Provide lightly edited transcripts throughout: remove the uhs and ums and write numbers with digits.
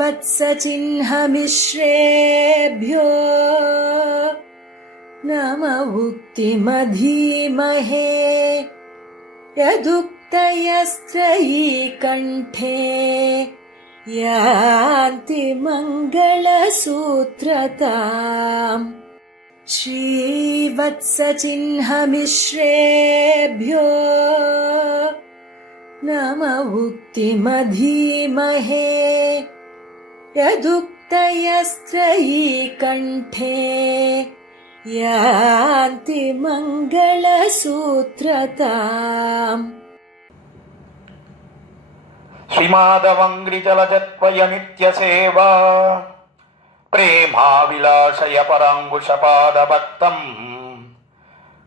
श्रीवत्सचिह्नमिश्रेभ्यो नम उक्तिमधीमहे यदुक्तयस्त्रयी कण्ठे यान्ति मङ्गलसूत्रताम् श्रीवत्सचिह्नमिश्रेभ्यो नम उक्तिमधीमहे यदुक्तयस्त्रयी कण्ठे यान्ति मङ्गलसूत्रताम् श्रीमाधवङ्घ्रिजलजत्वय नित्यसेवा प्रेमाविलासय पराङ्कुशपादभक्तम्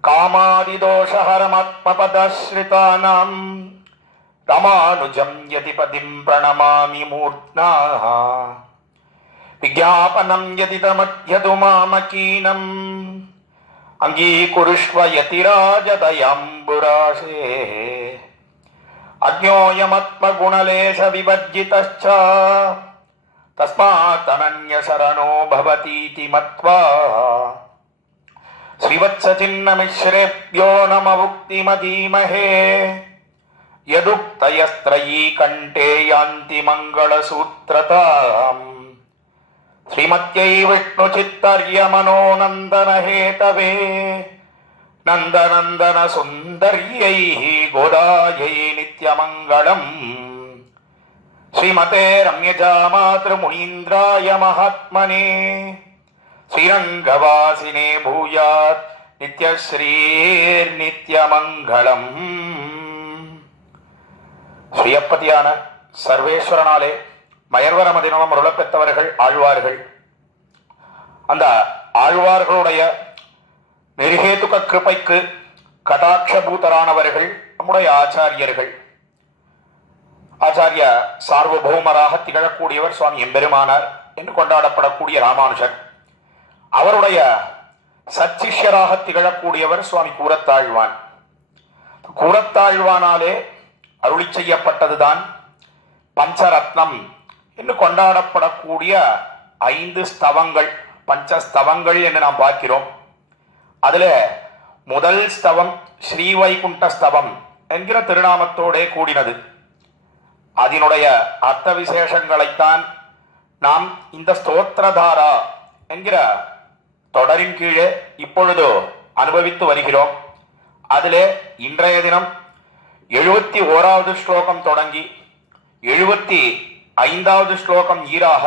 कामादिदोषहरमात्मपदश्रितानाम् रामानुजं यतिपतिं प्रणमामि मूर्ध्ना विज्ञापनं यदिदमध्यतु मामकीनम् अङ्गीकुरुष्व यतिराजदयाम्बुराशे अज्ञोऽयमात्मगुणलेशविवर्जितश्च तस्मात्तनन्यशरणो भवतीति मत्वा श्रीवत्सचिह्नमिश्रेभ्यो नम उक्तिमधीमहे यदुक्तयस्त्रयी कण्ठे यान्ति मङ्गलसूत्रताम् श्रीमत्यै विष्णुचित्तर्यमनोनन्दनहेतवे नन्दनन्दन सुन्दर्यै गोदायै नित्यमङ्गलम् श्रीमते रम्यजामातृमुनीन्द्राय महात्मने श्रीरङ्गवासिने भूयात् नित्यश्रीर्नित्यमङ्गलम्. ஸ்ரீயப்பதியான சர்வேஸ்வரனாலே மயர்வரமதினம் அருளப்பெற்றவர்கள் ஆழ்வார்கள். அந்த ஆழ்வார்களுடைய நிர்ஹேதுக கிருபைக்கு கடாட்சபூதரானவர்கள் நம்முடைய ஆச்சாரியர்கள். ஆச்சாரிய சார்வபௌமராக திகழக்கூடியவர் சுவாமி எம்பெருமானார் என்று கொண்டாடப்படக்கூடிய ராமானுஜர். அவருடைய சச்சிஷ்யராக திகழக்கூடியவர் சுவாமி கூரத்தாழ்வான். கூரத்தாழ்வானாலே அருளி செய்யப்பட்டதுதான் பஞ்சரத்னம் என்று கொண்டாடப்படக்கூடிய 5 ஸ்தவங்கள், பஞ்சஸ்தவங்கள் என்று நாம் பார்க்கிறோம். அதுல முதல் ஸ்தவம் ஸ்ரீவைகுண்ட ஸ்தவம் என்கிற திருநாமத்தோடே கூடினது. அதனுடைய அர்த்த விசேஷங்களைத்தான் நாம் இந்த ஸ்தோத்திரதாரா என்கிற தொடரின் கீழே இப்பொழுது அனுபவித்து வருகிறோம். அதிலே இன்றைய தினம் 71வது ஸ்லோகம் தொடங்கி 75வது ஸ்லோகம் ஈராக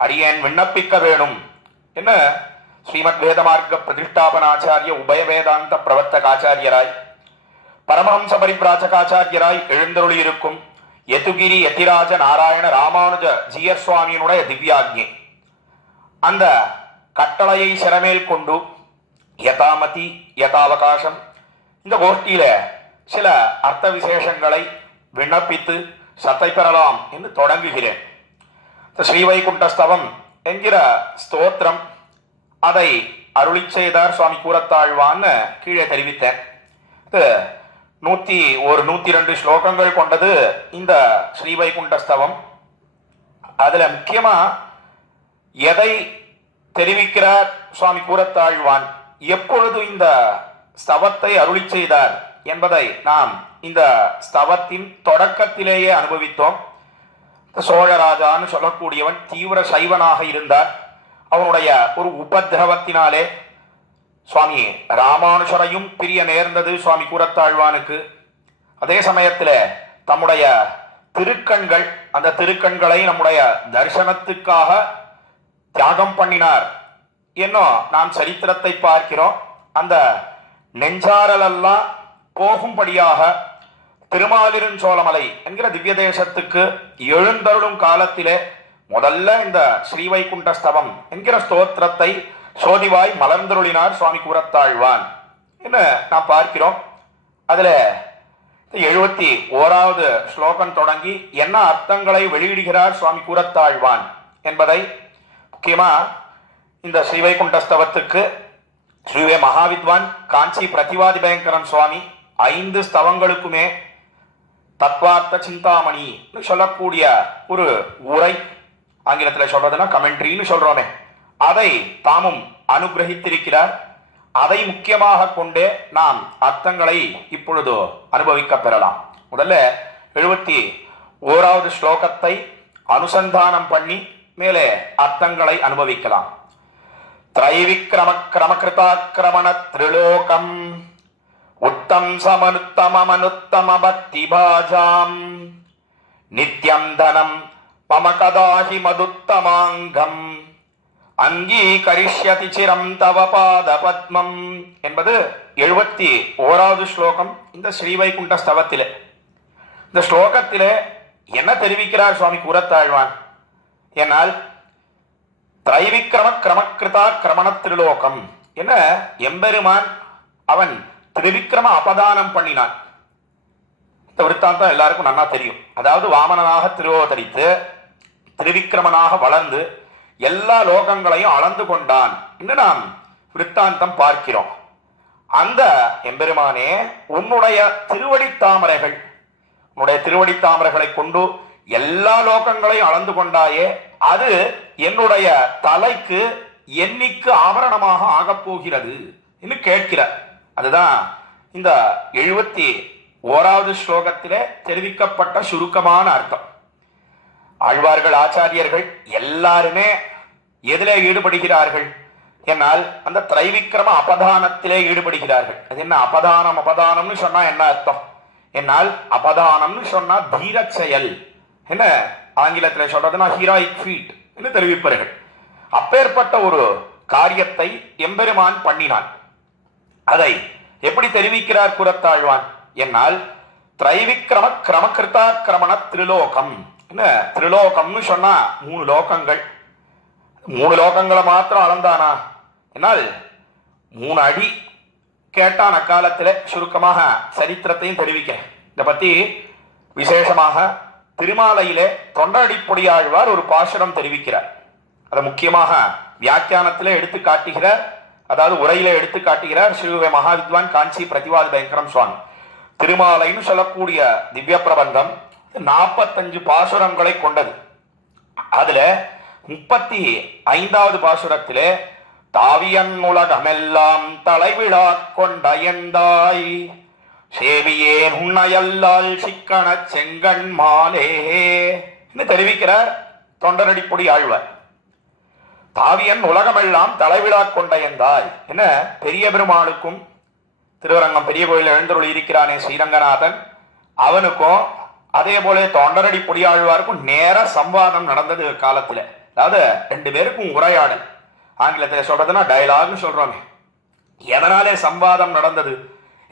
அடியேன் விண்ணப்பிக்க வேணும் என்ன ஸ்ரீமத் வேதமார்க்க பிரதிஷ்டாபனாச்சாரிய உபய வேதாந்த பிரவர்த்தகாச்சாரியராய் பரமஹம்ச பரிப்ராஜகாச்சாரியராய் எழுந்தருளி இருக்கும் யதுகிரி யதிராஜ நாராயண ராமானுஜ ஜீயர் சுவாமியினுடைய திவ்யாக்ஞை. அந்த கட்டளையை சிறமேல் கொண்டு யதாமதி யதாவகாசம் இந்த கோஷ்டியில சில அர்த்த விசேஷங்களை விண்ணப்பித்து சத்தை பெறலாம் என்று தொடங்குகிறேன். ஸ்ரீவைகுண்டஸ்தவம் என்கிற ஸ்தோத்திரம் அதை அருளி செய்தார் சுவாமி கூரத்தாழ்வான்னு கீழே தெரிவித்தேன். 102 ஸ்லோகங்கள் கொண்டது இந்த ஸ்ரீவைகுண்டஸ்தவம். அதுல முக்கியமா எதை தெரிவிக்கிறார் சுவாமி கூரத்தாழ்வான், எப்பொழுது இந்த ஸ்தவத்தை அருளி செய்தார் என்பதை நாம் இந்த ஸ்தவத்தின் தொடக்கத்திலேயே அனுபவித்தோம். சோழராஜான்னு சொல்லக்கூடியவன் தீவிர சைவனாக இருந்தார். அவனுடைய ஒரு உபதிரவத்தினாலே சுவாமி ராமானுஜரையும் பிரிய நேர்ந்தது சுவாமி கூரத்தாழ்வானுக்கு. அதே சமயத்தில் தம்முடைய திருக்கண்கள், அந்த திருக்கண்களை நம்முடைய தரிசனத்துக்காக தியாகம் பண்ணினார் என்னும் நாம் சரித்திரத்தை பார்க்கிறோம். அந்த நெஞ்சாரலெல்லாம் போகும்படியாக திருமாலிருஞ்சோலமலை என்கிற திவ்ய தேசத்துக்கு எழுந்தருளும் காலத்திலே முதல்ல இந்த ஸ்ரீவைகுண்டஸ்தவம் என்கிற ஸ்தோத்திரத்தை சோதிவாய் மலர்ந்தருளினார் சுவாமி கூரத்தாழ்வான் என்ன நாம் பார்க்கிறோம். அதுல 71வது ஸ்லோகம் தொடங்கி என்ன அர்த்தங்களை வெளியிடுகிறார் சுவாமி கூரத்தாழ்வான் என்பதை முக்கியமா இந்த ஸ்ரீவைகுண்டஸ்தவத்துக்கு ஸ்ரீவே மகாவித்வான் காஞ்சி பிரதிவாதி பயங்கரன் சுவாமி 5 ஸ்தவங்களுக்குமே தத்வார்த்த சிந்தாமணி சொல்லக்கூடிய ஒரு உரை ஆங்கிலத்தில் சொல்றதுன்னா கமெண்ட்ரின்னு சொல்றோமே, அதை தாமும் அனுகிரகித்திருக்கிறார். அதை முக்கியமாக கொண்டே நாம் அர்த்தங்களை இப்பொழுது அனுபவிக்க பெறலாம். முதல்ல 71வது ஸ்லோகத்தை அனுசந்தானம் பண்ணி மேலே அர்த்தங்களை அனுபவிக்கலாம். திரைவிக்ரம கிரமகிருதாக்கிரமண திரிலோகம் உத்தம் சமனுத்தமனுத்தம பக்தி பாஜாம் நித்யம் தனம் மம கதாஹி மதுத்தமாங்கம் அங்கீகரிஷ்யதி சிரம் தவ பாத பத்மம் என்பது 71வது ஸ்லோகம். இந்த ஸ்ரீவைகுண்ட ஸ்தவத்திலே இந்த ஸ்லோகத்திலே என்ன தெரிவிக்கிறார் சுவாமி கூரத்தாழ்வான் என்னால், திரைவிக்ரம கிரமகிருதா கிரமண திரிலோகம் என்ன எம்பெருமான் அவன் திரிவிக்ரம அபதானம் பண்ணினான். இந்த விற்த்தாந்தம் எல்லாருக்கும் நன்னா தெரியும். அதாவது வாமனனாக திருவோதரித்து திரிவிக்ரமனாக வளர்ந்து எல்லா லோகங்களையும் அளந்து கொண்டான் என்று நாம் விற்த்தாந்தம் பார்க்கிறோம். அந்த எம்பெருமானே உன்னுடைய திருவடி தாமரைகள், உன்னுடைய திருவடி தாமரைகளை கொண்டு எல்லா லோகங்களையும் அளந்து கொண்டாயே, அது என்னுடைய தலைக்கு எண்ணிக்கு ஆபரணமாக ஆகப் போகிறது என்று கேட்கிறார். அதுதான் இந்த 71வது ஸ்லோகத்திலே தெரிவிக்கப்பட்ட சுருக்கமான அர்த்தம். ஆழ்வார்கள் ஆச்சாரியர்கள் எல்லாருமே எதிலே ஈடுபடுகிறார்கள் என்னால் அந்த திரைவிக்ரம அபதானத்திலே ஈடுபடுகிறார்கள். அது என்ன அபதானம்? அபதானம்னு சொன்னா என்ன அர்த்தம் என்னால், அபதானம்னு சொன்னா தீர செயல், என்ன ஆங்கிலத்தில் சொல்றதுன்னா ஹீரோயிக் ஃபீட் என்று தெரிவிப்பார்கள். அப்பேற்பட்ட ஒரு காரியத்தை எம்பெருமான் பண்ணினான். அதை எப்படி தெரிவிக்கிறார் கூரத்தாழ்வான் என்னால், திரைவிக்ரம கிரமகிருதா கிரமண திரிலோகம். என்ன திரிலோகம்னு சொன்னா 3 லோகங்கள். 3 லோகங்களை மாத்திரம் அளந்தானா என்னால் 3 அடி கேட்டான். அக்காலத்தில் சுருக்கமாக சரித்திரத்தையும் தெரிவிக்கிறேன். இதை பத்தி விசேஷமாக திருமாலையிலே தொண்டரடிப்பொடியாழ்வார் ஒரு பாசுரம் தெரிவிக்கிறார். அதை முக்கியமாக வியாக்கியானத்திலே எடுத்து காட்டுகிறார், அதாவது உரையிலே எடுத்து காட்டுகிறார் ஸ்ரீ மகாவித்வான் காஞ்சி பிரதிவாத பயங்கரம் சுவாமி. திருமாலைன்னு சொல்லக்கூடிய திவ்ய பிரபந்தம் 45 பாசுரங்களை கொண்டது. அதுல 35வது பாசுரத்திலே தாவியன் உலகமெல்லாம் தலைவிழா கொண்ட எந்தாய் சேவியேன் உன்னையல்லால் சிக்கன செங்கண் மாலே என்று தெரிவிக்கிறார் தொண்டரடிப்பொடி ஆழ்வார். தாவியன் உலகமெல்லாம் தலைவிழா கொண்ட எந்தாய் என்ன பெரிய பெருமாளுக்கும் திருவரங்கம் பெரிய கோயில் எழுந்தருள் இருக்கிறானே ஸ்ரீரங்கநாதன் அவனுக்கும் அதே போல தொண்டரடி பொடியாழ்வாருக்கும் நேர சம்வாதம் நடந்தது காலத்துல. அதாவது 2 பேருக்கும் உரையாடல், ஆங்கிலத்தில் சொல்றதுன்னா டயலாக்னு சொல்றோமே. எதனாலே சம்வாதம் நடந்தது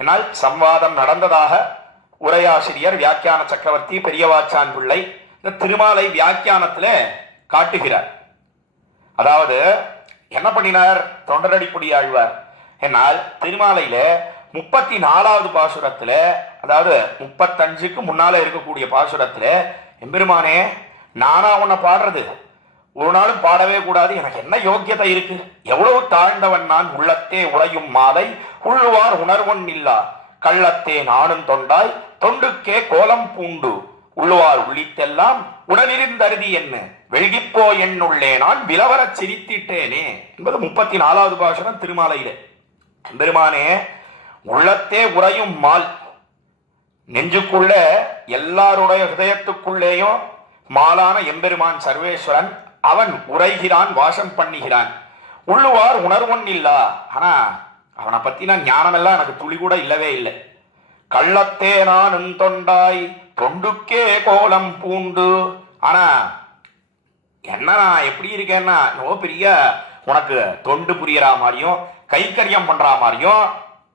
என்னால், சம்வாதம் நடந்ததாக உரையாசிரியர் வியாக்கியான சக்கரவர்த்தி பெரியவாச்சான் பிள்ளை இந்த திருமாலை வியாக்கியானத்துல காட்டுகிறார். அதாவது என்ன பண்ணினார் தொண்டரடி பொடியாழ்வார் என்னால், திருமாலையில 34வது பாசுரத்துல, அதாவது 35க்கு முன்னால இருக்கக்கூடிய பாசுரத்துல, எம்பெருமானே நானா உன்னை பாடுறது, ஒரு நாளும் பாடவே கூடாது, எனக்கு என்ன யோக்கியதை இருக்கு, எவ்வளவு தாழ்ந்தவன் நான், உள்ளத்தே உறையும் மாலை உள்ளுவார் உணர்வன் இல்லா கள்ளத்தே நானும் தொண்டாய் தொண்டுக்கே கோலம் பூண்டு உள்ளுவார் உள்ளித்தெல்லாம் உடனிருந்தருதி என்ன வெள்கிப்போ என்னுள்ளே நான் விலவரச் சிரித்திட்டேனே என்பது 34வது பாசுரம் திருமாலையிலே. எம்பெருமானே உள்ளத்தே உறையும் மால், நெஞ்சுக்குள்ள எல்லாருடைய ஹிருதயத்துக்குள்ளேயும் மாலான எம்பெருமான் சர்வேஸ்வரன் அவன் உரைகிறான், வாசம் பண்ணுகிறான். உள்ளுவார் உணர்வன் இல்லா, ஆனா அவனை பத்தின ஞானம் எல்லாம் எனக்கு துளி கூட இல்லவே இல்லை. கள்ளத்தே நான் தொண்டாய் தொண்டுக்கே கோலம் பூண்டு, ஆனா என்ன நான் எப்படி இருக்கேன்னா பெரிய உனக்கு தொண்டு புரியற மாதிரியும் கைக்கரியம் பண்ற மாதிரியும்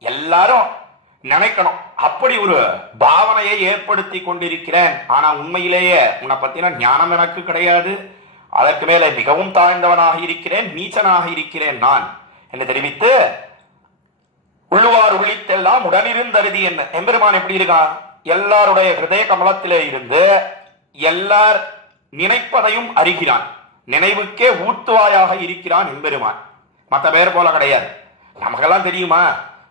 எல்லாரும் நினைக்கணும். அப்படி ஒரு பாவனையை ஏற்படுத்தி கொண்டிருக்கிறேன். ஆனா உண்மையிலேயே உன்னை பத்தின ஞானம் எனக்கு கிடையாது. அதற்கு மேலே மிகவும் தாழ்ந்தவனாக இருக்கிறேன், நீச்சனாக இருக்கிறேன் நான் என்று தெரிவித்து, உள்ளுவார் உள்ளித்தெல்லாம் உடனிருந்தருதி என்ன எம்பெருமான் எப்படி இருக்கான், எல்லாருடைய ஹிருதய கமலத்திலே இருந்து எல்லார் நினைப்பதையும் அறிகிறான், நினைவுக்கே ஊத்துவாயாக இருக்கிறான் எம்பெருமான். மற்ற பேர் போல கிடையாது. நமக்கெல்லாம் தெரியுமா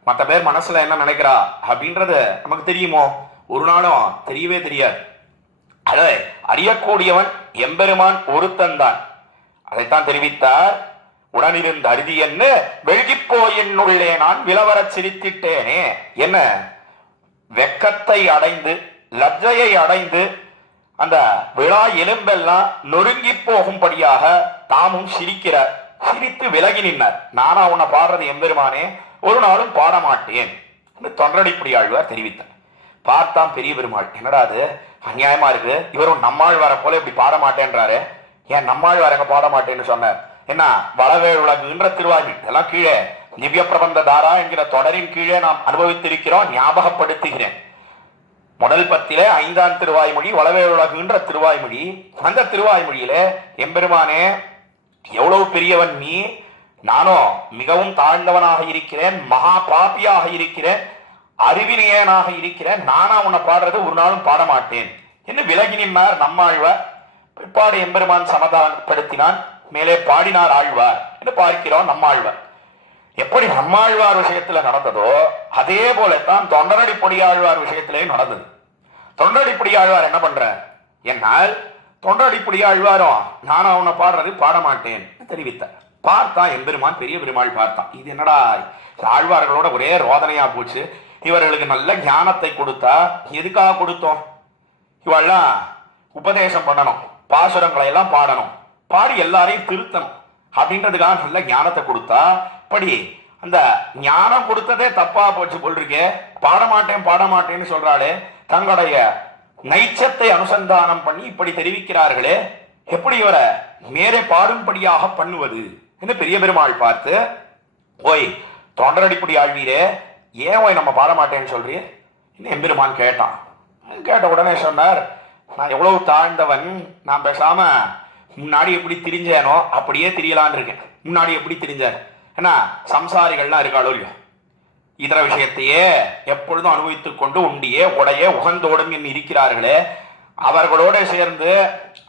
மற்ற பேர் மனசுல என்ன நினைக்கிறா அப்படின்றது நமக்கு தெரியுமோ? ஒரு நாளும் தெரியவே தெரியாது. அதை அறியக்கூடியவன் எம்பெருமான் ஒருத்தன்தான். அதைத்தான் தெரிவித்தார். உடனிருந்த அருதி என்ன வெள்கிப்போ என்னுள்ளே நான் விலவரச் சிரித்திட்டேனே. என்ன வெக்கத்தை அடைந்து லஜ்ஜையை அடைந்து அந்த விழா எலும்பெல்லாம் நொறுங்கி போகும்படியாக தாமும் சிரிக்கிறார். சிரித்து விலகி நின்றார். நானா உன்னை பாடுறது எம்பெருமானே, ஒரு நாளும் பாட மாட்டேன் என்று தொண்டரடிப்புடி ஆழ்வார் தெரிவித்தார். பார்த்தான் பெரிய பெருமாள், என்னடா அது அநியாயமா இருக்கு, இவரும் நம்மாழ்வார போல இப்படி பாட மாட்டேன்றாரு. ஏன் நம்மாழ்வார் எங்க பாட மாட்டேன்னு சொன்னார்? என்ன வளவேள் உலகுன்ற திருவாய்மொழி இதெல்லாம் கீழே திவ்ய பிரபந்த தாரா என்கிற தொடரின் கீழே நாம் அனுபவித்திருக்கிறோம். ஞாபகப்படுத்துகிறேன். முதல் பத்திலே 5ஆம் திருவாய்மொழி வளவேள் உலகுன்ற திருவாய்மொழி. அந்த திருவாய்மொழியில எம்பெருமானே எவ்வளவு பெரியவன் நீ, நானும் மிகவும் தாழ்ந்தவனாக இருக்கிறேன், மகா பாப்பியாக இருக்கிறேன், அறிவினையனாக இருக்கிறேன், நானா உன்னை பாடுறது ஒரு நாளும் பாட மாட்டேன் என்று விலகி நின்றார் நம்மாழ்வார். பிற்பாடு எம்பெருமான் சமாதானப்படுத்தினான். மேலே பாடினார் ஆழ்வார் என்று பார்க்கிறோம். நம்மாழ்வார் எப்படி நம்மாழ்வார் விஷயத்துல நடந்ததோ அதே போலத்தான் தொண்டரடிப்பொடி ஆழ்வார் விஷயத்திலே நடந்தது. தொண்டரடிப்பொடி ஆழ்வார் என்ன பண்ற என்னால் தொண்டரடிப்பொடி ஆழ்வாரும் நானா உன்னை பாடுறது பாட மாட்டேன் தெரிவித்தார். பார்த்தா எம்பெருமான் பெரிய பெருமாள் பார்த்தான். இது என்னடா ஆழ்வார்களோட ஒரே ரோதனையா போச்சு. இவர்களுக்கு நல்ல ஞானத்தை கொடுத்தா எதுக்காக கொடுத்தோம்? இவெல்லாம் உபதேசம் பண்ணணும், பாசுரங்களை எல்லாம் பாடணும், பாடி எல்லாரையும் திருத்தணும் அப்படின்றதுக்காக நல்ல ஞானத்தை கொடுத்தா படி அந்த ஞானம் கொடுத்ததே தப்பா போச்சு போல் இருக்கே. பாட மாட்டேன்னு சொல்றாளே, தங்களுடைய நைச்சத்தை அனுசந்தானம் பண்ணி இப்படி தெரிவிக்கிறார்களே, எப்படி இவரை மேலே பாடும்படியாக பண்ணுவது என்று பெரிய பெருமாள் பார்த்து, ஓய் தொண்டரடிப்படி ஆழ்வீரே, ஏன் ஓய் நம்ம பாட மாட்டேன்னு சொல்றீ இன்னும் எம்பெருமான் கேட்டான். கேட்ட உடனே சொன்னார், நான் எவ்வளவு தாழ்ந்தவன், நான் பேசாம முன்னாடி எப்படி திரிஞ்சேனோ அப்படியே திரியலான்னு இருக்கேன். முன்னாடி எப்படி திரிஞ்சேன் ஏன்னா சம்சாரிகள்லாம் இருக்காளோ இல்லையோ, இதர விஷயத்தையே எப்பொழுதும் அனுபவித்துக் கொண்டு உண்டியே உடைய உகந்தோடும் இருக்கிறார்களே, அவர்களோட சேர்ந்து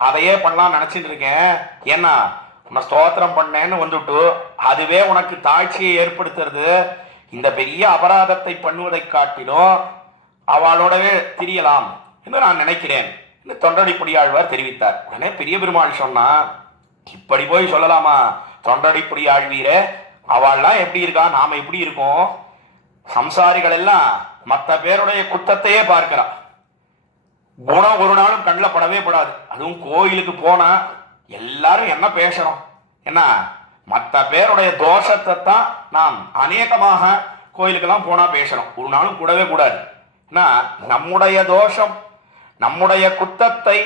அதையே பண்ணலாம் நினைச்சிட்டு இருக்கேன். ஏன்னா உன்னை ஸ்தோத்திரம் பண்ணேன்னு வந்துட்டு அதுவே உனக்கு தாழ்ச்சியை ஏற்படுத்துறது. இந்த பெரிய அபராதத்தை பண்ணுவதை காட்டிலும் அவளோடவே திரியலாம் என்று நான் நினைக்கிறேன் என்று தொண்டரடிப்பொடி ஆழ்வார் தெரிவித்தார். உடனே பெரிய பெருமாள் சொன்னா, இப்படி போய் சொல்லலாமா தொண்டரடிப்பொடி ஆழ்வீரே, அவள்லாம் எப்படி இருக்கா, நாம எப்படி இருக்கோம்? சம்சாரிகள் எல்லாம் மற்ற பேருடைய குத்தத்தையே பார்க்கிறான். குணம் ஒரு நாளும் கண்ணில் படவே படாது. அதுவும் கோயிலுக்கு போனா எல்லாரும் என்ன பேசுறோம், என்ன மற்ற பேருடைய தோஷத்தை தான் நாம் அநேகமாக கோயிலுக்கெல்லாம் போனா பேசுறோம். ஒரு நாளும் கூடவே கூடாது. நம்முடைய தோஷம் நம்முடைய குத்தத்தை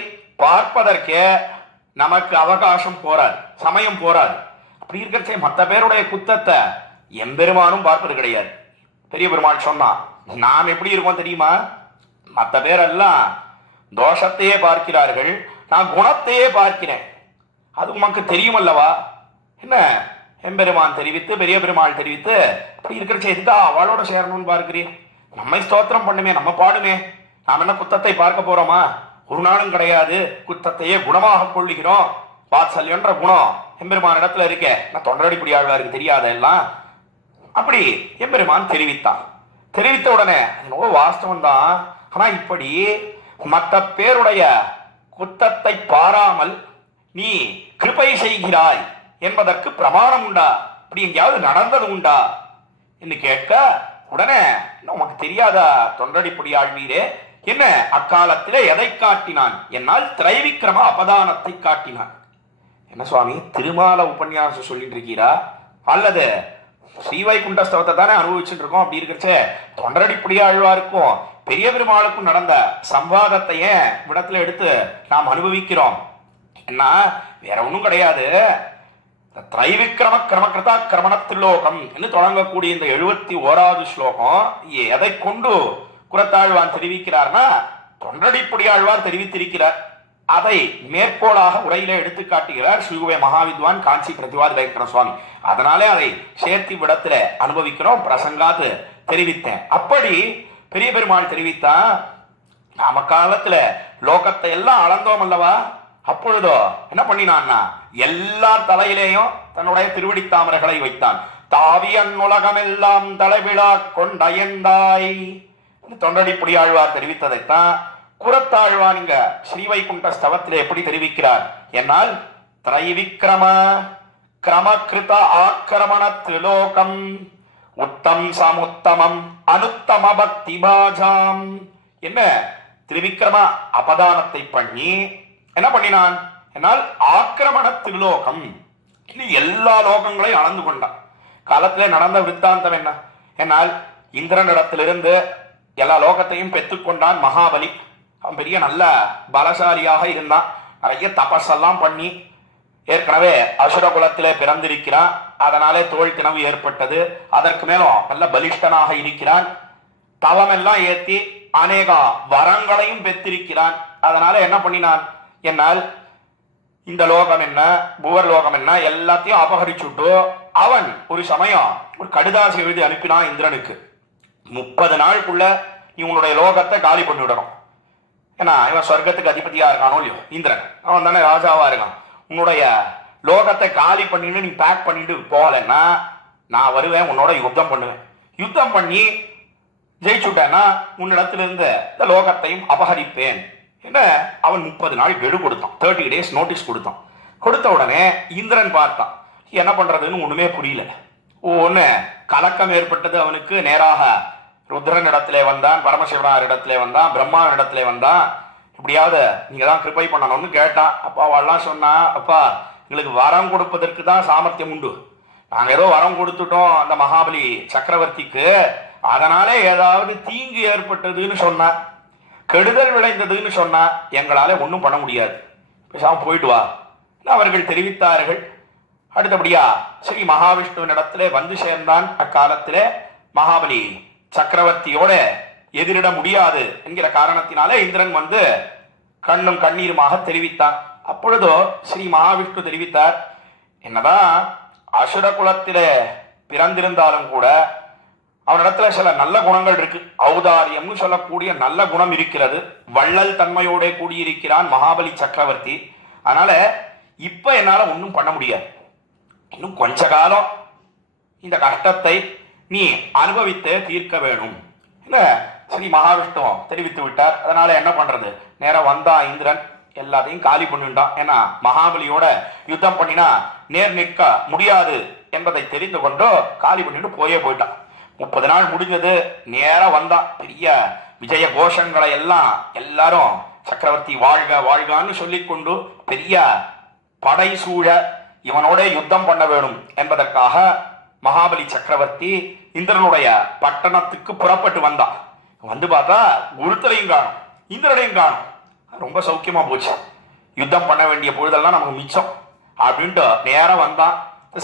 பார்ப்பதற்கே நமக்கு அவகாசம் போராது, சமயம் போராது. அப்படி இருக்கிற மற்ற பேருடைய குத்தத்தை எம்பெருமானும் பார்ப்பது கிடையாது. பெரிய பெருமாள் சொன்னா, நாம் எப்படி இருக்கோம் தெரியுமா? மற்ற பேரெல்லாம் தோஷத்தையே பார்க்கிறார்கள், நான் குணத்தையே பார்க்கிறேன். அது உனக்கு தெரியும் அல்லவா? என்ன எம்பெருமான் தெரிவித்து பெரிய பெருமாள் தெரிவித்து அப்படி இருக்கிற செய்திதா அவளோட சேரணும்னு பார்க்கிறீர். நம்மை ஸ்தோத்திரம் பண்ணுமே, நம்ம பாடுமே, நாம் என்ன குத்தத்தை பார்க்க போறோமா? ஒரு நாளும் கிடையாது. குத்தத்தையே குணமாக கொள்ளுகிறோம். வாத்சல்யன்ற குணம் எம்பெருமான் இடத்துல இருக்க. நான் தொண்டரடிப்படி ஆழ்வாருக்கு தெரியாத எல்லாம் அப்படி எம்பெருமான் தெரிவித்தான். தெரிவித்த உடனே என்னவோ வாஸ்தவம் தான். ஆனா இப்படி மற்ற பேருடைய குத்தத்தை பாராமல் நீ கிருபை செய்கிறாய் என்பதற்கு பிரமாணம் உண்டா? அப்படி எங்கேயாவது நடந்தது உண்டா என்று கேட்க, உடனே உனக்கு தெரியாதா தொண்டரடிப்படி ஆழ்வீரே, என்ன அக்காலத்திலே எதை காட்டினான்? என்னால் திரைவிக்கிரம அபதானத்தை காட்டினான். என்ன சுவாமி திருமால உபன்யாசம் சொல்லிட்டு இருக்கீரா, அல்லது ஸ்ரீவைகுண்ட ஸ்தவத்தை தானே அனுபவிச்சுட்டு இருக்கோம்? அப்படி இருக்கிறச்சே தொண்டரடிப்படி ஆழ்வாருக்கும் பெரிய பெருமாளுக்கும் நடந்த சம்வாதத்தையே விடத்துல எடுத்து நாம் அனுபவிக்கிறோம். என்ன வேற ஒன்றும் கிடையாது. திரைவிக்கிரம கிரமகிருதா கிரமணத்திலோகம் என்று தொடங்கக்கூடிய இந்த 71வது ஸ்லோகம் எதை கொண்டு குரத்தாழ்வான் தெரிவிக்கிறார்னா தொண்டரடிப்படி ஆழ்வார் தெரிவித்திருக்கிறார். அதை மேற்கோளாக உரையிலே எடுத்து காட்டுகிறார் ஸ்ரீகுவே மகாவித்வான் காஞ்சி பிரதிவாத வைக்கிற சுவாமி. அதனாலே அதை சேர்த்தி விடத்துல அனுபவிக்கிறோம். பிரசங்காத்து தெரிவித்தேன். அப்படி பெரிய பெருமாள் தெரிவித்தா, நாம காலத்துல லோகத்தை எல்லாம் அளந்தோம் அல்லவா? அப்பொழுதோ என்ன பண்ணினான்னா எல்லார் தலையிலேயும் தன்னுடைய திருவடி தாமரைகளை வைத்தான். தாவியன் உலகமெல்லாம் தலைவிழா கொண்டயந்தாய் தொண்டரடிப்படி ஆழ்வார் தெரிவித்ததைத்தான் குரத்தாழ்வான் இங்க ஸ்ரீவைகுண்ட ஸ்தவத்திலே எப்படி தெரிவிக்கிறார் என்னால் திரைவிக்ரம கிரமகிருத ஆக்கிரமண திரிலோகம் உத்தம் சமுத்தமம் அனுத்தம பக்தி பாஜாம். என்ன திரிவிக்ரம அபதானத்தை பண்ணி என்ன பண்ணினான் என்னால் ஆக்கிரமண திரிலோகம், எல்லா லோகங்களையும் அளந்து கொண்டான். காலத்திலே நடந்த விருத்தாந்தம் என்ன என்னால் இந்திரனிடத்திலிருந்து எல்லா லோகத்தையும் பெற்றுக்கொண்டான் மகாபலி. அவன் பெரிய நல்ல பலசாலியாக இருந்தான். நிறைய தபஸெல்லாம் பண்ணி ஏற்கனவே அசுர குலத்திலே பிறந்திருக்கிறான். அதனாலே தோல் திணவு ஏற்பட்டது. அதற்கு மேலும் நல்ல பலிஷ்டனாக இருக்கிறான். தவமெல்லாம் ஏற்றி அநேக வரங்களையும் பெற்றிருக்கிறான். அதனால என்ன பண்ணினான் என்னால் இந்த லோகம் என்ன புவர் லோகம் என்ன எல்லாத்தையும் அபகரிச்சுட்டு அவன் ஒரு சமயம் ஒரு கடிதாசி எழுதி அனுப்பினான் இந்திரனுக்கு. 30 நாளுக்குள்ள இவனுடைய லோகத்தை காலி பண்ணிவிடணும். ஏன்னா இவன் சொர்க்கத்துக்கு அதிபதியா இருக்கானோ இல்லையோ இந்திரன், அவன் தானே ராஜாவா இருக்கான். உன்னுடைய லோகத்தை காலி பண்ணிட்டு நீ பேக் பண்ணிட்டு போகலன்னா நான் வருவேன், உன்னோட யுத்தம் பண்ணுவேன். யுத்தம் பண்ணி ஜெயிச்சுட்டேன்னா உன்னிடத்திலிருந்து இந்த லோகத்தையும் அபகரிப்பேன் என்ன அவன் 30 நாள் கெடு கொடுத்தான். 30 days நோட்டீஸ் கொடுத்தான். கொடுத்த உடனே இந்திரன் பார்த்தான். என்ன பண்றதுன்னு ஒண்ணுமே புரியல. ஒன்று கலக்கம் ஏற்பட்டது அவனுக்கு. நேராக ருத்ரன் இடத்திலே வந்தான், பரமசிவனார் இடத்திலே வந்தான், பிரம்மாவின் இடத்திலே வந்தான். இப்படியாவது நீங்க தான் கிருபை பண்ணணும்னு கேட்டான். அப்பாவெல்லாம் சொன்னா, அப்பா எங்களுக்கு வரம் கொடுப்பதற்கு தான் சாமர்த்தியம் உண்டு. நாங்கள் ஏதோ வரம் கொடுத்துட்டோம் அந்த மகாபலி சக்கரவர்த்திக்கு, அதனாலே ஏதாவது தீங்கு ஏற்பட்டதுன்னு சொன்னா, கெடுதல் விளைந்ததுன்னு சொன்னா எங்களால ஒன்றும் பண்ண முடியாது, பேசாம போயிட்டு வா அவர்கள் தெரிவித்தார்கள். அடுத்தபடியா ஸ்ரீ மகாவிஷ்ணுவினிடத்திலே வந்து சேர்ந்தான். அக்காலத்திலே மகாபலி சக்கரவர்த்தியோட எதிரிட முடியாது என்கிற காரணத்தினாலே இந்திரன் வந்து கண்ணும் கண்ணீருமாக தெரிவித்தான். அப்பொழுதோ ஸ்ரீ மகாவிஷ்ணு தெரிவித்தார், என்னதான் அசுர குலத்திலே பிறந்திருந்தாலும் கூட அவனிடத்துல சில நல்ல குணங்கள் இருக்கு. ஔதாரியம்னு சொல்லக்கூடிய நல்ல குணம் இருக்கிறது. வள்ளல் தன்மையோட கூடியிருக்கிறான் மகாபலி சக்கரவர்த்தி. அதனால இப்ப என்னால ஒன்றும் பண்ண முடியாது. இன்னும் கொஞ்ச காலம் இந்த கஷ்டத்தை நீ அனுபவித்து தீர்க்க வேணும் என்ன ஸ்ரீ மகாவிஷ்ணு தெரிவித்து விட்டார். அதனால என்ன பண்றது, நேரம் வந்தா இந்திரன் எல்லாத்தையும் காலி பண்ணிட்டான். ஏன்னா மகாபலியோட யுத்தம் பண்ணினா நேர் நிற்க முடியாது என்பதை தெரிந்து கொண்டு காலி பண்ணிட்டு போயிட்டான். 30 நாள் முடிஞ்சது. நேரம் வந்தான். பெரிய விஜய கோஷங்களை எல்லாம் எல்லாரும் சக்கரவர்த்தி வாழ்க வாழ்கான்னு சொல்லிக்கொண்டு பெரிய படை சூழ இவனோட யுத்தம் பண்ண வேணும் என்பதற்காக மகாபலி சக்கரவர்த்தி இந்திரனுடைய பட்டணத்துக்கு புறப்பட்டு வந்தான். வந்து பார்த்தா ஒருத்தரையும் காணும், இந்திரனையும் காணும். ரொம்ப சௌக்கியமா போச்சு. யுத்தம் பண்ண வேண்டிய பொழுதெல்லாம் நமக்கு மிச்சம் அப்படின்ட்டு நேரம் வந்தான்.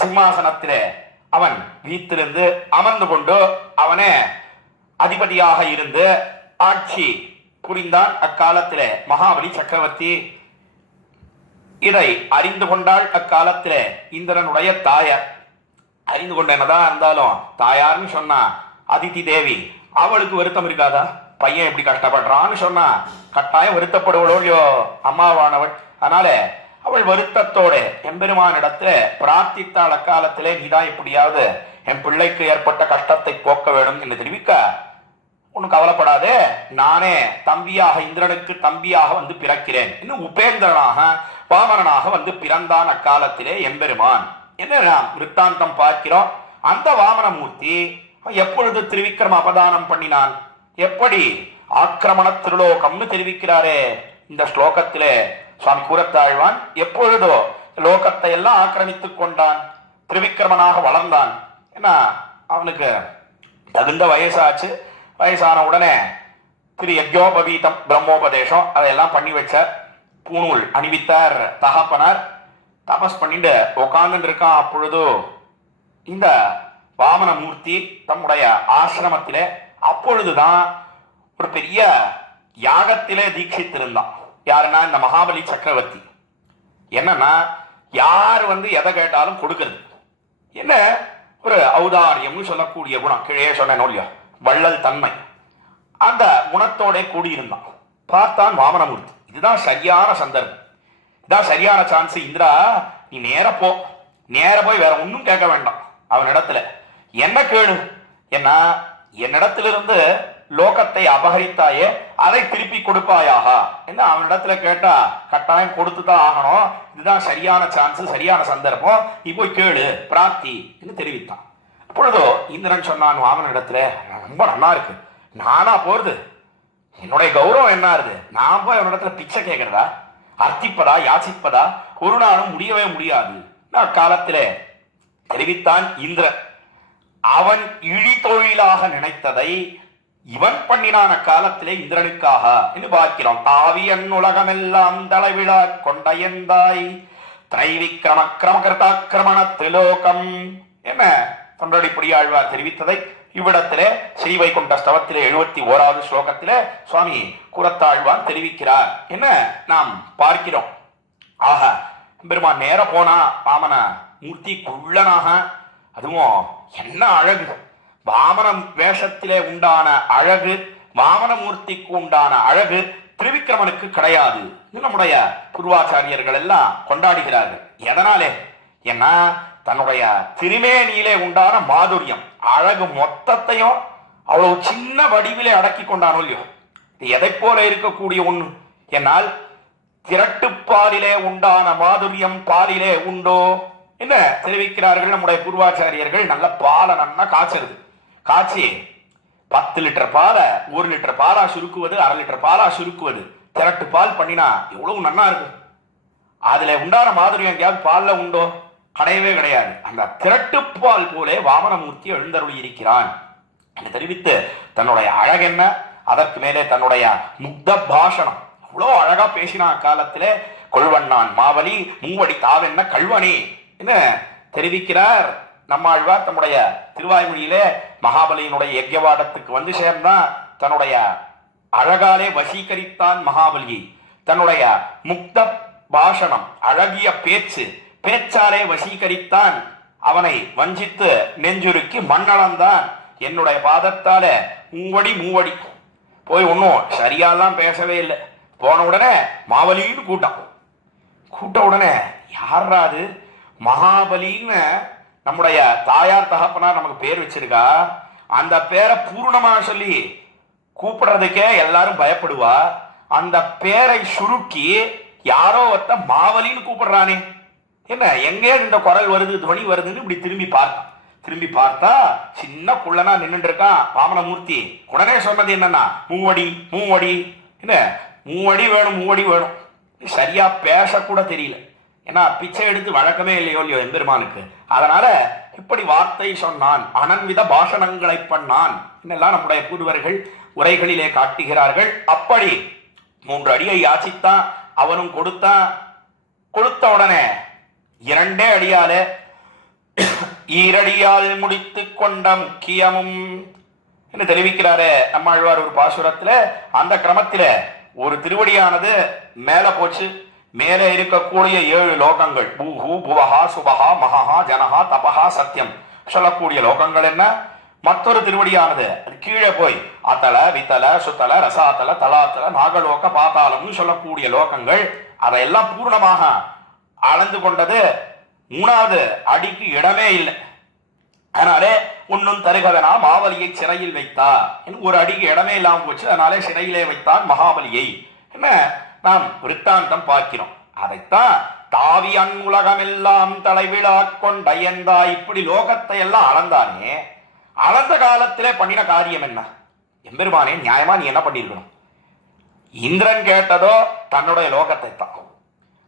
சிம்மாசனத்திலே அவன் வீட்டிலிருந்து அமர்ந்து கொண்டு அவனே அதிபதியாக இருந்து ஆட்சி புரிந்தான். அக்காலத்திலே மகாபலி சக்கரவர்த்தி இதை அறிந்து கொண்டாள். அக்காலத்திலே இந்திரனுடைய தாயார் அறிந்து கொண்ட என்னதான் இருந்தாலும் தாயார்னு சொன்னா அதிதி தேவி, அவளுக்கு வருத்தம் இருக்காதா? பையன் எப்படி கஷ்டப்படுறான்னு சொன்னா கட்டாயம் வருத்தப்படுவளோ இல்லையோ அம்மாவானவள். அதனால அவள் வருத்தத்தோட எம்பெருமானிடத்துல பிரார்த்தித்தாள். அக்காலத்திலே நீதான் எப்படியாவது என் பிள்ளைக்கு ஏற்பட்ட கஷ்டத்தை போக்க வேண்டும் என்று தெரிவிக்க, ஒன்னும் கவலைப்படாதே, நானே தம்பியாக இந்திரனுக்கு தம்பியாக வந்து பிறக்கிறேன். இன்னும் உபேந்திரனாக வாமனனாக வந்து பிறந்தான் அக்காலத்திலே எம்பெருமான் என்ன விருத்தாந்தம் பார்க்கிறோம். அந்த வாமனமூர்த்தி எப்பொழுது திருவிக்கிரம அபதானம் பண்ணினான், எப்படி ஆக்கிரமண திருலோகம்னு தெரிவிக்கிறாரே இந்த ஸ்லோகத்திலே சுவாமி கூறத்தாழ்வான். எப்பொழுதோ லோகத்தை எல்லாம் ஆக்கிரமித்துக் கொண்டான், திருவிக்கிரமனாக வளர்ந்தான். ஏன்னா அவனுக்கு தகுந்த வயசாச்சு. வயசான உடனே திரு யஜ்யோபவீதம் பிரம்மோபதேசம் அதையெல்லாம் பண்ணி வச்ச பூணூல் அணிவித்தார் தகப்பனார். தபஸ் பண்ணிட்டு உட்கார்ந்து இருக்கான். அப்பொழுது இந்த வாமனமூர்த்தி தம்முடைய ஆசிரமத்திலே அப்பொழுதுதான் ஒரு பெரிய யாகத்திலே தீட்சித்திருந்தான். யாருன்னா இந்த மகாபலி சக்கரவர்த்தி. என்னன்னா யார் வந்து எதை கேட்டாலும் கொடுக்கிறது. என்ன ஒரு ஔதாரியம்னு சொல்லக்கூடிய குணம், கீழே சொன்னேன் இல்லையா, வள்ளல் தன்மை, அந்த குணத்தோட கூடியிருந்தான். பார்த்தான் வாமனமூர்த்தி, இதுதான் சரியான சந்தர்ப்பம், இதான் சரியான சான்ஸ். இந்திரா நீ நேர போய் வேற ஒன்றும் கேட்க வேண்டாம் அவனிடத்துல. என்ன கேளு, என்ன என்னிடத்திலிருந்து லோகத்தை அபகரித்தாயே அதை திருப்பி கொடுப்பாயாக என்ன அவனிடத்துல கேட்டா கட்டாயம் கொடுத்துதான் ஆகணும், இதுதான் சரியான சான்ஸ், சரியான சந்தர்ப்பம், நீ போய் கேளு பிராப்தி என்று தெரிவித்தான். அப்பொழுதோ இந்திரன் சொன்னான் வாமனிடத்துல, ரொம்ப நல்லா இருக்கு, நானா போறது, என்னுடைய கௌரவம் என்ன இருக்கு, நான் போய் அவனிடத்துல பிச்சை கேட்கிறதா, அர்த்திப்பதா, யாசிப்பதா, ஒரு நாளும் முடியவே முடியாது. நான் காலத்திலே தெரிவித்தான் இந்திரன். அவன் இழி தொழிலாக நினைத்ததை இவன் பண்ணினான காலத்திலே இந்திரனுக்காக என்று பார்க்கிறோம். தாவியன் உலகமெல்லாம் தலைவிழா கொண்டையந்தாய் திரைவிக்கிரம கிரமகர்த்தாக்கிரமண திலோகம் என்ன தொண்டடிப்படி ஆழ்வார் தெரிவித்ததை இவ்விடத்திலே ஸ்ரீவைகுண்ட ஸ்தவத்திலே 71வது ஸ்லோகத்திலே சுவாமி கூரத்தாழ்வான் தெரிவிக்கிறார் என்ன நாம் பார்க்கிறோம். ஆக பெருமான் நேர போனா வாமன மூர்த்தி குள்ளனாக, அதுவும் என்ன அழகு, வாமன வேஷத்திலே உண்டான அழகு, வாமனமூர்த்திக்கு உண்டான அழகு திருவிக்கிரமனுக்கு கிடையாது. நம்முடைய பூர்வாச்சாரியர்கள் எல்லாம் கொண்டாடுகிறார்கள். எதனாலே? ஏன்னா தன்னுடைய திருமேனியிலே உண்டான மாதுரியம், அழகு மொத்தத்தையும் அவ்வளவு சின்ன வடிவிலே அடக்கி கொண்டானோ இல்லையோ, எதை போல இருக்கக்கூடிய ஒண்ணு. என்னால் திரட்டுப்பாலிலே உண்டான மாதுரியம் பாலிலே உண்டோ என்ன தெரிவிக்கிறார்கள் நம்முடைய பூர்வாச்சாரியர்கள். நல்ல பாலை நன்னா காய்ச்சது, காய்ச்சி 10 லிட்டர் பாலை 1 லிட்டர் பாலா சுருக்குவது, 1/2 லிட்டர் பாலா சுருக்குவது, திரட்டு பால் பண்ணினா எவ்வளவு நன்னா இருக்கும். அதுல உண்டான மாதுரியம் எங்கேயாவது பால்ல உண்டோ? கிடையவே கிடையாது. அந்த திரட்டுப்பால் போலே வாமனமூர்த்தி எழுந்தருளி இருக்கிறான் என்று தெரிவித்து தன்னுடைய அழகென்ன, அதற்கு மேலே தன்னுடைய முக்த பாஷணம், அவ்வளோ அழகா பேசினா காலத்திலே கொள்வண்ணான் மாவலி மூவடி தாவென்ன கல்வனே என்ன தெரிவிக்கிறார் நம்மாழ்வார். தம்முடைய திருவாய்மொழியிலே மகாபலியினுடைய யஜ்யவாடத்துக்கு வந்து சேர்ந்தான், தன்னுடைய அழகாலே வசீகரித்தான் மகாபலியை. தன்னுடைய முக்த பாஷணம், அழகிய பேச்சு, பேச்சாலே வசீகரித்தான், அவனை வஞ்சித்து நெஞ்சுருக்கி மண்ணளந்தான். என்னுடைய பாதத்தால மூவடி மூவடி போய் ஒன்னும் சரியாலாம் பேசவே இல்லை. போன உடனே மாவலின்னு கூட்ட உடனே யாராது மகாபலின்னு நம்முடைய தாயார் தகப்பனா நமக்கு பேர் வச்சிருக்கா, அந்த பேரை பூர்ணமா சொல்லி கூப்பிடுறதுக்கே எல்லாரும் பயப்படுவா. அந்த பேரை சுருக்கி யாரோ ஒருத்த மாவலின்னு கூப்பிடுறானே, என்ன எங்கே இந்த குரல் வருது, துவனி வருதுன்னு இப்படி திரும்பி பார்த்தா சின்ன குள்ளனா நின்றுட்டு இருக்கான் வாமனமூர்த்தி. உடனே சொன்னது என்னன்னா மூவடி மூவடி என்ன மூவடி வேணும். சரியா பேசக்கூட தெரியல, ஏன்னா பிச்சை எடுத்து வழக்கமே இல்லையோ எம்பெருமானுக்கு. அதனால இப்படி வார்த்தை சொன்னான், அனன்வித பாஷணங்களை பண்ணான் என்னெல்லாம் நம்முடைய பூர்வர்கள் உரைகளிலே காட்டுகிறார்கள். அப்படி 3 அடியை யாசித்தான், அவனும் கொடுத்த உடனே 2 அடியாலே ஈரடியால் முடித்து கொண்ட முக்கியமும் என்று தெரிவிக்கிறாரே நம்மாழ்வார் ஒரு பாசுரத்துல. அந்த கிரமத்தில ஒரு திருவடியானது மேல போச்சு, மேலே இருக்கக்கூடிய 7 லோகங்கள் பூஹு புவஹா சுபஹா மகஹா ஜனஹா தபஹா சத்தியம் சொல்லக்கூடிய லோகங்கள் என்ன, மற்றொரு திருவடியானது அது கீழே போய் அத்தல வித்தல சுத்தல ரசாத்தல தலாத்தல நாகலோக பாத்தாளம் சொல்லக்கூடிய லோகங்கள், அதையெல்லாம் பூர்ணமாக அளந்து கொண்டது. 3வது அடிக்கு இடமே இல்லை. அதனாலே ஒன்னும் தருகவனா மாவலியை சிறையில் வைத்தார், ஒரு அடிக்கு இடமே இல்லாமல் போச்சு, அதனாலே சிறையிலே வைத்தான் மகாபலியை என்ன நாம் விருத்தாந்தம் பார்க்கிறோம். அதைத்தான் தாவியன் உலகம் எல்லாம் தலைவிழா கொண்டயந்தா, இப்படி லோகத்தை எல்லாம் அளந்தானே, அளந்த காலத்திலே பண்ணின காரியம் என்ன? எம்பெருமானே நியாயமா நீ என்ன பண்ணிருக்கணும்? இந்திரன் கேட்டதோ தன்னுடைய லோகத்தை தான்.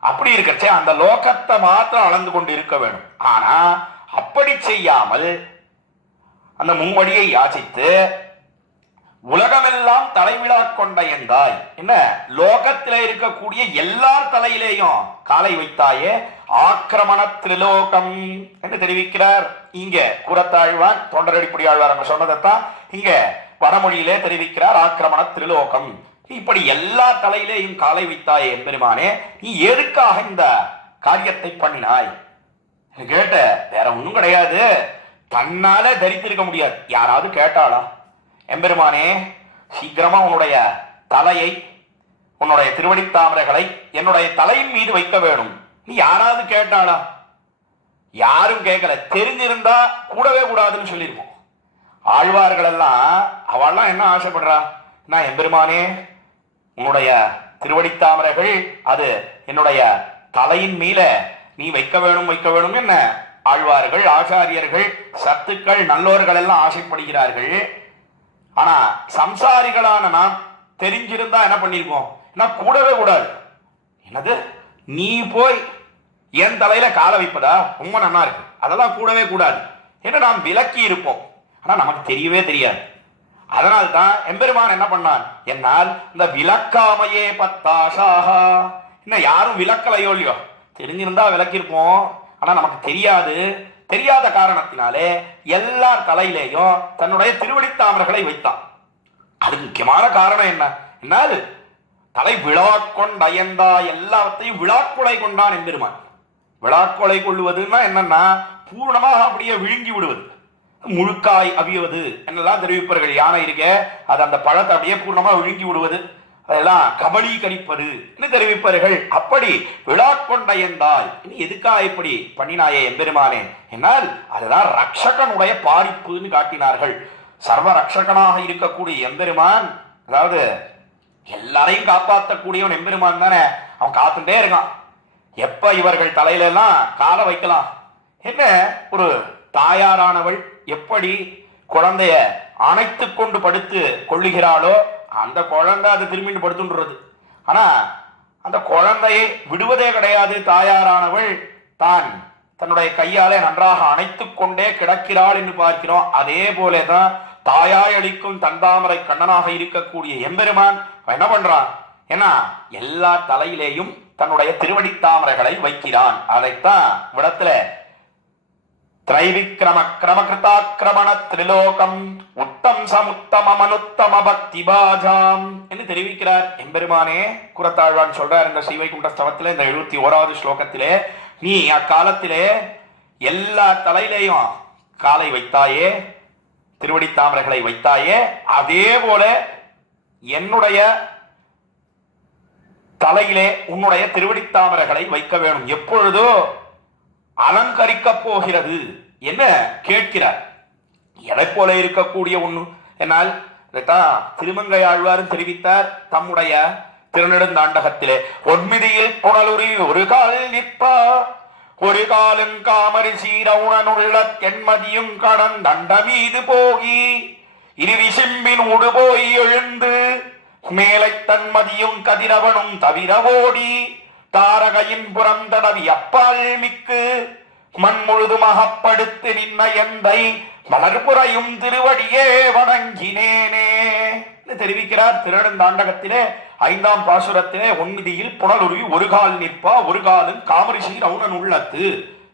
அப்படி இருக்கச்சே அந்த லோகத்தை மாத்திரம் அளந்து கொண்டு இருக்க வேணும். ஆனா அப்படி செய்யாமல் அந்த மும்மடியை யாசித்து உலகமெல்லாம் தலைவிழா கொண்ட எந்தாய் என்ன லோகத்திலே இருக்கக்கூடிய எல்லார் தலையிலேயும் காலை வைத்தாயே ஆக்கிரமண திரிலோகம் என்று தெரிவிக்கிறார். இங்க கூரத்தாழ்வான் தொண்டரடிப்படி ஆழ்வார் என்று சொன்னதைத்தான் இங்க வடமொழியிலே தெரிவிக்கிறார். ஆக்கிரமண திரிலோகம், இப்படி எல்லா தலையிலேயும் காலை வைத்தாயே எம்பெருமானே, நீ எதுக்காக இந்த காரியத்தை பண்ணினாய் கேட்ட. வேற ஒண்ணும் கிடையாது, தன்னால தரித்திருக்க முடியாது. யாராவது கேட்டாளா? எம்பெருமானே சீக்கிரமா உன்னுடைய தலையை, உன்னுடைய திருவடித்தாமரைகளை என்னுடைய தலையின் மீது வைக்க வேணும். நீ யாராவது கேட்டாளா? யாரும் கேட்கல. தெரிஞ்சிருந்தா கூடவே கூடாதுன்னு சொல்லியிருப்போம். ஆழ்வார்கள் எல்லாம் அவள்லாம் என்ன ஆசைப்படுறா? நான் எம்பெருமானே, உன்னுடைய திருவடித்தாமரைகள் அது என்னுடைய தலையின் மீத நீ வைக்க வேணும் என்ன ஆழ்வார்கள், ஆச்சாரியர்கள், சத்துக்கள், நல்லோர்கள் எல்லாம் ஆசைப்படுகிறார்கள். ஆனா சம்சாரிகளான நாம் தெரிஞ்சிருந்தா என்ன பண்ணிருக்கோம்? நான் கூடவே கூடாது. என்னது, நீ போய் என் தலையில கால வைப்பதா? ரொம்ப நல்லா இருக்கு, அதெல்லாம் கூடவே கூடாது என்று நாம் விலக்கி இருப்போம். ஆனா நமக்கு தெரியவே தெரியாது. அதனால்தான் எம்பெருமான் என்ன பண்ணான்? என்னால் இந்த விளக்காமையே பத்தாசாகா. இன்னும் யாரும் விளக்கலையோ இல்லையோ, தெரிஞ்சிருந்தா விளக்கியிருப்போம். ஆனா நமக்கு தெரியாது. தெரியாத காரணத்தினாலே எல்லார் தலையிலேயும் தன்னுடைய திருவடித்தாமர்களை வைத்தான். அது முக்கியமான காரணம் என்ன? என்னால் தலை விழா கொண்டயந்தா, எல்லாத்தையும் விழாக்கொலை கொண்டான் எம்பெருமான். விழாக்கொலை கொள்ளுவதுன்னா என்னன்னா, பூர்ணமாக அப்படியே விழுங்கி விடுவது, முழுக்காய் அவியுவது என்னெல்லாம் தெரிவிப்பார்கள். யானை இருக்க அது அந்த பழத்தை அப்படியே பூர்ணமா விழுங்கி விடுவது, அதெல்லாம் கபடி கணிப்பது என்று தெரிவிப்பார்கள். அப்படி விழா கொண்டயந்தாய், இனி எதுக்கா இப்படி பண்ணினாயே எம்பெருமானே? என்னால் அதுதான் ரக்ஷகனுடைய பாரிப்புன்னு காட்டினார்கள். சர்வ ரக்ஷகனாக இருக்கக்கூடிய எம்பெருமான், அதாவது எல்லாரையும் காப்பாற்றக்கூடியவன் எம்பெருமான் தானே. அவன் காத்துட்டே இருக்கான், எப்ப இவர்கள் தலையில எல்லாம் கால வைக்கலாம். என்ன ஒரு தாயாரானவள் எப்படி குழந்தைய அணைத்து கொண்டு படுத்து கொள்ளுகிறாளோ, அந்த குழந்தை அது திரும்பிட்டு படுத்துன்றது. ஆனா அந்த குழந்தையை விடுவதே கிடையாது. தாயாரானவள் தான் தன்னுடைய கையாலே நன்றாக அணைத்து கொண்டே கிடக்கிறாள் என்று பார்க்கிறோம். அதே போலதான் தாயாய் அளிக்கும் தந்தாமரை கண்ணனாக இருக்கக்கூடிய எம்பெருமான் என்ன பண்றான்? ஏன்னா எல்லா தலையிலேயும் தன்னுடைய திருவடித்தாமரைகளை வைக்கிறான். அதைத்தான் விடத்துல திரைவிக்ரம கிரமகிருதாக்கிரமண திரிலோகம் உத்தம் சமுத்தம மனுத்தம பக்தி பாஜாம் என்று தெரிவிக்கிறார் எம்பெருமானே. குரத்தாழ்வான் சொல்றார் இந்த ஸ்ரீவைகுண்ட ஸ்தவத்திலே, இந்த 71வது ஸ்லோகத்திலே, நீ அக்காலத்திலே எல்லா தலையிலேயும் காலை வைத்தாயே, திருவடித்தாமரைகளை வைத்தாயே, அதே போல என்னுடைய தலையிலே உன்னுடைய திருவடித்தாமரைகளை வைக்க வேணும். எப்பொழுதோ அலங்கரிக்க போகிறது என்ன கேட்கிறார். எதை போல இருக்கக்கூடிய ஒண்ணு என்னால் திருமங்கை ஆழ்வாரும் தெரிவித்தார் தம்முடைய திருநெடுந்தாண்டகத்திலே. ஒன்மிதியில் புனலுரி ஒரு கால் நிற்பா, ஒரு காலும் காமரி சீரவுணனுள்ள தென்மதியும் கடந்தண்ட மீது போகி இருவிசிம்பின் உடுபோய் எழுந்து மேலை தன்மதியும் கதிரவனும் தவிர ஓடி தாரகையின் புறம் தடவி அப்பால் மிக்கு மண் முழுதும் அகப்படுத்து நின்ன எந்தை மலர்புறையும் திருவடியே வணங்கினேனே தெரிவிக்கிறார் திருநெடுந்தாண்டகத்திலே 5ஆம் பாசுரத்திலே. ஒன்மிதியில் புனலுருவி ஒரு கால் நிற்பா, ஒரு காலும் காமரிசி ரவுணன் உள்ளத்து.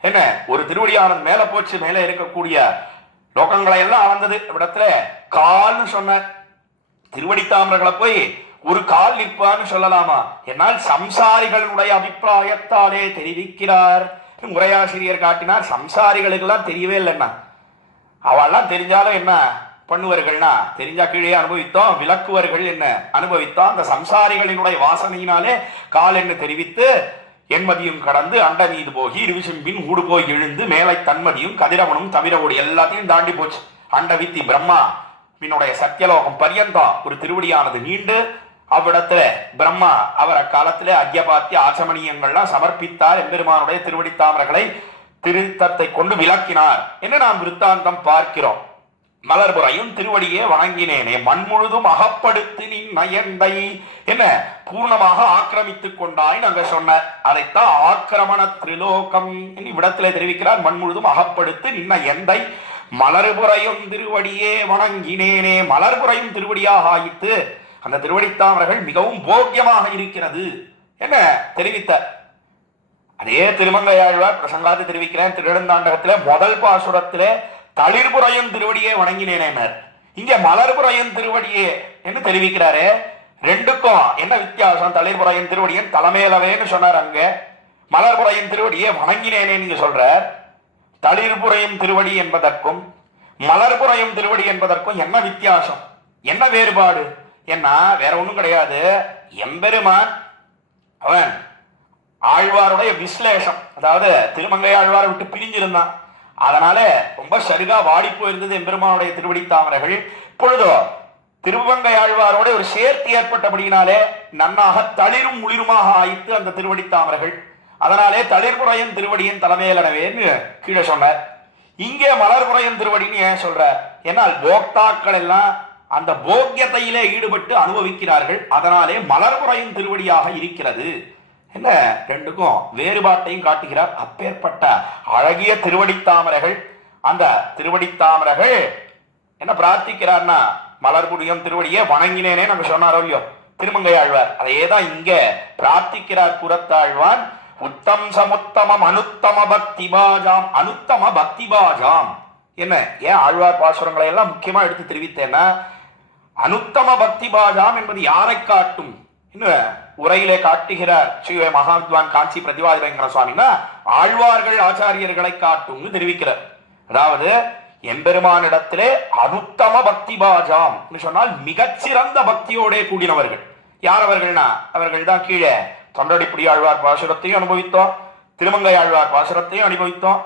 என்ன ஒரு திருவடியானது மேல போச்சு, மேலே இருக்கக்கூடிய லோகங்களை எல்லாம் அளந்தது. இடத்துல கால்னு சொன்ன திருவடித்தாமர்களை போய் ஒரு கால் நிற்பான்னு சொல்லலாமா? என்னால் சம்சாரிகளுடைய அபிப்பிராயத்தாலே தெரிவிக்கிறார். உரையாசிரியர் காட்டினார், சம்சாரிகளுக்கெல்லாம் தெரியவே இல்லைன்னா, அவெல்லாம் தெரிஞ்சாலும் என்ன பண்ணுவார்கள்னா, தெரிஞ்சா கீழே அனுபவித்தோம், விளக்குவர்கள் என்ன அனுபவித்தோம். அந்த சம்சாரிகளினுடைய வாசனையினாலே கால் என்ன தெரிவித்து என்மதியும் கடந்து அண்ட மீது போகி இருவிசும்பின் ஊடு போய் எழுந்து மேலை தன்மதியும் கதிரவனும் தவிரவோடு எல்லாத்தையும் தாண்டி போச்சு. அண்ட வித்தி பிரம்மா என்னுடைய சத்தியலோகம் பரியந்தம் ஒரு திருவடியானது நீண்டு அவ்விடத்துல பிரம்மா அவர் அக்காலத்திலே அக்யபாத்திய ஆச்சமணியங்கள்லாம் சமர்ப்பித்தார். எம்பெருமானுடைய திருவடித்தாமர்களை திருத்தத்தை கொண்டு விளக்கினார் என்று நாம் விருத்தாந்தம் பார்க்கிறோம். மலர்புறையும் திருவடியே வணங்கினேனே மண் முழுதும் அகப்படுத்து நீ நயந்தை என்ன பூர்ணமாக ஆக்கிரமித்துக் கொண்டாய் நாங்க சொன்ன. அதைத்தான் ஆக்கிரமண திரிலோகம் இவ்விடத்திலே தெரிவிக்கிறார். மண் முழுதும் அகப்படுத்து நின்ன எந்தை மலர்புறையும் திருவடியே வணங்கினேனே. மலர்புறையும் திருவடியாக ஆயித்து அந்த திருவடித்தாமர்கள் மிகவும் போக்கியமாக இருக்கிறது என்ன தெரிவித்த. அதே திருமங்கையாழ்வார் பிரசங்காத்து தெரிவிக்கிறேன். திருநெடுந்தாண்டகத்திலே முதல் பாசுரத்திலே தளிர்புறையும் திருவடியே வணங்கினேனர், இங்க மலர்புறையும் திருவடியே என்று தெரிவிக்கிறாரு. ரெண்டுக்கும் என்ன வித்தியாசம்? தளிர்புறையும் திருவடியின் தலைமையிலவேன்னு சொன்னார், அங்க மலர்புறையும் திருவடியே வணங்கினேனே நீங்க சொல்றார். தளிர்புறையும் திருவடி என்பதற்கும் மலர்புறையும் திருவடி என்பதற்கும் என்ன வித்தியாசம், என்ன வேறுபாடு? என்ன வேற ஒண்ணும் கிடையாது. எம்பெருமான் அவன் ஆழ்வாருடைய விஸ்லேஷம், அதாவது திருமங்கை ஆழ்வாரை விட்டு பிரிஞ்சிருந்தான். அதனால ரொம்ப சருகா வாடி போயிருந்தது எம்பெருமானுடைய திருவடி தாமரைகள். இப்பொழுதோ திருவங்கை ஆழ்வாரோட ஒரு சேர்த்து ஏற்பட்டபடியினாலே நன்னாக தளிரும் முளிருமாக ஆயித்து அந்த திருவடி தாமரைகள். அதனாலே தளிர்புறையன் திருவடியின் தலைமையிலனவேன்னு கீழே சொன்னார். இங்கே மலர்புறையன் திருவடின்னு ஏன் சொல்றார்? ஏன்னால் போக்தாக்கள் எல்லாம் அந்த போக்கியத்தையிலே ஈடுபட்டு அனுபவிக்கிறார்கள். அதனாலே மலர்புறையின் திருவடியாக இருக்கிறது. என்ன ரெண்டுக்கும் வேறுபாட்டையும் காட்டுகிறார். அப்பேற்பட்ட அழகிய திருவடித்தாமரைகள். அந்த திருவடித்தாமரைகள் என்ன பிரார்த்திக்கிறார்னா, மலர்புரியும் திருவடியே வணங்கினேனே நம்ம சொன்னாரோ இல்லையோ திருமங்கை ஆழ்வார், அதையேதான் இங்க பிரார்த்திக்கிறார் புறத்தாழ்வான். உத்தம் சமுத்தமம் அனுத்தம பக்தி பாஜாம். அனுத்தம பக்தி பாஜாம் என்ன ஏன் ஆழ்வார் பாசுரங்களை எல்லாம் முக்கியமா எடுத்து தெரிவித்தேன்னா, அனுத்தம பக்தி பாஜாம் என்பது யாரை காட்டும்? இன்னும் உரையிலே காட்டுகிறார் ஸ்ரீ மகாத்வான் காஞ்சி பிரதிவாதிரங்கர சுவாமினா, ஆழ்வார்கள் ஆச்சாரியர்களை காட்டும்னு தெரிவிக்கிறார். அதாவது எம்பெருமானிடத்திலே அனுத்தம பக்தி பாஜாம் சொன்னால் மிகச்சிறந்த பக்தியோட கூடினவர்கள். யார் அவர்கள்னா, அவர்கள் தான் கீழே தொண்டடிப்புடி ஆழ்வார் பாசுரத்தையும் அனுபவித்தோம், திருமங்கை ஆழ்வார் பாசுரத்தையும் அனுபவித்தோம்.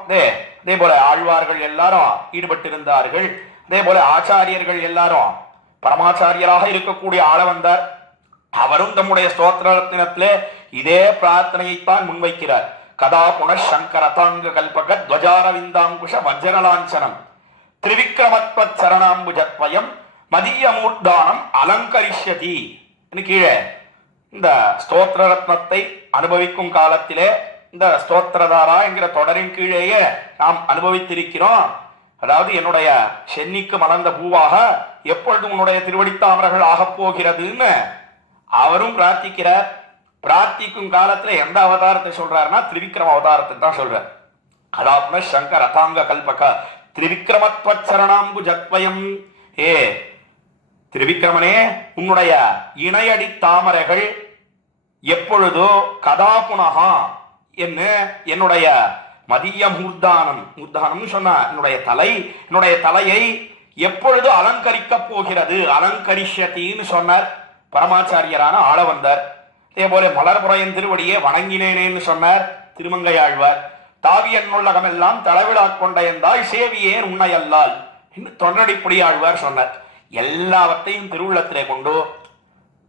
அதே போல ஆழ்வார்கள் எல்லாரும் ஈடுபட்டிருந்தார்கள். அதே போல ஆச்சாரியர்கள் எல்லாரும் பரமாச்சாரியராக இருக்கக்கூடிய ஆள வந்தார். அவரும் தம்முடைய ஸ்தோத்திரத்தினத்திலே இதே பிரார்த்தனையைத்தான் முன்வைக்கிறார். கதா புனசங்கரதாங்க கல்பக துவஜாரவிந்தாங்குஷ வஜ்ரலாஞ்சனம் திரிவிக்ரமத்வத் சரணாம்புஜத்வயம் மதிய மூர்தானம் அலங்கரிஷ்யதி. கீழே இந்த ஸ்தோத்திர ரத்னத்தை அனுபவிக்கும் காலத்திலே இந்த ஸ்தோத்திரதாரா என்கிற தொடரின் கீழேயே நாம் அனுபவித்திருக்கிறோம். அதாவது என்னுடைய சென்னிக்கு மலர்ந்த பூவாக எப்பொழுது உன்னுடைய திருவடித்தாமரைகள் ஆகப் போகிறதுன்னு அவரும் பிரார்த்திக்கிறார். பிரார்த்திக்கும் காலத்துல எந்த அவதாரத்தை சொல்றாருன்னா, திரிவிக்ரம அவதாரத்தை தான் சொல்றார். அதாவது சங்கர் ரதாங்க கல்பக திரிவிக்ரமத்வத் சரணாம்புஜத்வயம். ஏ திரிவிக்ரமனே, உன்னுடைய இணையடி தாமரைகள் எப்பொழுதோ கதா புனகா என்னுடைய மதிய மூர்தானம், மூர்தானம் சொன்ன என்னுடைய தலையை எப்பொழுது அலங்கரிக்க போகிறது, அலங்கரிஷத்தின்னு சொன்னார். பரமாச்சாரியரான ஆள வந்தார். அதே போல மலர்புறையன் திருவடியே வணங்கினேனேன்னு சொன்னார் திருமங்கை ஆழ்வார். தாவியன் உள்ளகம் எல்லாம் தளவிழா கொண்ட எந்தாய் சேவியேன் உன்னை அல்லால் என்று தொண்டடிப்புடி ஆழ்வார் சொன்னார். எல்லாவற்றையும் திருவுள்ளத்திலே கொண்டு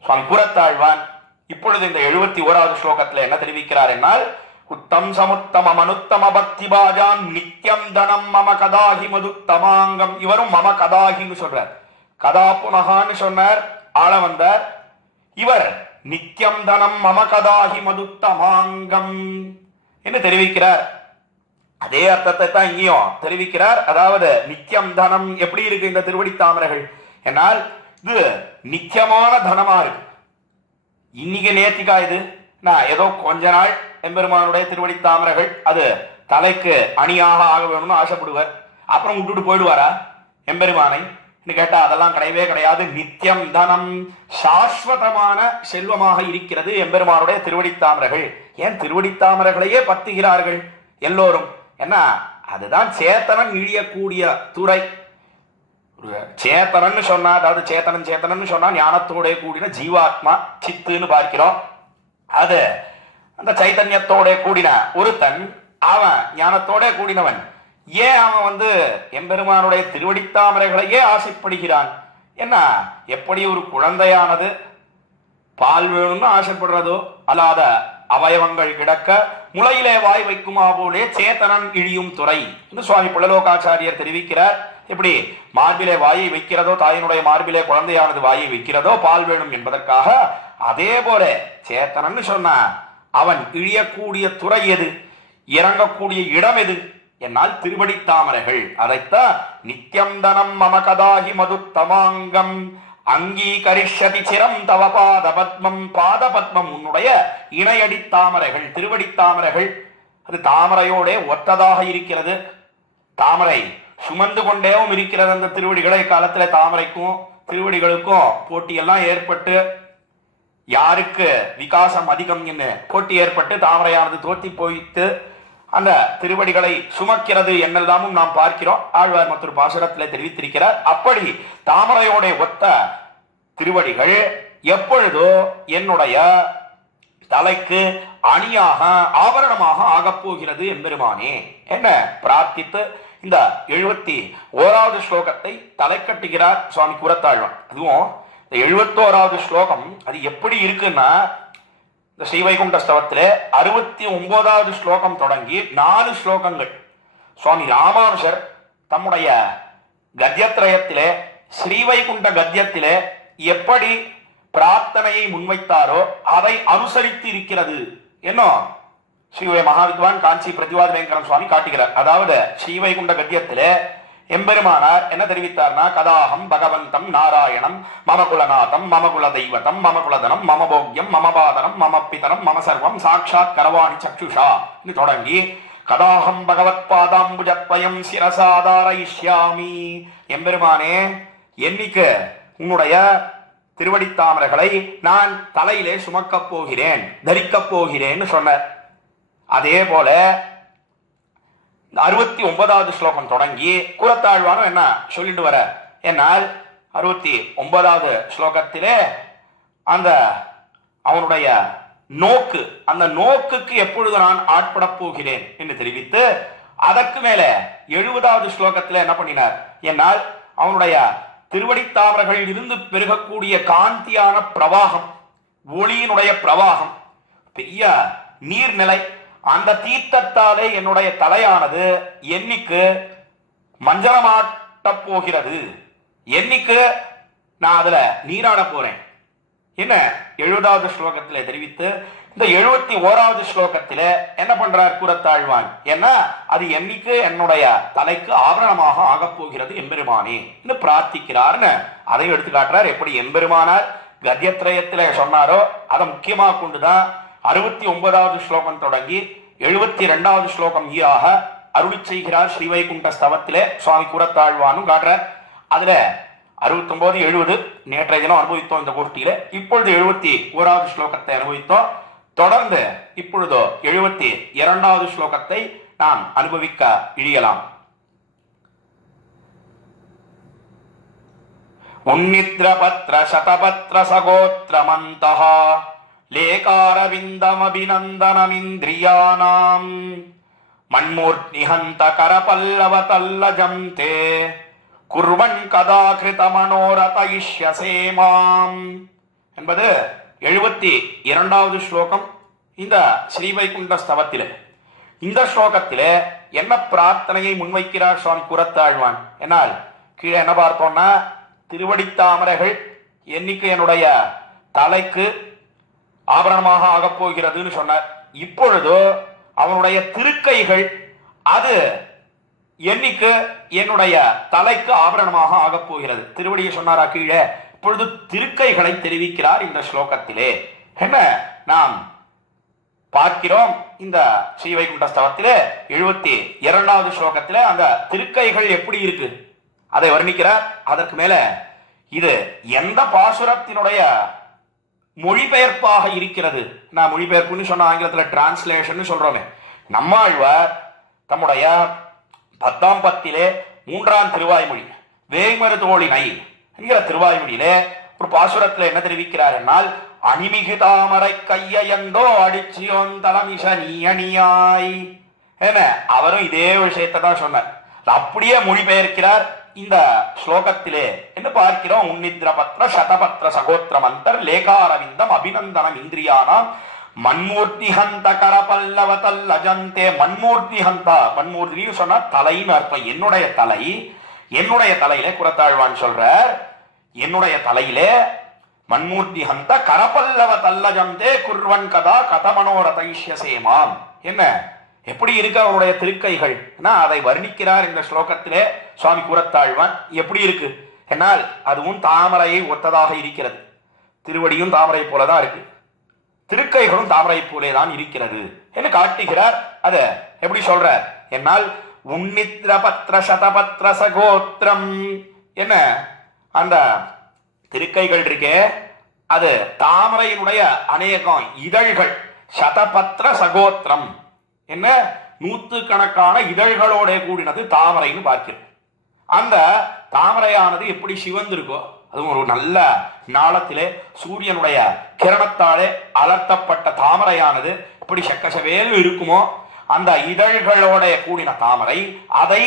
சுவாமி புறத்தாழ்வான் இப்பொழுது இந்த 71வது ஸ்லோகத்தில் என்ன தெரிவிக்கிறார் என்னால், உத்தம் சமுத்தம அனுத்தம பக்தி பாஜான் நித்யம் தனம் மம கதாகி மதுத்தமாங்கம். இவரும் மம கதாகின்னு சொல்றார். கதா புனகான்னு சொன்னார் ஆள வந்தார். இவர் நித்யம் தனம் மம கதாகி மதுத்தமாங்கம் என்று தெரிவிக்கிறார். அதே அர்த்தத்தை தான் இங்கேயும் தெரிவிக்கிறார். அதாவது நித்தியம் தனம் எப்படி இருக்கு இந்த திருவடி தாமரைகள் என்னால், இது நித்தியமான தனமா இருக்கு. இன்னைக்கு நேத்திக்கா இது நான் ஏதோ கொஞ்ச நாள் எம்பெருமானுடைய திருவடி தாமரைகள் அது தலைக்கு அணியாக ஆக வேணும்னு ஆசைப்படுவார், அப்புறம் விட்டுட்டு போயிடுவாரா எம்பெருமானை கேட்டா அதெல்லாம் கிடையவே கிடையாது. நித்தியம் தனம் சாஸ்வதமான செல்வமாக இருக்கிறது எம்பெருமானுடைய திருவடி தாமரைகள். ஏன் திருவடி தாமரைகளையே பத்துகிறார்கள் எல்லோரும்? என்ன அதுதான் சேத்தனன் இழியக்கூடிய துறை. சேத்தனன்னு சொன்னா, அதாவது சேத்தனன் சொன்னா ஞானத்தோட கூடின ஜீவாத்மா சித்துன்னு பார்க்கிறோம். அது அந்த சைத்தன்யத்தோட கூடின ஒருத்தன், அவன் ஞானத்தோட கூடினவன். ஏன் அவன் எம்பெருமானுடைய திருவடித்தாமரைகளையே ஆசைப்படுகிறான்? என்ன எப்படி ஒரு குழந்தையானது பால் வேணும்னு ஆசைப்படுறதோ அல்லாத அவயவங்கள் கிடக்க முளையிலே வாய் வைக்குமா போலே சேத்தனன் இழியும் துறை என்று சுவாமி புள்ளலோகாச்சாரியர் தெரிவிக்கிறார். எப்படி மார்பிலே வாயை வைக்கிறதோ, தாயினுடைய மார்பிலே குழந்தையானது வாயை வைக்கிறதோ பால் வேணும் என்பதற்காக, அதே போல சேத்தனன்னு சொன்ன அவன் இழியக்கூடிய துறை எது, இறங்கக்கூடிய இடம் எது என்னால் திருவடி தாமரைகள். அதைத்தான் நித்யம் தனம் மம கதாகி மதுத்தமாங்கம் அங்கீகரிஷதி சிரம் தவ பாத பத்மம். பாத பத்மம் உன்னுடைய இணையடி தாமரைகள், திருவடி தாமரைகள். அது தாமரையோட ஒத்ததாக இருக்கிறது. தாமரை சுமந்து கொண்டேவும் இருக்கிறது அந்த திருவடிகளை. காலத்துல தாமரைக்கும் திருவடிகளுக்கும் போட்டியெல்லாம் ஏற்பட்டு யாருக்கு விகாசம் அதிகம் என்று போட்டி ஏற்பட்டு தாமரையானது தோற்றி போய்த்து அந்த திருவடிகளை சுமக்கிறது என்னெல்லாமும் நாம் பார்க்கிறோம். ஆழ்வார் மற்றொரு பாசுரத்திலே தெரிவித்திருக்கிறார். அப்படி தாமரையோட ஒத்த திருவடிகள் எப்பொழுதோ என்னுடைய தலைக்கு அணியாக ஆபரணமாக ஆகப் போகிறது எம்பெருமானே என்ன பிரார்த்தித்து இந்த 71வது ஸ்லோகத்தை தலை கட்டுகிறார் சுவாமி கூரத்தாழ்வான். அதுவும் இந்த 71வது ஸ்லோகம் அது எப்படி இருக்குன்னா, இந்த ஸ்ரீவைகுண்ட ஸ்தவத்திலே 69வது ஸ்லோகம் தொடங்கி 4 ஸ்லோகங்கள் சுவாமி ராமானுஜர் தம்முடைய கத்தியத்ரயத்திலே ஸ்ரீவைகுண்ட கத்தியத்திலே எப்படி பிரார்த்தனையை முன்வைத்தாரோ அதை அனுசரித்து இருக்கிறது என்ன ஸ்ரீ மகாவித்வான் காஞ்சி பிரதிவாத வெங்கடம் சுவாமி காட்டுகிறார். அதாவது ஸ்ரீவைகுண்ட கத்தியத்திலே எம்பெருமானார் என்ன தெரிவித்தார்னா, கதாஹம் பகவந்தம் நாராயணம் மம குலநாதம் மம குல தெய்வதம் மம குலதனம் மம போக்யம் மம பாதனம் மம பிதனம் மம சர்வம் சாட்சாத் கரவாணி சக்ஷுஷா தொடங்கி கதாஹம் பகவத் பாதாம்புஜத்வயம் சிரசாதாரயிஷ்யாமி, எம்பெருமானே என்னைக்கு உன்னுடைய திருவடித்தாமரைகளை நான் தலையிலே சுமக்கப் போகிறேன் தரிக்கப் போகிறேன்னு சொன்னார். அதே போல 69வது ஸ்லோகம் தொடங்கி கூரத்தாழ்வானும் என்ன சொல்லிட்டு வர என்னால் 69வது ஸ்லோகத்திலே அந்த அவனுடைய நோக்கு, அந்த நோக்குக்கு எப்பொழுது நான் ஆட்பட போகிறேன் என்று தெரிவித்து அதற்கு மேல 70வது ஸ்லோகத்தில் என்ன பண்ணினார் என்னால் அவனுடைய திருவடித்தாமரைகளில் இருந்து பெருகக்கூடிய காந்தியான பிரவாகம், ஒளியினுடைய பிரவாகம், பெரிய நீர்நிலை, அந்த தீர்த்தத்தாலே என்னுடைய தலையானது என்னைக்கு மஞ்சளமாட்ட போகிறது, என்னைக்கு நான் அதுல நீராட போறேன் என்ன 70வது ஸ்லோகத்திலே தெரிவித்து இந்த 71வது ஸ்லோகத்திலே என்ன பண்றார் கூரத்தாழ்வான், ஏன்னா அது என்னைக்கு என்னுடைய தலைக்கு ஆபரணமாக ஆகப் போகிறது எம்பெருமானே என்று பிரார்த்திக்கிறார்னு அதையும் எடுத்து காட்டுறார். எப்படி எம்பெருமானார் கத்தியத்ரயத்திலே சொன்னாரோ அதை முக்கியமாக கொண்டுதான் 69வது ஸ்லோகம் தொடங்கி 72வது ஸ்லோகம் ஈராக அருளி செய்கிறார் ஸ்ரீவைகுண்ட ஸ்தவத்திலே சுவாமி கூரத்தாழ்வானும் காட்டுறார். அதுல 69, 70 நேற்றைய தினம் அனுபவித்தோம் இந்த கோஷ்டியில. இப்பொழுது 71வது ஸ்லோகத்தை அனுபவித்தோம். தொடர்ந்து இப்பொழுது 72வது ஸ்லோகத்தை நாம் அனுபவிக்க இழியலாம். உன்னித்ரபத்ர சதபத்ர சகோத்ரமந்தஹ லேகாரவிந்தமபிநந்தனமிந்திரியானாம் மன்மூர்த்திஹந்த கரபல்லவதல்லஜம் தே குர்வன் கதா கிருத மனோரத இஷ்யசேமாம் என்பது 72வது ஸ்லோகம் இந்த ஸ்ரீவைகுண்ட ஸ்தவத்திலே. இந்த ஸ்லோகத்திலே என்ன பிரார்த்தனையை முன்வைக்கிறார் சுவாமி கூரத்தாழ்வான் என்னால் கீழே என்ன பார்த்தோம்னா, திருவடித்தாமரைகள் என்னைக்கு என்னுடைய தலைக்கு ஆபரணமாக ஆகப் போகிறதுன்னு சொன்னார். இப்பொழுது அவனுடைய திருக்கைகள் அது என்னைக்கு என்னுடைய தலைக்கு ஆபரணமாக ஆகப் போகிறது, திருவடியை சொன்னாரா கீழே. இப்பொழுது திருக்கைகளை தெரிவிக்கிறார் இந்த ஸ்லோகத்திலே. என்ன நாம் பார்க்கிறோம் இந்த ஸ்ரீவைகுண்ட ஸ்தவத்திலே 72வது ஸ்லோகத்திலே அந்த திருக்கைகள் எப்படி இருக்கு அதை வர்ணிக்கிறார். அதற்கு மேல இது எந்த பாசுரத்தினுடைய மொழிபெயர்ப்பாக இருக்கிறது. நான் மொழிபெயர்ப்புன்னு சொன்ன ஆங்கிலத்தில் டிரான்ஸ்லேஷன் சொல்றோமே. நம்மாழ்வார் தம்முடைய 10ஆம் பத்திலே 3ஆம் திருவாய்மொழி வேய்மரு தோழினை என்கிற திருவாய்மொழியிலே ஒரு பாசுரத்தில் என்ன தெரிவிக்கிறார் என்னால், அணிமிகு தாமரை கையண்டோ அடிச்சியோன் தலமிஷ நீ அணியாய் என்ன அவரும் இதே விஷயத்தை தான் சொன்னார். அப்படியே மொழிபெயர்க்கிறார் இந்த ஸ்லோகத்திலே என்று பார்க்கிறோம். உன்னித்ரபத்ர சதபத்ர சகோத்திரமந்தர் லேகாரவிந்தம் அபிநந்தனம் இந்திரியானாம் மன்மூர்த்திஹந்த கரபல்லவதல்லஜந்தே. மன்மூர்த்திஹந்தா, மன்மூர்த்தின்னு சொன்னா தலைன்னு அர்த்தம். என்னுடைய தலையிலே கூரத்தாழ்வான் சொல்றார், என்னுடைய தலையிலே மன்மூர்த்திஹந்த கரபல்லவதல்லஜந்தே குர்வன் கதா கதமனோரதைஷ்யசேமாம். என்ன எப்படி இருக்கு அவருடைய திருக்கைகள், அதை வர்ணிக்கிறார் இந்த ஸ்லோகத்திலே சுவாமி கூரத்தாழ்வான். எப்படி இருக்கு என்னால் அதுவும் தாமரையை ஒத்ததாக இருக்கிறது, திருவடியும் தாமரை போலதான் இருக்கு, திருக்கைகளும் தாமரை போலே தான் இருக்கிறது என்று காட்டுகிறார். அத எப்படி சொல்றார் என்னால், உன்னித்ரபத்ர சதபத்ர சகோத்திரம் என்ன அந்த திருக்கைகள் இருக்கே அது தாமரையினுடைய அநேகம் இதழ்கள், சதபத்ர சகோத்திரம் என்ன 100கணக்கான இதழ்களோட கூடினது தாமரைன்னு பார்க்கிறோம். அந்த தாமரையானது எப்படி சிவந்திருக்கோ, அதுவும் ஒரு நல்ல நாளத்திலே சூரியனுடைய கிரணத்தாலே அலர்த்தப்பட்ட தாமரையானது எப்படி செக்கசவேல் இருக்குமோ அந்த இதழ்களோட கூடின தாமரை, அதை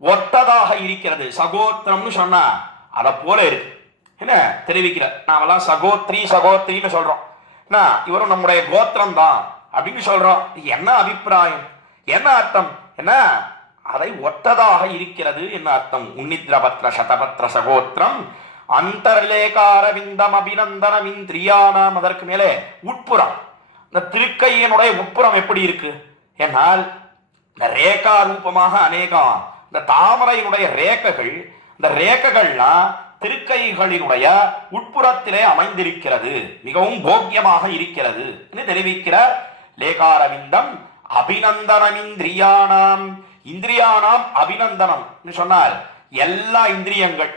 ஒத்ததாக இருக்கிறது. சகோத்திரம்னு சொன்னா அதை போல இருக்கு. என்ன தெரிவிக்கிற, நாமெல்லாம் சகோத்திரின்னு சொல்றோம். என்ன இவரும் நம்முடைய கோத்திரம் தான் அப்படின்னு சொல்றோம். என்ன அபிப்பிராயம், என்ன அர்த்தம், என்ன அதை ஒத்ததாக இருக்கிறது என்ன அர்த்தம்? உன்னித்ரபத்ர சதபத்ர சகோத்திரம் அந்தர்லேகாரவிந்தம் அபிநந்தனம் இந்திரியானாம். அதற்கு மேலே உட்புறம், இந்த திருக்கையினுடைய உட்புறம் எப்படி இருக்கு என்னால் இந்த ரேகா ரூபமாக அநேகம் இந்த தாமரையினுடைய ரேகைகள், இந்த ரேகைகள்லாம் திருக்கைகளினுடைய உட்புறத்திலே அமைந்திருக்கிறது, மிகவும் போக்கியமாக இருக்கிறது என்று தெரிவிக்கிறார். லேகாரவிந்தம் அபிநந்தனம் இந்திரியானாம். இந்திரியானாம் அபிநந்தனம் சொன்னால் எல்லா இந்திரியங்கள்,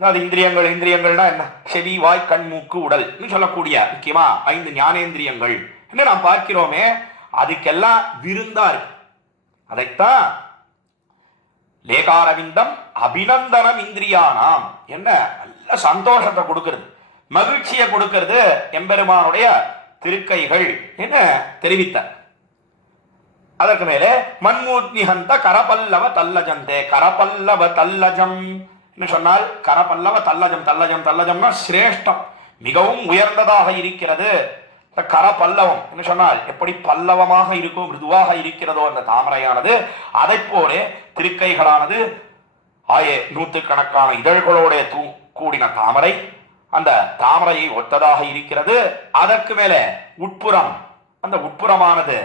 அதாவது இந்திரியங்கள்னா என்ன? செவி, வாய், கண், மூக்கு, உடல் சொல்லக்கூடிய முக்கியமா 5 ஞானேந்திரியங்கள் என்று நாம் பார்க்கிறோமே, அதுக்கெல்லாம் விருந்தா இருக்கு. அதைத்தான் லேகாரவிந்தம் அபிநந்தனம் இந்திரியானாம் என்ன நல்ல சந்தோஷத்தை கொடுக்கிறது, மகிழ்ச்சியை கொடுக்கிறது எம்பெருமானுடைய திருக்கைகள் என்ன தெரிவித்தார். அதற்கு மேலே மன்மூத்னிஹந்த கரபல்லவ தல்லஜந்தே. கரபல்லவ தல்லஜம் சொன்னால் கரபல்லவ தல்லஜம், தல்லஜம்னா சிரேஷ்டம், மிகவும் உயர்ந்ததாக இருக்கிறது. கரபல்லவம் என்று சொன்னால் எப்படி பல்லவமாக இருக்கோ, மிருதுவாக இருக்கிறதோ அந்த தாமரையானது, அதை போல திருக்கைகளானது நூற்றுக்கணக்கான இதழ்களோட கூடின தாமரை அந்த தாமரையை ஒத்ததாக இருக்கிறது. அதற்கு மேலே உட்புறம், அந்த உட்புறமானது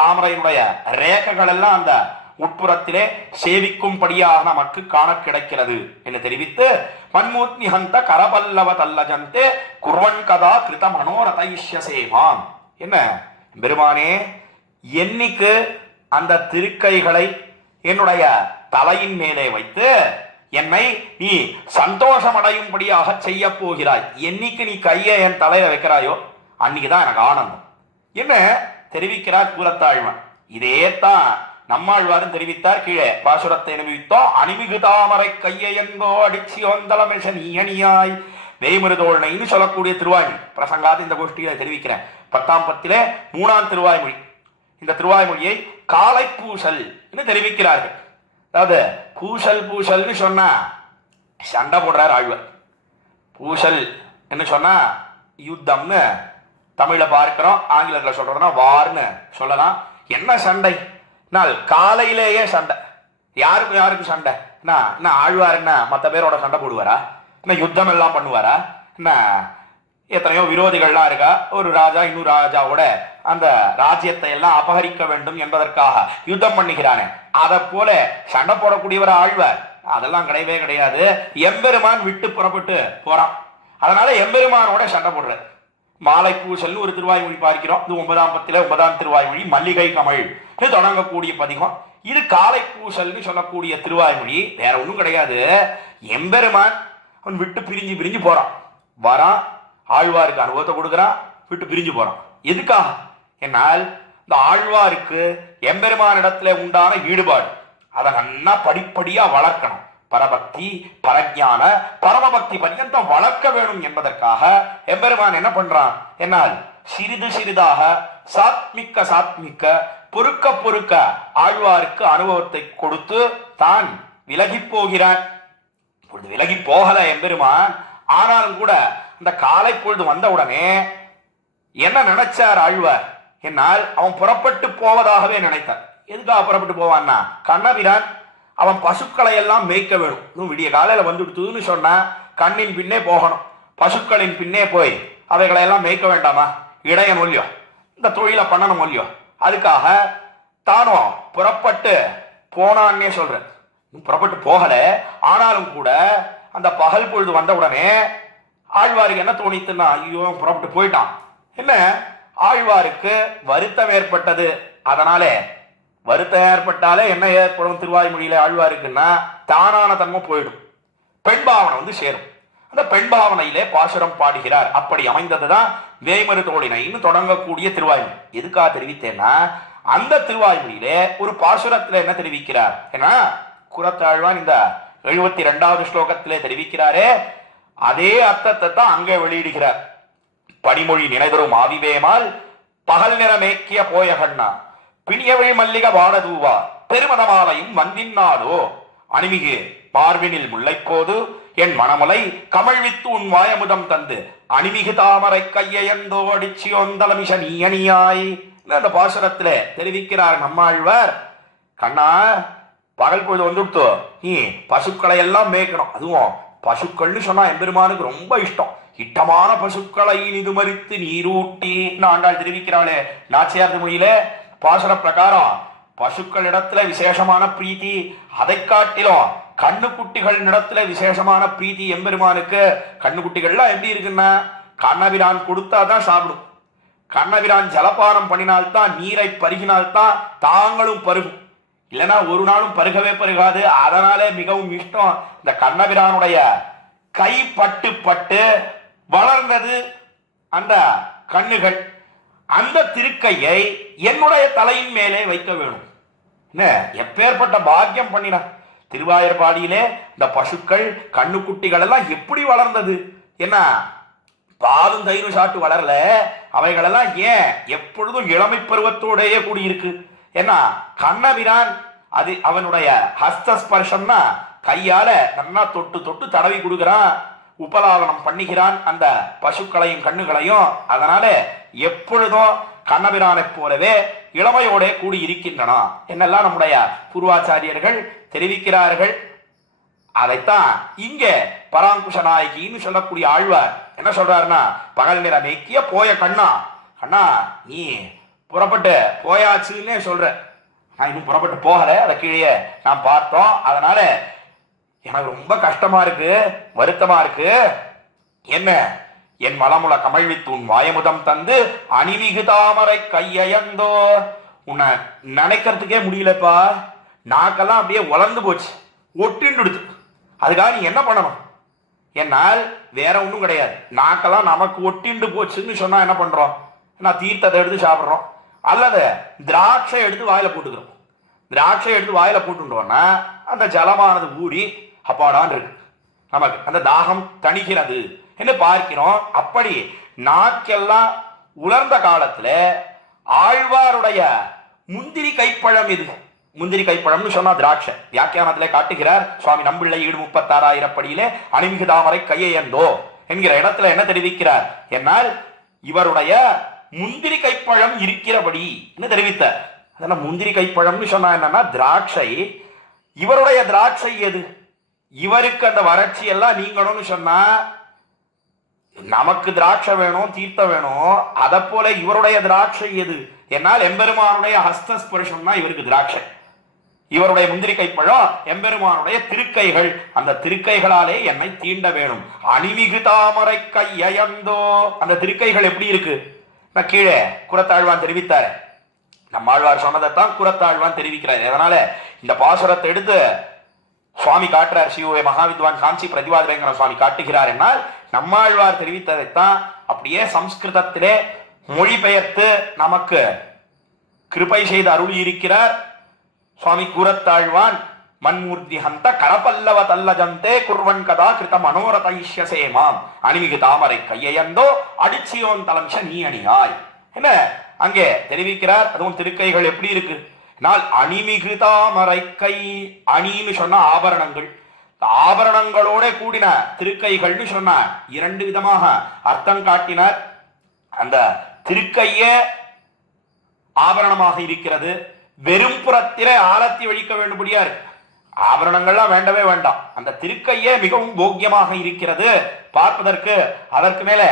தாமரையினுடைய ரேகைகள் எல்லாம் அந்த உட்புறத்திலே சேவிக்கும்படியாக நமக்கு காண கிடைக்கிறது என்று தெரிவித்து மன்மூத்னிஹந்த கரபல்லவ தல்லஜந்தே குர்வன் கதா கிருத மனோரதைஷ்யசேவாம். என்ன பெருமானே, என்னைக்கு அந்த திருக்கைகளை என்னுடைய தலையின் மேலே வைத்து என்னை நீ சந்தோஷமடையும்படியாக செய்ய போகிறாய், என்னைக்கு நீ கையை என் தலையில வைக்கிறாயோ அன்னைக்குதான் எனக்கு ஆனந்தம் என்ன தெரிவிக்கிறார் கூறத்தாழ்வன். இதே தான் நம்மாழ்வாரும் தெரிவித்தார். கீழே பாசுரத்தை அனுபவித்தோம். அணிமிகு தாமரை கையை எங்கோ அடிச்சி ஒந்தளமிஷன் இயனியாய் வேய்மருதோழ்னைன்னு சொல்லக்கூடிய திருவாய்மொழி பிரசங்காத இந்த கோஷ்டியை தெரிவிக்கிறேன். 10ஆம் பத்திலே 3ஆம் திருவாய்மொழி. இந்த திருவாய்மொழியை காலை பூசல் என்று தெரிவிக்கிறார்கள். அதாவது பூசல்னு சொன்னா சண்டை போடுறார் ஆழ்வார். பூசல் என்ன சொன்னா யுத்தம்னு தமிழ்ல பார்க்கிறோம், ஆங்கிலத்தில் சொல்றதுன்னா வார்னு சொல்லலாம். என்ன சண்டை? காலையிலேயே சண்டை. யாருக்கு சண்டை? என்ன ஆழ்வார் என்ன மற்ற பேரோட சண்டை போடுவாரா? என்ன யுத்தம் எல்லாம் பண்ணுவாரா? என்ன எத்தனையோ விரோதிகள்லாம் இருக்கா, ஒரு ராஜா இன்னொரு ராஜாவோட அந்த ராஜ்யத்தை எல்லாம் அபகரிக்க வேண்டும் என்பதற்காக யுத்தம் பண்ணுகிறானே, அதை போல சண்டை போடக்கூடியவர் ஆழ்வார். அதெல்லாம் கிடையவே கிடையாது. எம்பெருமான் விட்டு புறப்பட்டு போறான், அதனால எம்பெருமானோட சண்டை போடுறார். மாலை பூசல் ஒரு திருவாய்மொழி பார்க்கிறோம். இது 9ஆம் பத்தில 9ஆம் திருவாய்மொழி மல்லிகை கமழ் தொடங்கக்கூடிய பதிகம். இது காலை பூசல்னு சொல்லக்கூடிய திருவாய்மொழி. வேற ஒன்றும் கிடையாது. எம்பெருமான் அவன் விட்டு பிரிஞ்சு போறான், வரான், ஆழ்வாருக்கு அனுபவத்தை கொடுக்குறான், விட்டு பிரிஞ்சு போறான். எதுக்காக என்னால் இந்த ஆழ்வாருக்கு எம்பெருமானிடத்துல உண்டான ஈடுபாடு அதை நல்லா படிப்படியா வளர்க்கணும். பரபக்தி, பரஜான, பரமபக்தி பர்யந்தம் வளர்க்க வேணும் என்பதற்காக எம்பெருமான் என்ன பண்றான் என்னால் சிறிதாக சாத்மிக்க பொறுக்க ஆழ்வாருக்கு அனுபவத்தை கொடுத்து தான் விலகி போகிறான். விலகி போகல எம்பெருமான். ஆனாலும் கூட அந்த காலை பொழுது வந்தவுடனே என்ன நினைச்சார் ஆழ்வார் என்னால் அவன் புறப்பட்டு போவதாகவே நினைத்தார். எதுக்காக புறப்பட்டு போவான்னா, கண்ணபிரான் அவன் பசுக்களை எல்லாம் மேய்க்க வேணும். இன்னும் விடிய காலையில வந்துடுத்துன்னு சொன்னா கண்ணின் பின்னே போகணும். பசுக்களின் பின்னே போய் அவைகளை எல்லாம் மேய்க்க வேண்டாமா? இடையன் ஒல்லியோ, இந்த தொழிலை பண்ணணும் ஒல்லியோ, அதுக்காக தானும் புறப்பட்டு போனான்னே சொல்ற. புறப்பட்டு போகல, ஆனாலும் கூட அந்த பகல் பொழுது வந்த உடனே ஆழ்வாருக்கு என்ன தோணித்துன்னா, ஐயோ புறப்பட்டு போயிட்டான். என்ன ஆழ்வாருக்கு வருத்தம் ஏற்பட்டது. அதனாலே வருத்தம் ஏற்பட்டாலே என்ன ஏற்படும் திருவாய்மொழியில ஆழ்வாருக்குன்னா தானான தன்மை போயிடும், பெண் பாவனை சேரும். அந்த பெண் பாவனையிலே பாசுரம் பாடுகிறார். அப்படி அமைந்ததுதான் வேய்மரு தோழினைன்னு தொடங்கக்கூடிய திருவாய்மொழி. எதுக்காக தெரிவித்தேன்னா, அந்த திருவாய்மொழியிலே ஒரு பாசுரத்துல என்ன தெரிவிக்கிறார் ஏன்னா, குரத்தாழ்வான் இந்த 72வது ஸ்லோகத்திலே தெரிவிக்கிறாரே, அதே அர்த்தத்தை தான் அங்கே வெளியிடுகிறார். பனிமொழி நினைதரும் ஆவிவேமால் பகல் நிறமேக்கிய போயகண்ணா பிணியவழி மல்லிக வாடதூவா பெருமணமாலையும் வந்தின்னாதோ அணிமிகு பார்வினில் முல்லைப்போது என் மணமுலை கமழ்வித்து உன் வாயமுதம் தந்து அணிமிகு தாமரை கையந்தோ அடிச்சியோந்தலமிஷ நீயணியாய் அந்த பாசுரத்துல தெரிவிக்கிறார் நம்மாழ்வார். கண்ணா, பகல் பொழுது வந்துடுத்தோ, நீ பசுக்களை எல்லாம் மேய்க்கணும். அதுவும் பசுக்கள்னு சொன்னா எம்பெருமானுக்கு ரொம்ப இஷ்டம். இட்டமான பசுக்களை இது மறித்து நீரூட்டி ஆண்டாள் தெரிவிக்கிறாளே நாச்சியார் மொழியில. பாசுர பிரகாரம் பசுக்கள் இடத்துல விசேஷமான பிரீத்தி, அதை காட்டிலும் கண்ணுக்குட்டிகள் இடத்துல விசேஷமான பிரீத்தி எம்பெருமானுக்கு. கண்ணுக்குட்டிகள்லாம் எப்படி இருக்குன்னா, கண்ணபிரான் கொடுத்தாதான் சாப்பிடும். கண்ணபிரான் ஜலபானம் பண்ணினால்தான், நீரை பருகினால்தான் தாங்களும் பருகும். இல்லைன்னா ஒரு நாளும் பருகவே பருகாது. அதனாலே மிகவும் இஷ்டம். இந்த கண்ணபிரானுடைய கை பட்டு பட்டு வளர்ந்தது அந்த கண்ணுகள். அந்த திருக்கையை என்னுடைய தலையின் மேலே வைக்க வேணும். என்ன எப்பேற்பட்ட பாக்கியம் பண்ணின. திருவாயூர்பாடியிலே இந்த பசுக்கள் கண்ணுக்குட்டிகள் எல்லாம் எப்படி வளர்ந்தது. என்ன பாலும் தயிரும் சாட்டு வளரல, அவைகளெல்லாம் ஏன் எப்பொழுதும் இளமை பருவத்தோடையே கூடியிருக்கு. ஏன்னா கண்ணபிரான் அது அவனுடைய ஹஸ்தஸ்பர்ஷம்னா கையால நல்லா தொட்டு தொட்டு தடவி கொடுக்கிறான், உபலாலனம் பண்ணுகிறான் அந்த பசுக்களையும் கண்ணுகளையும். அதனால எப்பொழுதும் கண்ணபிரானை போலவே இளமையோட கூடி இருக்கின்றன என்னெல்லாம் நம்முடைய பூர்வாச்சாரியர்கள் தெரிவிக்கிறார்கள். அதைத்தான் இங்க பராங்குஷ நாயகின்னு சொல்லக்கூடிய ஆழ்வார் என்ன சொல்றாருன்னா, பகல் நிற மேக்கிய போய கண்ணா, கண்ணா நீ புறப்பட்டு போயாச்சுன்னே சொல்ற. நான் இன்னும் புறப்பட்டு போகல, அதை கீழே நான் பார்த்தோம். அதனால எனக்கு ரொம்ப கஷ்டமா இருக்கு, வருத்தமா இருக்கு. என்ன என் மலமுல கமழ்வித்து உன் வாயமுதம் தந்து அணிமிகு தாமரை கையந்தோ. உன்னை நினைக்கிறதுக்கே முடியலப்பா, நாக்கெல்லாம் அப்படியே உலர்ந்து போச்சு, ஒட்டின்னு. அதுக்காக நீ என்ன பண்ணணும்? என்னால் வேற ஒன்றும் கிடையாது. நாக்கெல்லாம் நமக்கு ஒட்டிண்டு போச்சுன்னு சொன்னா என்ன பண்றோம்? நான் தீர்த்தத்தை எடுத்து சாப்பிட்றோம், அல்லது திராட்சை எடுத்து வாயில போட்டுக்கிறோம். திராட்சை எடுத்து வாயில போட்டுட்டோம்னா அந்த ஜலமானது ஊறி அப்பாடான் இருக்கு, நமக்கு அந்த தாகம் தணிக்கிறது என்று பார்க்கிறோம். அப்படி நாக்கெல்லாம் உலர்ந்த காலத்துல ஆழ்வாருடைய முந்திரி கைப்பழம் இது. முந்திரி கைப்பழம்னு சொன்னா திராட்சை. வியாக்கியானத்திலே காட்டுகிறார் சுவாமி நம்பிள்ளை 736 படியிலே அணிமிகு தாமரை கையந்தோ என்கிற இடத்துல என்ன தெரிவிக்கிறார் என்னால் இவருடைய முந்திரி கைப்பழம் இருக்கிறபடி தெரிவித்தார். அதெல்லாம் முந்திரி கைப்பழம்னு சொன்னா என்னன்னா திராட்சை. இவருடைய திராட்சை எது? இவருக்கு அந்த வறட்சி எல்லாம் நீங்கணும்னு சொன்னா நமக்கு திராட்சை வேணும், தீர்த்தம் வேணும். அதை போல இவருடைய திராட்சை எது? என்னால் எம்பெருமானுடைய ஹஸ்தஸ்பர்ஷம்னா இவருக்கு திராட்சை. இவருடைய முந்திரி கைப்பழம் எம்பெருமானுடைய திருக்கைகள். அந்த திருக்கைகளாலே என்னை தீண்ட வேணும். அணிமிகு தாமரை கையந்தோ. அந்த திருக்கைகள் எப்படி இருக்கு? நான் கீழே குரத்தாழ்வான் தெரிவித்தாரு. நம்மாழ்வார் சொன்னதைத்தான் குரத்தாழ்வான் தெரிவிக்கிறார். அதனால இந்த பாசுரத்தை எடுத்து சுவாமி காட்டுறார். சிவ மகாவித்வான் காஞ்சி பிரதிவாதிரங்கர சுவாமி காட்டுகிறார். என்னால் நம்மாழ்வார் தெரிவித்ததைத்தான் அப்படியே சம்ஸ்கிருதத்திலே மொழிபெயர்த்து நமக்கு கிருபை செய்து அருளி இருக்கிறார் சுவாமி கூரத்தாழ்வான். மன்மூர்த்தி ஹந்த கடப்பல்லவ தல்லஜந்தே குர்வன் கதா கிருத மனோரதைஷ்யசேமாம் அணிமிகு தாமரை கையந்தோ அடிச்சியோன் தலம்ஷ நீ அணியாய் என்ன அங்கே தெரிவிக்கிறார். அதுவும் திருக்கைகள் எப்படி இருக்கு? நாள் அணிமிகு தாமரை கை. அணின்னு சொன்னா ஆபரணங்கள், ஆபரணங்களோட கூடின திருக்கைகள்னு சொன்னார். இரண்டு விதமாக அர்த்தம் காட்டினார். அந்த திருக்கையே ஆபரணமாக இருக்கிறது. வெறும் புறத்திலே ஆரத்தி வழிக்க வேண்டும்படியா இருக்கு. ஆபரணங்கள்லாம் வேண்டவே வேண்டாம். அந்த திருக்கையே மிகவும் போக்கியமாக இருக்கிறது பார்ப்பதற்கு. அதற்கு மேல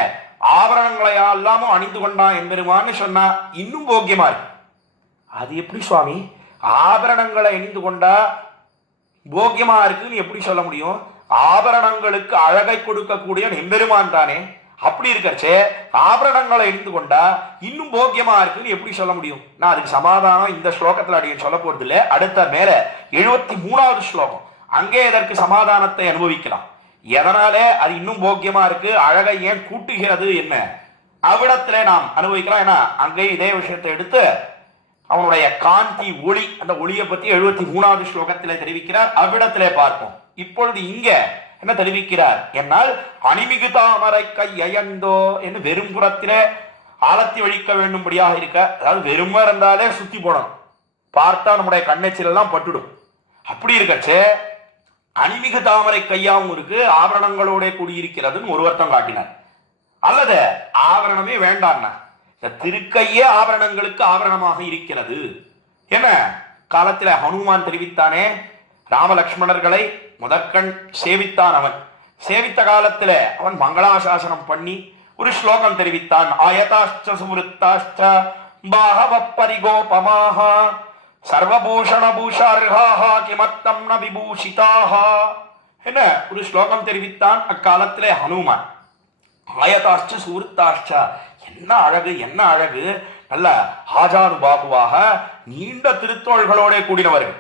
ஆபரணங்களை எல்லாமும் அணிந்து கொண்டான் எம்பெருமான்னு சொன்னா இன்னும் போக்கியமா இருக்கு. அது எப்படி சுவாமி ஆபரணங்களை அணிந்து கொண்டா போக்கியமா இருக்குன்னு எப்படி சொல்ல முடியும்? ஆபரணங்களுக்கு அழகை கொடுக்கக்கூடிய எம்பெருமான் தானே. அப்படி இருக்கச்சே ஆபரணங்களை அணிந்து கொண்டா இன்னும் போக்கியமா இருக்குன்னு எப்படி சொல்ல முடியும்? நான் அதுக்கு சமாதானம் இந்த ஸ்லோகத்துல அடிக்க சொல்ல போறது இல்லை. அடுத்த மேல 73வது ஸ்லோகம், அங்கே இதற்கு சமாதானத்தை அனுபவிக்கலாம். எதனாலே அது இன்னும் போக்கியமா இருக்கு, அழகை ஏன் கூட்டுகிறது என்ன அவ்விடத்திலே நாம் அனுபவிக்கலாம். ஏன்னா அங்கே இதே விஷயத்தை எடுத்து அவனுடைய காந்தி ஒளி, அந்த ஒளியை பத்தி 73வது ஸ்லோகத்திலே தெரிவிக்கிறார். அவ்விடத்திலே பார்ப்போம். இப்பொழுது இங்க என்ன தெரிவிக்கிறார் என்னால் அணிமிகு தாமரை கையந்தோ என்று வெறும் புறத்திலே ஆலத்தி வழிக்க வேண்டும்படியாக இருக்க. அதாவது வெறுமா இருந்தாலே சுத்தி போடணும், பார்த்தா நம்முடைய கண்ணெச்சில் எல்லாம் பட்டுடும். அப்படி இருக்கச்சே அணிமிகு தாமரை கையாவும் இருக்கு, ஆபரணங்களோட கூடியிருக்கிறதுன்னு ஒரு அர்த்தம் காட்டினார். அல்லது ஆபரணமே வேண்டாம்னா இந்த திருக்கையே ஆபரணங்களுக்கு ஆபரணமாக இருக்கிறது. என்ன காலத்துல ஹனுமான் தெரிவித்தானே, ராமலக்ஷ்மணர்களை முதற்கண் சேவித்தான். அவன் சேவித்த காலத்துல அவன் மங்களாசாசனம் பண்ணி ஒரு ஸ்லோகம் தெரிவித்தான். ஆயதாஷ்ட சுவருத்தாஷ்ட பாஹவ பரிகோபமாக சர்வபூஷண பூஷார்ஹாஹ கிமர்த்தம் ந விபூஷிதாஹ என்ன ஒரு ஸ்லோகம் தெரிவித்தான் அக்காலத்திலே ஹனுமான். ஆயதாஷ்ட சுவருத்தாஷ்ட, என்ன அழகு என்ன அழகு, நல்ல ஆஜானுபாகுவாக நீண்ட திருத்தோள்களோட கூடினவர்கள்.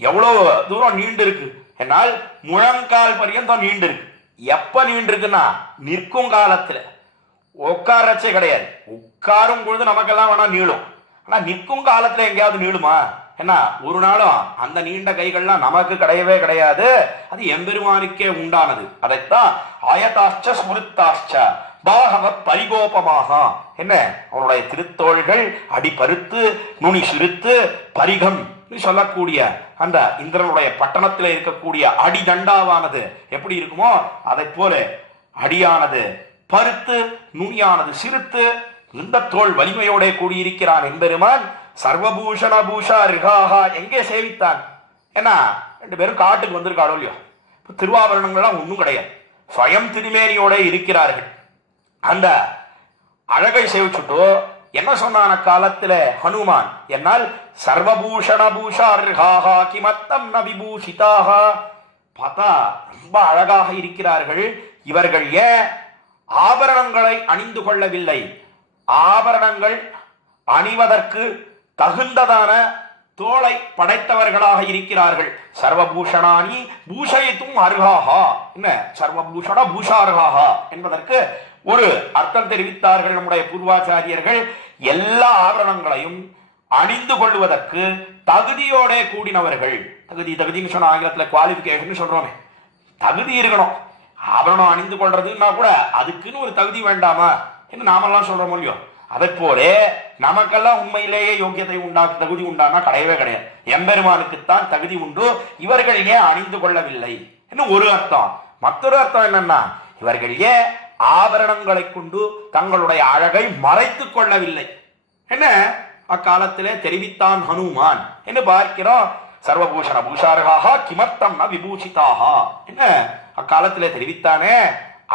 எவ்வளவு தூரம் நீண்டு இருக்கு என்னால் முழங்கால் பரியந்தம் நீண்டு இருக்கு. எப்ப நீண்டு இருக்குன்னா நிற்கும் காலத்துல, உட்காரச்சே கிடையாது. உட்காரும் பொழுது நமக்கெல்லாம் வேணா நீளும், ஆனா நிற்கும் காலத்துல எங்கேயாவது நீளுமா? என்ன ஒரு நாளும் அந்த நீண்ட கைகள்லாம் நமக்கு கிடையவே கிடையாது. அது எம்பெருமானுக்கே உண்டானது. அதைத்தான் ஆயதாஷ்ட ஸ்மிருத்தாஷ்ட பாகவ பரிகோபமாக, என்ன அவனுடைய திருத்தோள்கள் அடிபருத்து நுனி சிறுத்து பரிகம் சொல்லக்கூடிய அந்த இந்திரனுடைய பட்டணத்தில் இருக்கக்கூடிய அடிதண்டாவானது எப்படி இருக்குமோ அதை போல அடியானது பருத்து நுனியானது சிறுத்து இந்த தோல் வலிமையோட கூடியிருக்கிறான் எம்பெருமான். சர்வபூஷண பூஷா ரிகாஹா எங்கே சேவித்தான்? ஏன்னா 2 பேரும் காட்டுக்கு வந்திருக்காளோ இல்லையோ, திருவாபரணங்கள்லாம் ஒன்றும் கிடையாது, ஸ்வயம் திருமேனியோட இருக்கிறார்கள். அந்த அழகை சேவிச்சுட்டு என்ன சொன்னான காலத்துல ஹனுமான், என்னால் சர்வபூஷண பூஷார்ஹாஹா கிமர்த்தம் ந விபூஷிதாஹ, பார்த்தா ரொம்ப அழகாக இருக்கிறார்கள் இவர்கள், ஏன் ஆபரணங்களை அணிந்து கொள்ளவில்லை? ஆபரணங்கள் அணிவதற்கு தகுந்ததான தோளை படைத்தவர்களாக இருக்கிறார்கள். சர்வபூஷணானி பூஷயித்தும் அர்ஹாஹா, என்ன சர்வபூஷண பூஷார்ஹாஹா என்பதற்கு ஒரு அர்த்தம் தெரிவித்தார்கள் நம்முடைய பூர்வாச்சாரியர்கள். எல்லா ஆபரணங்களையும் அணிந்து கொள்வதற்கு தகுதியோட கூடினவர்கள். தகுதின்னு சொன்ன ஆங்கிலத்துல குவாலிபிகேஷன் சொல்றோமே, தகுதி இருக்கணும். ஆபரணம் அணிந்து கொள்றதுன்னா கூட அதுக்குன்னு ஒரு தகுதி வேண்டாமா என்று நாமெல்லாம் சொல்றோம் இல்லையோ, அதை போல நமக்கெல்லாம் உண்மையிலேயே யோக்கியத்தை தகுதி உண்டானா கிடையவே கிடையாது. எம்பெருமானுக்குத்தான் தகுதி உண்டு, இவர்கள் ஏன் அணிந்து கொள்ளவில்லை இன்னும் ஒரு அர்த்தம். மற்றொரு அர்த்தம் என்னன்னா, இவர்கள் ஏன் ஆபரணங்களை கொண்டு தங்களுடைய அழகை மறைத்துக் கொள்ளவில்லை என்ன அக்காலத்திலே தெரிவித்தான் ஹனுமான் என்று பார்க்கிறோம். சர்வபூஷண பூஷார்ஹாஹா கிமர்த்தம் ந விபூஷிதாஹா என்ன அக்காலத்திலே தெரிவித்தானே.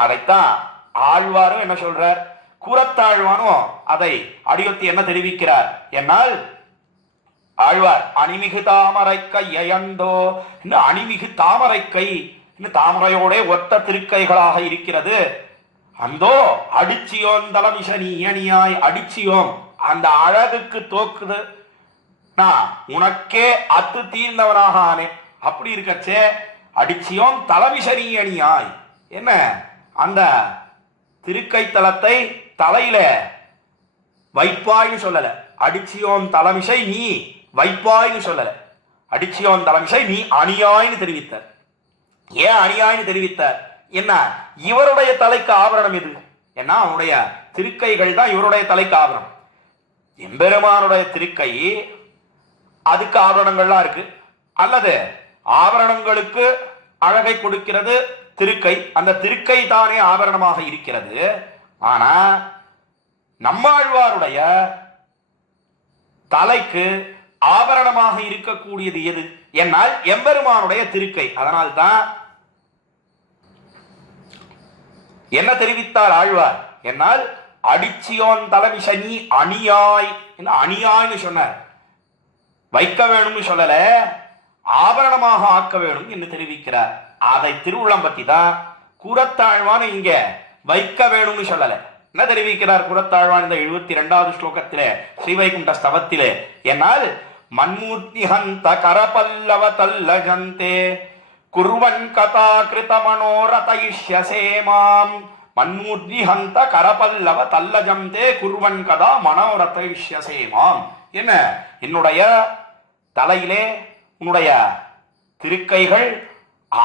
அதைத்தான் ஆழ்வாரும் என்ன சொல்றார், கூறத்தாழ்வானும் அதை அடியொத்தி என்ன தெரிவிக்கிறார் என்னால், ஆழ்வார் அணிமிகு தாமரை கையந்தோ, இன்னும் அணிமிகு தாமரை கை, இன்னும் தாமரையோட ஒத்த திருக்கைகளாக இருக்கிறது. அந்தோ அடிச்சியோம் தலமிஷனி அணியாய், அடிச்சியோம் அந்த அழகுக்கு தோக்குது, நான் உனக்கே அத்து தீர்ந்தவனாக ஆனேன். அப்படி இருக்கச்சே அடிச்சியோம் தலமிஷனி அணியாய், என்ன அந்த திருக்கை தலத்தை தலையில வைப்பாய்னு சொல்லல, அடிச்சியோம் தலைமிசை நீ வைப்பாய்னு சொல்லல, அடிச்சியோம் தலைமிசை நீ அணியாய்னு தெரிவித்தார். ஏன் அணியாய்னு தெரிவித்தார்? என்ன இவருடைய தலைக்கு ஆபரணம் எது? ஏன்னா அவனுடைய திருக்கைகள் தான் இவருடைய தலைக்கு ஆபரணம். எம்பெருமானுடைய திருக்கை அதுக்கு ஆபரணங்கள்லாம் இருக்கு, அல்லது ஆபரணங்களுக்கு அழகை கொடுக்கிறது திருக்கை, அந்த திருக்கை தானே ஆபரணமாக இருக்கிறது. ஆனா நம்மாழ்வாருடைய தலைக்கு ஆபரணமாக இருக்கக்கூடியது எது என்னால் எம்பெருமானுடைய திருக்கை. அதனால்தான் என்ன தெரிவித்தார் ஆழ்வார் என்னால், அடிச்சியோன் தலைமிசனி அணியாய், அணியாய்னு சொன்னார். வைக்க வேணும்னு சொல்லல, ஆபரணமாக ஆக்க வேணும் என்று தெரிவிக்கிறார். அதை திருவுள்ளம் பத்தி தான் கூறத்தாழ்வான் இங்க வைக்க வேணும்னு சொல்லல. என்ன தெரிவிக்கிறார் கூறத்தாழ்வான் இந்த 72வது ஸ்லோகத்திலே ஸ்ரீவைகுண்ட ஸ்தவத்திலே என்னால், மன்மூர்த்தி ஹந்த கரபல்லவ தல்லஜந்தே குர்வன் கதா கிருத மனோரதயிஷ்யசேமாம், மன்மூர்த்தி ஹந்த கரபல்லவ தல்லஜந்தே குர்வன் கதா மனோரதயிஷ்யசேமாம், என்ன என்னுடைய தலையிலே உன்னுடைய திருக்கைகள்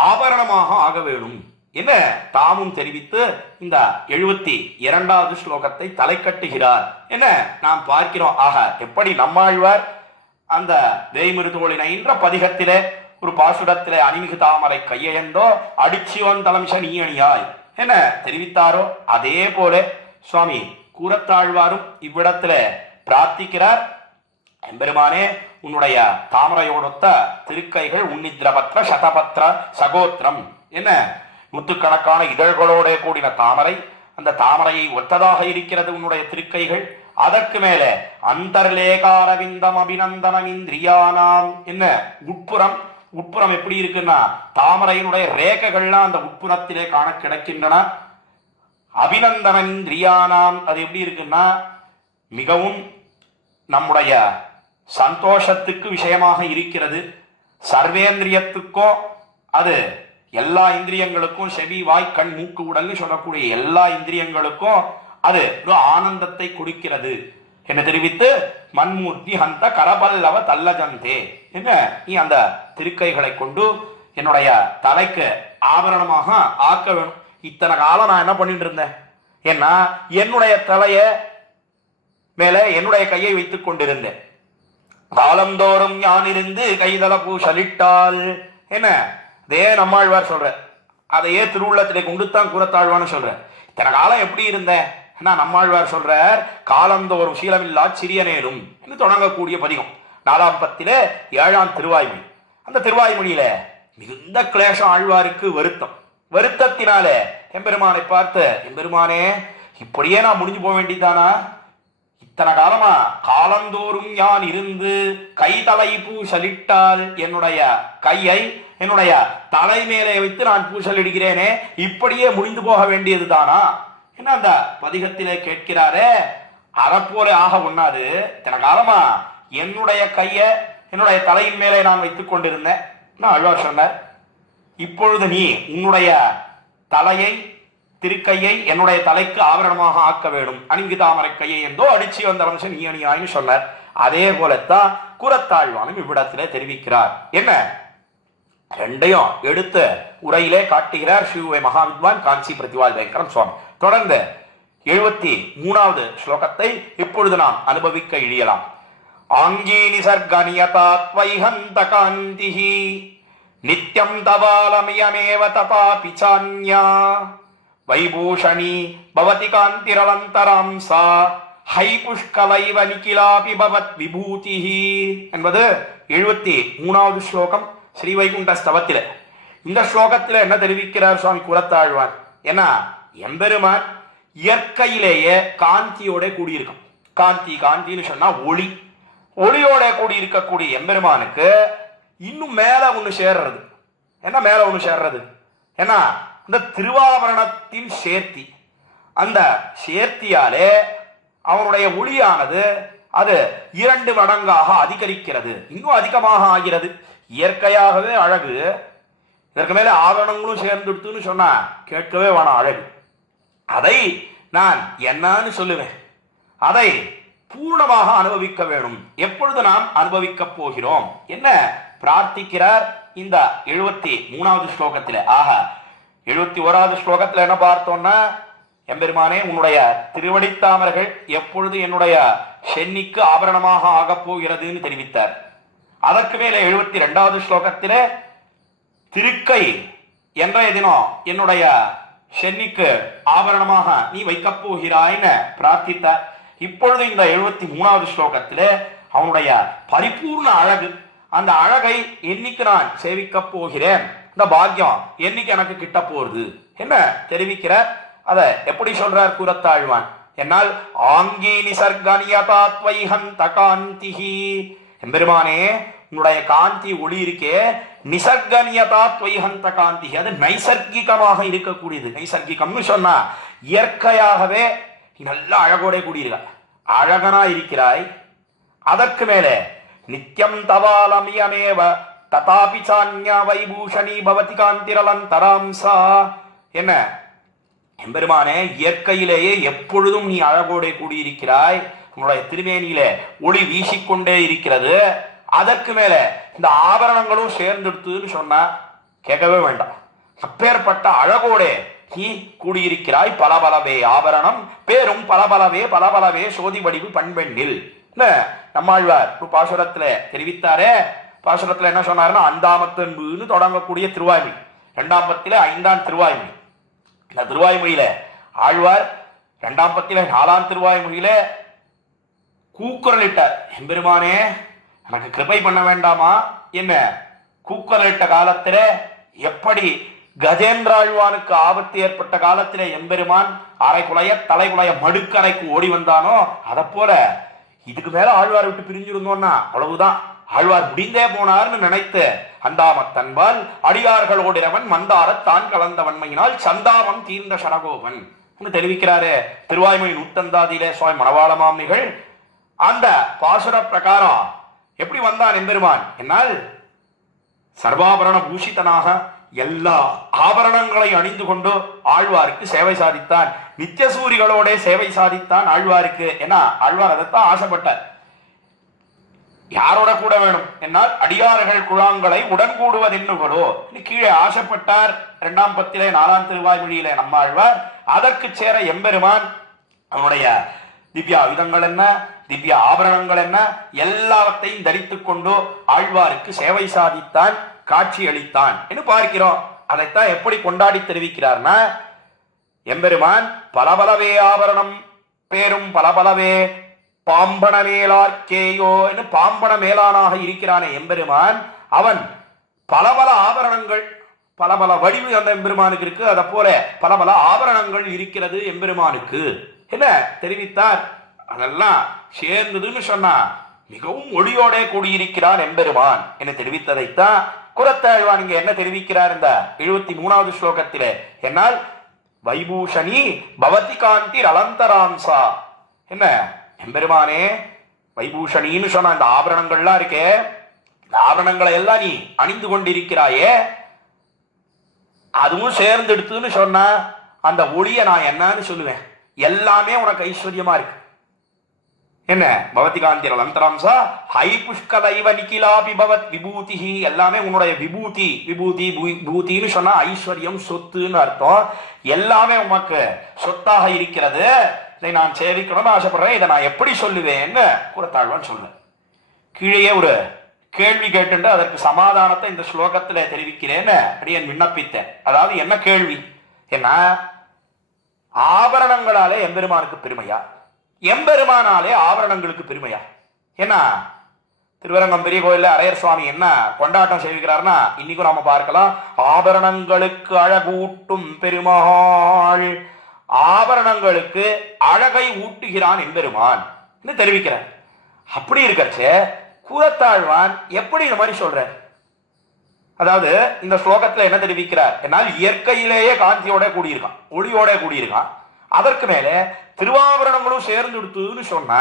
ஆபரணமாக ஆக வேணும் என்ன தாமும் தெரிவித்து இந்த 72வது ஸ்லோகத்தை தலை கட்டுகிறார் என்ன நாம் பார்க்கிறோம். ஆக எப்படி நம்மாழ்வார் அந்த வேய்மிருதோளினை என்ற பதிகத்திலே ஒரு பாசுரத்திலே அணிமிகு தாமரை கையெழுந்தோ அடிச்சிவன் தலம் சனியணியாய் என்ன தெரிவித்தாரோ அதே போல சுவாமி கூரத்தாழ்வாரும் இவ்விடத்துல பிரார்த்திக்கிறார். எம்பெருமானே, உன்னுடைய தாமரையோடொத்த திருக்கைகள் உன்னித்ரபத்ர சதபத்ர சகோத்திரம் என்ன நூற்றுக்கணக்கான இதழ்களோட கூடின தாமரை, அந்த தாமரையை ஒத்ததாக இருக்கிறது உன்னுடைய திருக்கைகள். அதற்கு மேலே அந்தர்லேகாரவிந்தம் அபிநந்தனம் இந்திரியானாம் என்ன உட்புறம். உட்புறம் எப்படி இருக்குன்னா தாமரையினுடைய ரேகைகள்லாம் அந்த உட்புறத்திலே காண கிடைக்கின்றன. அபிநந்தனம் இந்திரியானாம் அது எப்படி இருக்குன்னா மிகவும் நம்முடைய சந்தோஷத்துக்கு விஷயமாக இருக்கிறது. சர்வேந்திரியத்துக்கும் அது எல்லா இந்திரியங்களுக்கும் செவி வாய் கண் மூக்கு உடல்னு சொல்லக்கூடிய எல்லா இந்திரியங்களுக்கும் அது ஒரு ஆனந்தத்தை கொடுக்கிறது என்ன தெரிவித்து மன்மூர்த்தி அந்த கரபல்லவ தல்லஜந்தே என்ன நீ அந்த திருக்கைகளை கொண்டு என்னுடைய தலைக்கு ஆபரணமாக ஆக்க வேணும். இத்தனை காலம் நான் என்ன பண்ணிட்டு இருந்தேன், ஏன்னா என்னுடைய தலைய மேல என்னுடைய கையை வைத்துக் கொண்டிருந்தேன். காலந்தோறும் ஞானிருந்து கைதல பூசலிட்டால் என்ன அதே நம்மாழ்வார் சொல்ற, அதையே திருவுள்ளத்திலே கொண்டுத்தான் கூரத்தாழ்வான்னு சொல்ற. இத்தனை காலம் எப்படி இருந்தேன், நம்மாழ்வார் சொல்றார் காலந்தோறும் சீலமில்லா சிறியனேனும் என்று தொடங்கக்கூடிய பதிகம் 4ஆம் பத்திலே 7ஆம் திருவாய்மொழி. அந்த திருவாய்மொழியில மிகுந்த கிளேசம் ஆழ்வாருக்கு வருத்தத்தினாலே எம்பெருமானை பார்த்து, எம்பெருமானே இப்படியே நான் முடிஞ்சு போக வேண்டியதானா, இத்தனை காலமா காலந்தோறும் யான் இருந்து கை தலை பூசலிட்டால் என்னுடைய கையை என்னுடைய தலை மேலே வைத்து நான் பூசல் இடுகிறேனே, இப்படியே முடிந்து போக வேண்டியது தானா என்ன அந்த பதிகத்திலே கேட்கிறாரே. அறப்போல ஆக ஒண்ணாது, இத்தனை காலமா என்னுடைய கைய என்னுடைய தலையின் மேலே நான் வைத்துக் கொண்டிருந்தேன். ஆழ்வார் சொன்னார், இப்பொழுது நீ உன்னுடைய தலையை திருக்கையை என்னுடைய தலைக்கு ஆவரணமாக ஆக்க வேண்டும். அணிங்கு தாமரை கையை என்றோ அடிச்சு வந்த மனுஷன் நீ அணியாயின்னு சொன்னார். அதே போலத்தான் கூரத்தாழ்வானும் இவ்விடத்திலே தெரிவிக்கிறார். என்ன ரெண்டையும் எடுத்த உரையிலே காட்டுகிறார் ஸ்ரீ மகாவித்வான் காஞ்சி பிரதிவால் பயங்கரம் சுவாமி. தொடர்ந்து 73வது ஸ்லோகத்தை இப்பொழுது நாம் அனுபவிக்க இழியலாம். ஆங்கி நிசர்கனியதாத்வைஹந்த காந்திஹி நித்யம் தவாலமியமேவ தபாபி சான்யா வைபூஷணி பவதி காந்திரலந்தராம்சா ஹை புஷ்கலைவ நிகிலாபி பவத் விபூதிஹி என்பது 73வது ஸ்லோகம் ஸ்ரீ வைகுண்ட ஸ்தவத்திலே. இந்த ஸ்லோகத்தில் என்ன தெரிவிக்கிறார் சுவாமி கூரத்தாழ்வான், ஏன்னா எம்பெருமான் இயற்கையிலேயே காந்தியோட கூடியிருக்கும். காந்தின்னு சொன்னா ஒளியோட கூடி இருக்கக்கூடிய எம்பெருமானுக்கு இன்னும் மேல ஒண்ணு சேர்றது. என்ன மேல ஒண்ணு சேர்றது, ஏன்னா அந்த திருவாபரணத்தின் சேர்த்தி, அந்த சேர்த்தியாலே அவனுடைய ஒளியானது அது 2 மடங்காக அதிகரிக்கிறது, இன்னும் அதிகமாக ஆகிறது. இயற்கையாகவே அழகு, இதற்கு மேல ஆவரணங்களும் சேர்ந்துடுத்துன்னு சொன்னா கேட்கவே வேணாம் அழகு. அதை நான் என்னன்னு சொல்லுவேன், அதை பூர்ணமாக அனுபவிக்க வேணும். எப்பொழுது நாம் அனுபவிக்க போகிறோம் என்ன பிரார்த்திக்கிறார் இந்த 73வது ஸ்லோகத்தில். ஆக 71வது ஸ்லோகத்தில் என்ன பார்த்தோம்னா, எம்பெருமானே உன்னுடைய திருவடித்தாமர்கள் எப்பொழுது என்னுடைய சென்னிக்கு ஆபரணமாக ஆகப் போகிறதுன்னு தெரிவித்தார். அதற்கு மேலே 72வது ஸ்லோகத்திலே திருக்கை என்றைய தினம் என்னுடைய சென்னிக்கு ஆபரணமாக நீ வைக்கப் போகிறாய்னு பிரார்த்தித்தார். இப்பொழுது இந்த 73வது ஸ்லோகத்திலே அவனுடைய பரிபூர்ண அழகு, அந்த அழகை என்னைக்கு நான் சேவிக்கப் போகிறேன், இந்த பாக்கியம் என்னைக்கு எனக்கு கிட்ட போறது என்ன தெரிவிக்கிறார். அதை எப்படி சொல்றார் கூரத்தாழ்வான், என்னால் ஆங்கி நிசர்கனியதாத்வைஹந்த காந்திஹி, எம்பெருமானே உன்னுடைய காந்தி ஒளி இருக்கே நிசர்கனியதாத்வைஹந்த காந்தி, அது நைசர்கிகமாக இருக்கக்கூடியது. நைசர்கிகம்னு சொன்னா இயற்கையாகவே நல்ல அழகோட கூடியிருக்க அழகனா இருக்கிறாய். அதற்கு மேலே நித்யம் தவாலமியமேவ ததாபி சான்யா வைபூஷணி பவதி காந்திரலந்தராம்சா, என்ன எம்பெருமானே இயற்கையிலேயே எப்பொழுதும் நீ அழகோட கூடியிருக்கிறாய், உன்னுடைய திருமேனியிலே ஒளி வீசிக்கொண்டே இருக்கிறது. அதற்கு மேல இந்த ஆபரணங்களும் சேர்ந்துடுத்துன்னு சொன்னா கேட்கவே வேண்டாம். அப்பேற்பட்ட அழகோட நீ கூடியிருக்கிறாய். பலபலவே ஆபரணம் பேரும் பலபலவே சோதி வடிவு பண்பெண்ணில் நம்மாழ்வார் பாசுரத்துல தெரிவித்தாரே. பாசுரத்துல என்ன சொன்னாருன்னா அந்தாமத்தன்புன்னு தொடங்கக்கூடிய திருவாய்மொழி, இரண்டாம் பத்தில 5ஆம் திருவாய்மொழி. இந்த திருவாய்மொழியில ஆழ்வார் 2ஆம் பத்தில 4ஆம் திருவாய்மொழியில கூக்குரலிட்டார், எம்பெருமானே எனக்கு கிருபை பண்ண வேண்டாமா? என்ன கூக்குரலிட்ட காலத்துல எப்படி கஜேந்திராழ்வானுக்கு ஆபத்து ஏற்பட்ட காலத்திலே எம்பெருமான் அரைக்குலைய தலைக்குலைய மடுக்கரைக்கு ஓடி வந்தானோ அதை போல இதுக்கு மேல ஆழ்வார் விட்டு பிரிஞ்சிருந்தோம்னா அவ்வளவுதான், ஆழ்வார் முடிந்தே போனார்னு நினைத்து அந்தாமத்தன்பால் அடியார்களோடிரவன் மந்தார தான் கலந்த வன்மையினால் சந்தாமம் தீர்ந்த சடகோபன் தெரிவிக்கிறாரு திருவாய்மொழி 150 சுவாமி மணவாள மாமுனிகள். அந்த பாசுர பிரகாரம் எப்படி வந்தான் எம்பெருமான் என்னால் சர்வாபரண பூஷிதனாக எல்லா ஆபரணங்களை அணிந்து கொண்டு ஆழ்வாருக்கு சேவை சாதித்தான். நித்தியசூரிகளோட சேவை சாதித்தான் ஆழ்வாருக்கு. ஏன்னா ஆழ்வார் அதைத்தான் ஆசைப்பட்டார். யாரோட கூட வேணும் என்னால் அடியார்கள் குழாங்களை உடன் கூடுவதென்னுகளோ கீழே ஆசைப்பட்டார். 2ஆம் பத்திலே 4ஆம் திருவாய்மொழியிலே நம்ம ஆழ்வார். அதற்கு சேர எம்பெருமான் அவனுடைய திவ்ய ஆயுதங்கள் என்ன, திவ்ய ஆபரணங்கள் என்ன, எல்லாவற்றையும் தரித்துக் கொண்டு ஆழ்வாருக்கு சேவை சாதித்தான், காட்சி அளித்தான் என்று பார்க்கிறோம். அதைத்தான் எப்படி கொண்டாடி தெரிவிக்கிறார்னா எம்பெருமான் பலபலவே ஆபரணம் பேரும் பலபலவே பாம்பன மேலார்க்கேயோ என்று பாம்பன மேலானாக இருக்கிறானே எம்பெருமான். அவன் பல பல ஆபரணங்கள் பல பல வடிவு அந்த எம்பெருமானுக்கு இருக்கு. அதை போல பல பல ஆபரணங்கள் இருக்கிறது எம்பெருமானுக்கு என்ன தெரிவித்தார். அதெல்லாம் சேர்ந்ததுன்னு சொன்னா மிகவும் ஒளியோட கூடியிருக்கிறான் எம்பெருமான் என தெரிவித்ததைத்தான் குரத்தாழ்வான் இங்க என்ன தெரிவிக்கிறார் இந்த 73வது ஸ்லோகத்திலே என்னால் வைபூஷணி பவதி காந்தி அலந்தராம்சா என்ன எம்பெருமானே வைபூஷணின்னு சொன்ன இந்த ஆபரணங்கள்லாம் இருக்கே, இந்த ஆபரணங்களை எல்லாம் நீ அணிந்து கொண்டிருக்கிறாயே, அதுவும் சேர்ந்து எடுத்துன்னு சொன்ன அந்த ஒளியை நான் என்னன்னு சொல்லுவேன். எல்லாமே உனக்கு ஐஸ்வர்யமா இருக்கு. என்ன பவதி காந்திரல் அந்தராம்சா ஹை புஷ்கலைவ நிகிலாபி பவத் விபூதி, எல்லாமே உன்னுடைய விபூதி. விபூதி விபூதின்னு சொன்னா ஐஸ்வர்யம் சொத்துன்னு அர்த்தம். எல்லாமே உனக்கு சொத்தாக இருக்கிறது. இதை நான் சேவிக்கணும்னு ஆசைப்படுறேன். இதை நான் எப்படி சொல்லுவேன்னு கூறத்தாழ்வான் சொல்ல. கீழே ஒரு கேள்வி கேட்டு அதற்கு சமாதானத்தை இந்த ஸ்லோகத்துல தெரிவிக்கிறேன்னு அப்படியே விண்ணப்பித்தேன். அதாவது என்ன கேள்வி என்ன, ஆபரணங்களாலே எம்பெருமானுக்கு பெருமையா, எம்பெருமானாலே ஆபரணங்களுக்கு பெருமையா? ஏன்னா திருவரங்கம் பெரிய கோயில்ல அரையர் சுவாமி என்ன கொண்டாட்டம் செய்கிறார்னா இன்னைக்கும் நாம பார்க்கலாம். ஆபரணங்களுக்கு அழகூட்டும் பெருமாள், ஆபரணங்களுக்கு அழகை ஊட்டுகிறான் எம்பெருமான் தெரிவிக்கிறார். அப்படி இருக்கச்சே கூறத்தாழ்வான் எப்படி இந்த மாதிரி சொல்ற? அதாவது இந்த ஸ்லோகத்துல என்ன தெரிவிக்கிறார் என்னால் இயற்கையிலேயே காந்தியோட கூடியிருக்கான், ஒளியோட கூடியிருக்கான். அதற்கு மேல திருவாபரணங்களும் சேர்ந்து எடுத்துன்னு சொன்ன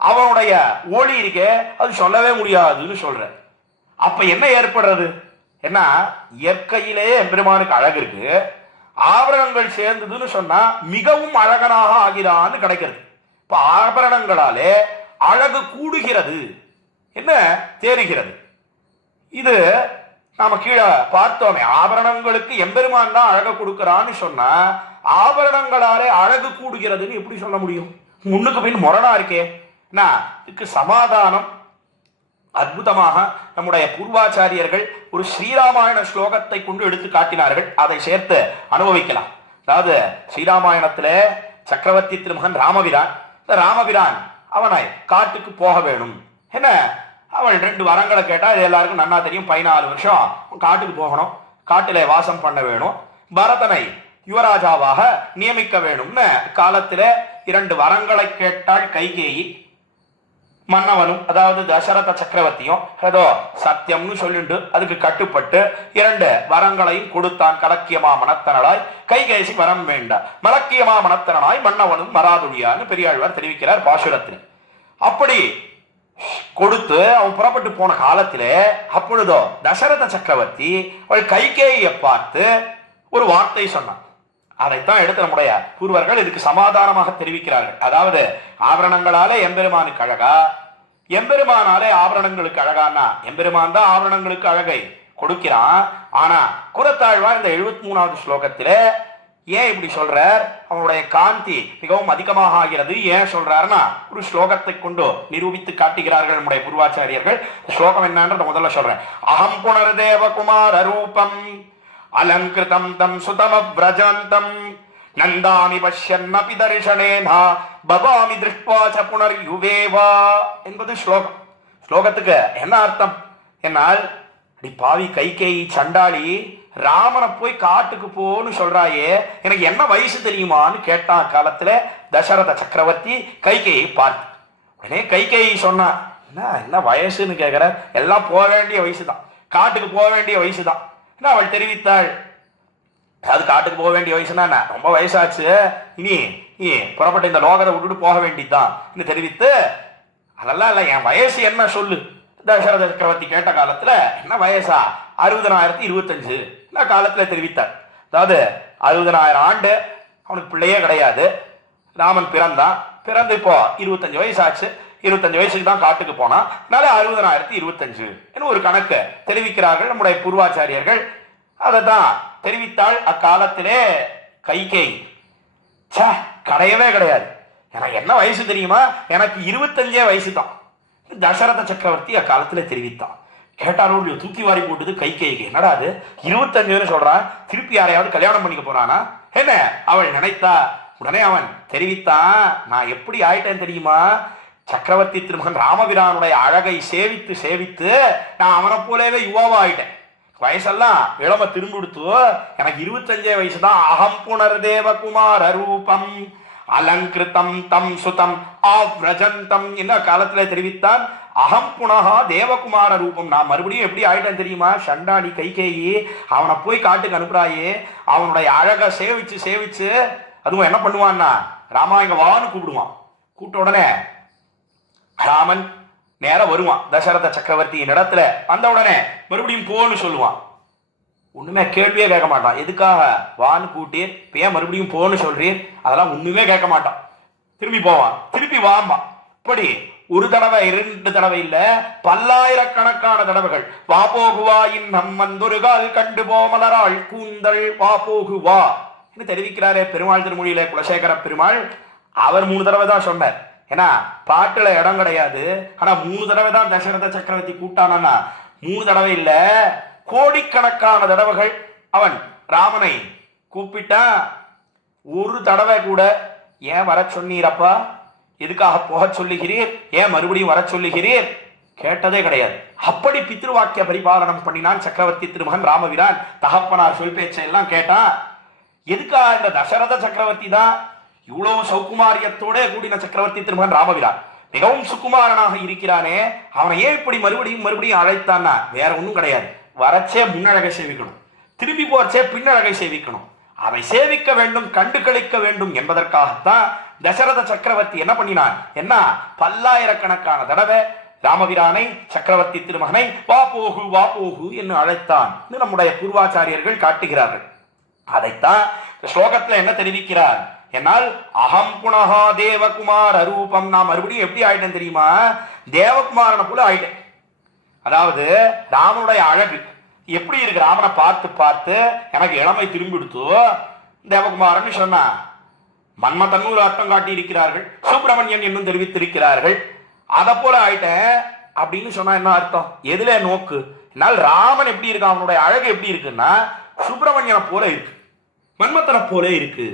அவனுடைய ஒளி இருக்கே அது சொல்லவே முடியாதுன்னு சொல்ற. அப்ப என்ன ஏற்படுறது? ஏன்னா இயற்கையிலேயே எம்பெருமானுக்கு அழகு இருக்கு, ஆபரணங்கள் சேர்ந்ததுன்னு சொன்னா மிகவும் அழகனாக ஆகிறான்னு கிடைக்கிறது. இப்ப ஆபரணங்களாலே அழகு கூடுகிறது, என்ன தேறுகிறது. இது நாம கீழே பார்த்தோமே, ஆபரணங்களுக்கு எம்பெருமான் தான் அழகு கொடுக்கிறான்னு சொன்னா ஆபரணங்களாலே அழகு கூடுகிறதுன்னு எப்படி சொல்ல முடியும்? முன்னுக்கு பின் முரணா இருக்கே. இதுக்கு சமாதானம் அற்புதமாக நம்முடைய பூர்வாச்சாரியர்கள் ஒரு ஸ்ரீராமாயண ஸ்லோகத்தை கொண்டு எடுத்து காட்டினார்கள். அதை சேர்த்து அனுபவிக்கலாம். அதாவது ஸ்ரீராமாயணத்துல சக்கரவர்த்தி திருமகன் ராமபிரான், இந்த ராமபிரான் அவனை காட்டுக்கு போக வேணும். என்ன அவள் 2 வரங்களை கேட்டா இது எல்லாருக்கும் நன்னா தெரியும். 14 வருஷம் காட்டுக்கு போகணும், காட்டிலே வாசம் பண்ண வேணும், பரதனை யுவராஜாவாக நியமிக்க வேணும்னு காலத்தில 2 வரங்களை கேட்டாள் கைகேயி. மன்னவனும் அதாவது தசரத சக்கரவர்த்தியும் ஏதோ சத்தியம்னு சொல்லிட்டு அதுக்கு கட்டுப்பட்டு 2 வரங்களையும் கொடுத்தான். கலக்கியமா மனத்தனளாய் கைகேசி வரம் வேண்ட மலக்கியமா மனத்தனாய் மன்னவனும் மராதுடியான்னு பெரியாழ்வார் தெரிவிக்கிறார் பாசுரத்தில். அப்படி கொடுத்து அவன் புறப்பட்டு போன காலத்திலே அப்பொழுதோ தசரத சக்கரவர்த்தி அவள் கைகேயை பார்த்து ஒரு வார்த்தை சொன்னான். அதைத்தான் எடுத்து நம்முடைய பூர்வர்கள் இதுக்கு சமாதானமாக தெரிவிக்கிறார்கள். அதாவது ஆபரணங்களாலே எம்பெருமானுக்கு அழகா, எம்பெருமானாலே ஆபரணங்களுக்கு அழகானா? எம்பெருமான் தான் ஆபரணங்களுக்கு அழகை கொடுக்கிறான். ஆனா குரத்தாழ்வார் இந்த 73வது ஸ்லோகத்திலே ஏன் இப்படி சொல்றார்? அவனுடைய காந்தி மிகவும் அதிகமாக ஆகிறது. ஏன் சொல்றாருன்னா ஒரு ஸ்லோகத்தை கொண்டு நிரூபித்து காட்டுகிறார்கள் நம்முடைய பூர்வாச்சாரியர்கள். ஸ்லோகம் என்னன்றத முதல்ல சொல்றேன். அகம் புனர்தேவகுமார ரூபம் அலங்கிருதம் தம் சுதமவ்ரஜந்தம் நந்தாமி பஷ்யன்னபி தர்ஷனேனா பவாமி திருஷ்ட்வா ச புனர்யுவேவா என்பது ஸ்லோகம். ஸ்லோகத்துக்கு என்ன அர்த்தம் என்னால், அடி பாவி கைகேயி சண்டாளி, ராமனை போய் காட்டுக்கு போன்னு சொல்றாயே, எனக்கு என்ன வயசு தெரியுமான்னு கேட்டான் காலத்துல தசரத சக்கரவர்த்தி கைகேயை பார்த்து. உடனே கைகேயி சொன்னா, என்ன வயசுன்னு கேட்கிற, எல்லாம் போக வேண்டிய வயசுதான், காட்டுக்கு போக வேண்டிய வயசுதான். அவள் தெரிவித்தாள், அது காட்டுக்கு போக வேண்டிய வயசுனா ரொம்ப வயசாச்சு, இனி புறப்பட்ட இந்த லோகத்தை விட்டுட்டு போக வேண்டியதுதான் தெரிவித்து, அதெல்லாம் இல்ல, என் வயசு என்ன சொல்லு. தசரத சக்கரவர்த்தி கேட்ட காலத்துல என்ன வயசா? 60,025 காலத்துல தெரிவித்தார். அதாவது 60,000 ஆண்டு அவனுக்கு பிள்ளையே கிடையாது. ராமன் பிறந்தான், பிறந்து இப்போ 25 வயசாச்சு. 25 வயசுக்கு தான் காட்டுக்கு போனா, அதனால 60,025 ஒரு கணக்கு தெரிவிக்கிறார்கள் நம்முடைய பூர்வாச்சாரியர்கள். அதை தான் தெரிவித்தாள் அக்காலத்திலே கைகேயி. கிடையவே கிடையாது, எனக்கு என்ன வயசு தெரியுமா, எனக்கு 25 வயசு தான் தசரத சக்கரவர்த்தி அக்காலத்துல தெரிவித்தான். கேட்டாரோடு தூக்கி வாரி போட்டுது கைகேயிக்கு. என்னடா அது 25 சொல்றான், திருப்பி யாரையாவது கல்யாணம் பண்ணிக்க போறானா என்ன அவள் நினைத்தா. உடனே அவன் தெரிவித்தான், நான் எப்படி ஆயிட்டேன் தெரியுமா, சக்கரவர்த்தி திருமகன் ராமபிரானுடைய அழகை சேவித்து சேவித்து நான் அவனை போலவே யுவாவா ஆயிட்டேன். வயசெல்லாம் இளம திரும்பி கொடுத்து எனக்கு 25 வயசு தான். அகம் புனர் தேவகுமார ரூபம் அலங்கிருதம் தம் சுதம் ஆவ்ரஜந்தம் என்ன காலத்துல தெரிவித்தான். அகம் புனகா தேவகுமார ரூபம், நான் மறுபடியும் எப்படி ஆயிட்டேன் தெரியுமா, சண்டாடி கைகேயி அவனை போய் காட்டுக்கு அனுப்புறாயே, அவனுடைய அழகை சேவிச்சு சேவிச்சு, அதுவும் என்ன பண்ணுவான்னா, ராமா இங்க வான்னு கூப்பிடுவான். கூப்பிட்ட உடனே ராமன் நேர வருவான் தசரத சக்கரவர்த்தியின் இடத்துல. வந்த உடனே மறுபடியும் போன்னு சொல்லுவான். ஒண்ணுமே கேள்வியே கேட்க மாட்டான். எதுக்காக வான்னு கூட்டீர், ஏன் மறுபடியும் போன்னு சொல்றீர், அதெல்லாம் ஒண்ணுமே கேட்க மாட்டான். திரும்பி போவான், திருப்பி வாமா. இப்படி ஒரு தடவை 2 தடவை இல்ல, பல்லாயிரக்கணக்கான தடவைகள் வா போகுவா இன்னம் வந்தொருகால் கண்டு போமலராள் கூந்தல் வா போகுவா என்று தெரிவிக்கிறாரே பெருமாள் திருமொழியிலே குலசேகர பெருமாள். அவர் 3 தடவை தான் சொன்னார். ஏன்னா பாட்டுல இடம் கிடையாது. ஆனா 3 தடவை தான் தசரத சக்கரவர்த்தி கூட்டானா, 3 தடவை இல்ல, கோடிக்கணக்கான தடவைகள் அவன் ராமனை கூப்பிட்டான். ஒரு தடவை கூட ஏன் வர சொன்னீரப்பா, எதுக்காக போக சொல்லுகிறீர், ஏன் மறுபடியும் வர சொல்லுகிறீர் கேட்டதே கிடையாது. அப்படி பித்ருவாக்கிய பரிபாலனம் பண்ணினான் சக்கரவர்த்தி திருமகன் ராமபிரான். தகப்பனார் சொல் பேச்சை எல்லாம் கேட்டான். எதுக்காக இந்த தசரத சக்கரவர்த்தி தான் இவ்வளவு சௌகுமாரியத்தோட கூடின சக்கரவர்த்தி திருமகன் ராமபிரான் மிகவும் சுகுமாரனாக இருக்கிறானே, அவனை ஏன் இப்படி மறுபடியும் மறுபடியும் அழைத்தான்னா வேற ஒன்றும் கிடையாது. வரச்சே முன்னழகை சேவிக்கணும், திரும்பி போச்சே பின்னழகை சேவிக்கணும், அதை சேவிக்க வேண்டும், கண்டு கழிக்க வேண்டும் என்பதற்காகத்தான் தசரத சக்கரவர்த்தி என்ன பண்ணினான் என்ன, பல்லாயிரக்கணக்கான தடவை ராமபிரானை சக்கரவர்த்தி திருமகனை வா போகு என்று அழைத்தான். நம்முடைய பூர்வாச்சாரியர்கள் காட்டுகிறார்கள். அதைத்தான் ஸ்லோகத்துல என்ன தெரிவிக்கிறார் என்னால், அகம் புனகா தேவகுமார ரூபம், நான் மறுபடியும் எப்படி ஆயிட்டேன் தெரியுமா, தேவகுமாரனை போல ஆயிட்டேன். அதாவது ராமனுடைய அழகு எப்படி இருக்கு, ராமனை பார்த்து பார்த்து எனக்கு இளமை திரும்பி எடுத்து தேவகுமாரன் சொன்னா. மன்மதன் ஒரு அர்த்தம் காட்டி இருக்கிறார்கள், சுப்பிரமணியன் என்னும் தெரிவித்திருக்கிறார்கள். அதை போல ஆயிட்டேன் அப்படின்னு சொன்னா என்ன அர்த்தம், எதுல நோக்கு என்னால் ராமன் எப்படி இருக்கு, அவனுடைய அழகு எப்படி இருக்குன்னா சுப்பிரமணியனை போல இருக்கு, மன்மதனை போல இருக்கு.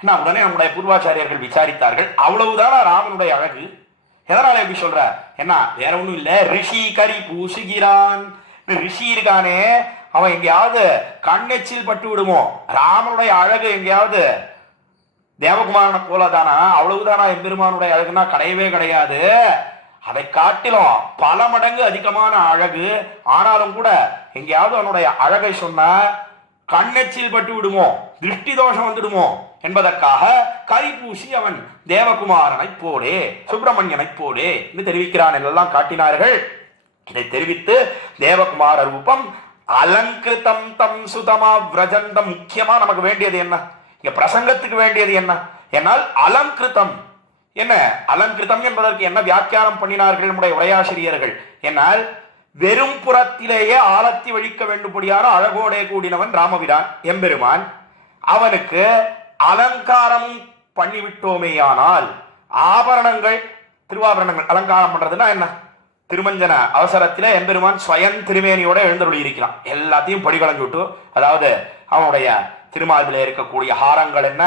உடனே நம்முடைய பூர்வாச்சாரியர்கள் விசாரித்தார்கள், அவ்வளவுதானா ராமனுடைய அழகு, எதனால எப்படி சொல்ற என்ன, வேற ஒண்ணும் இல்ல, ரிஷி கரி பூசுகிறான். ரிஷி இருக்கானே அவன் எங்கேயாவது கண்ணெச்சில் பட்டு விடுமோ, ராமனுடைய அழகு எங்கேயாவது தேவகுமாரனை போலதானா, அவ்வளவுதானா எம்பெருமானுடைய அழகுனா கிடையவே கிடையாது. அதை காட்டிலும் பல மடங்கு அதிகமான அழகு. ஆனாலும் கூட எங்கேயாவது அவனுடைய அழகை சொன்னா கண்ணெச்சில் பட்டு விடுமோ, திருஷ்டி தோஷம் வந்துடுமோ என்பதற்காக கரிபூசி அவன் தேவகுமாரனை போலே சுப்பிரமணியனை போலே என்று தெரிவிக்கிறான் எல்லாம் காட்டினார்கள். இதை தெரிவித்து தேவகுமார ரூபம் அலங்கிருதம் தம் சுதமா விரஜந்தம். முக்கியமா நமக்கு வேண்டியது என்ன, இங்க பிரசங்கத்துக்கு வேண்டியது என்ன என்னால் அலங்கிருதம். என்ன அலங்கிருதம் என்பதற்கு என்ன வியாக்கியானம் பண்ணினார்கள் நம்முடைய உரையாசிரியர்கள் என்னால், வெறும் புறத்திலேயே ஆழத்தி வழிக்க வேண்டும்படியான அழகோடே கூடினவன் ராமபிரான் எம்பெருமான். அவனுக்கு அலங்காரம் பண்ணிவிட்டோமேயானால், ஆபரணங்கள் திருவாபரணங்கள் அலங்காரம் பண்றதுன்னா என்ன? திருமஞ்சன அவசரத்திலே எம்பெருமான் ஸ்வயன் திருமேனியோட எழுந்தருளி இருக்கிறான். எல்லாத்தையும் படிகலஞ்சு விட்டு, அதாவது அவனுடைய திருமார்பிலே இருக்கக்கூடிய ஹாரங்கள் என்ன,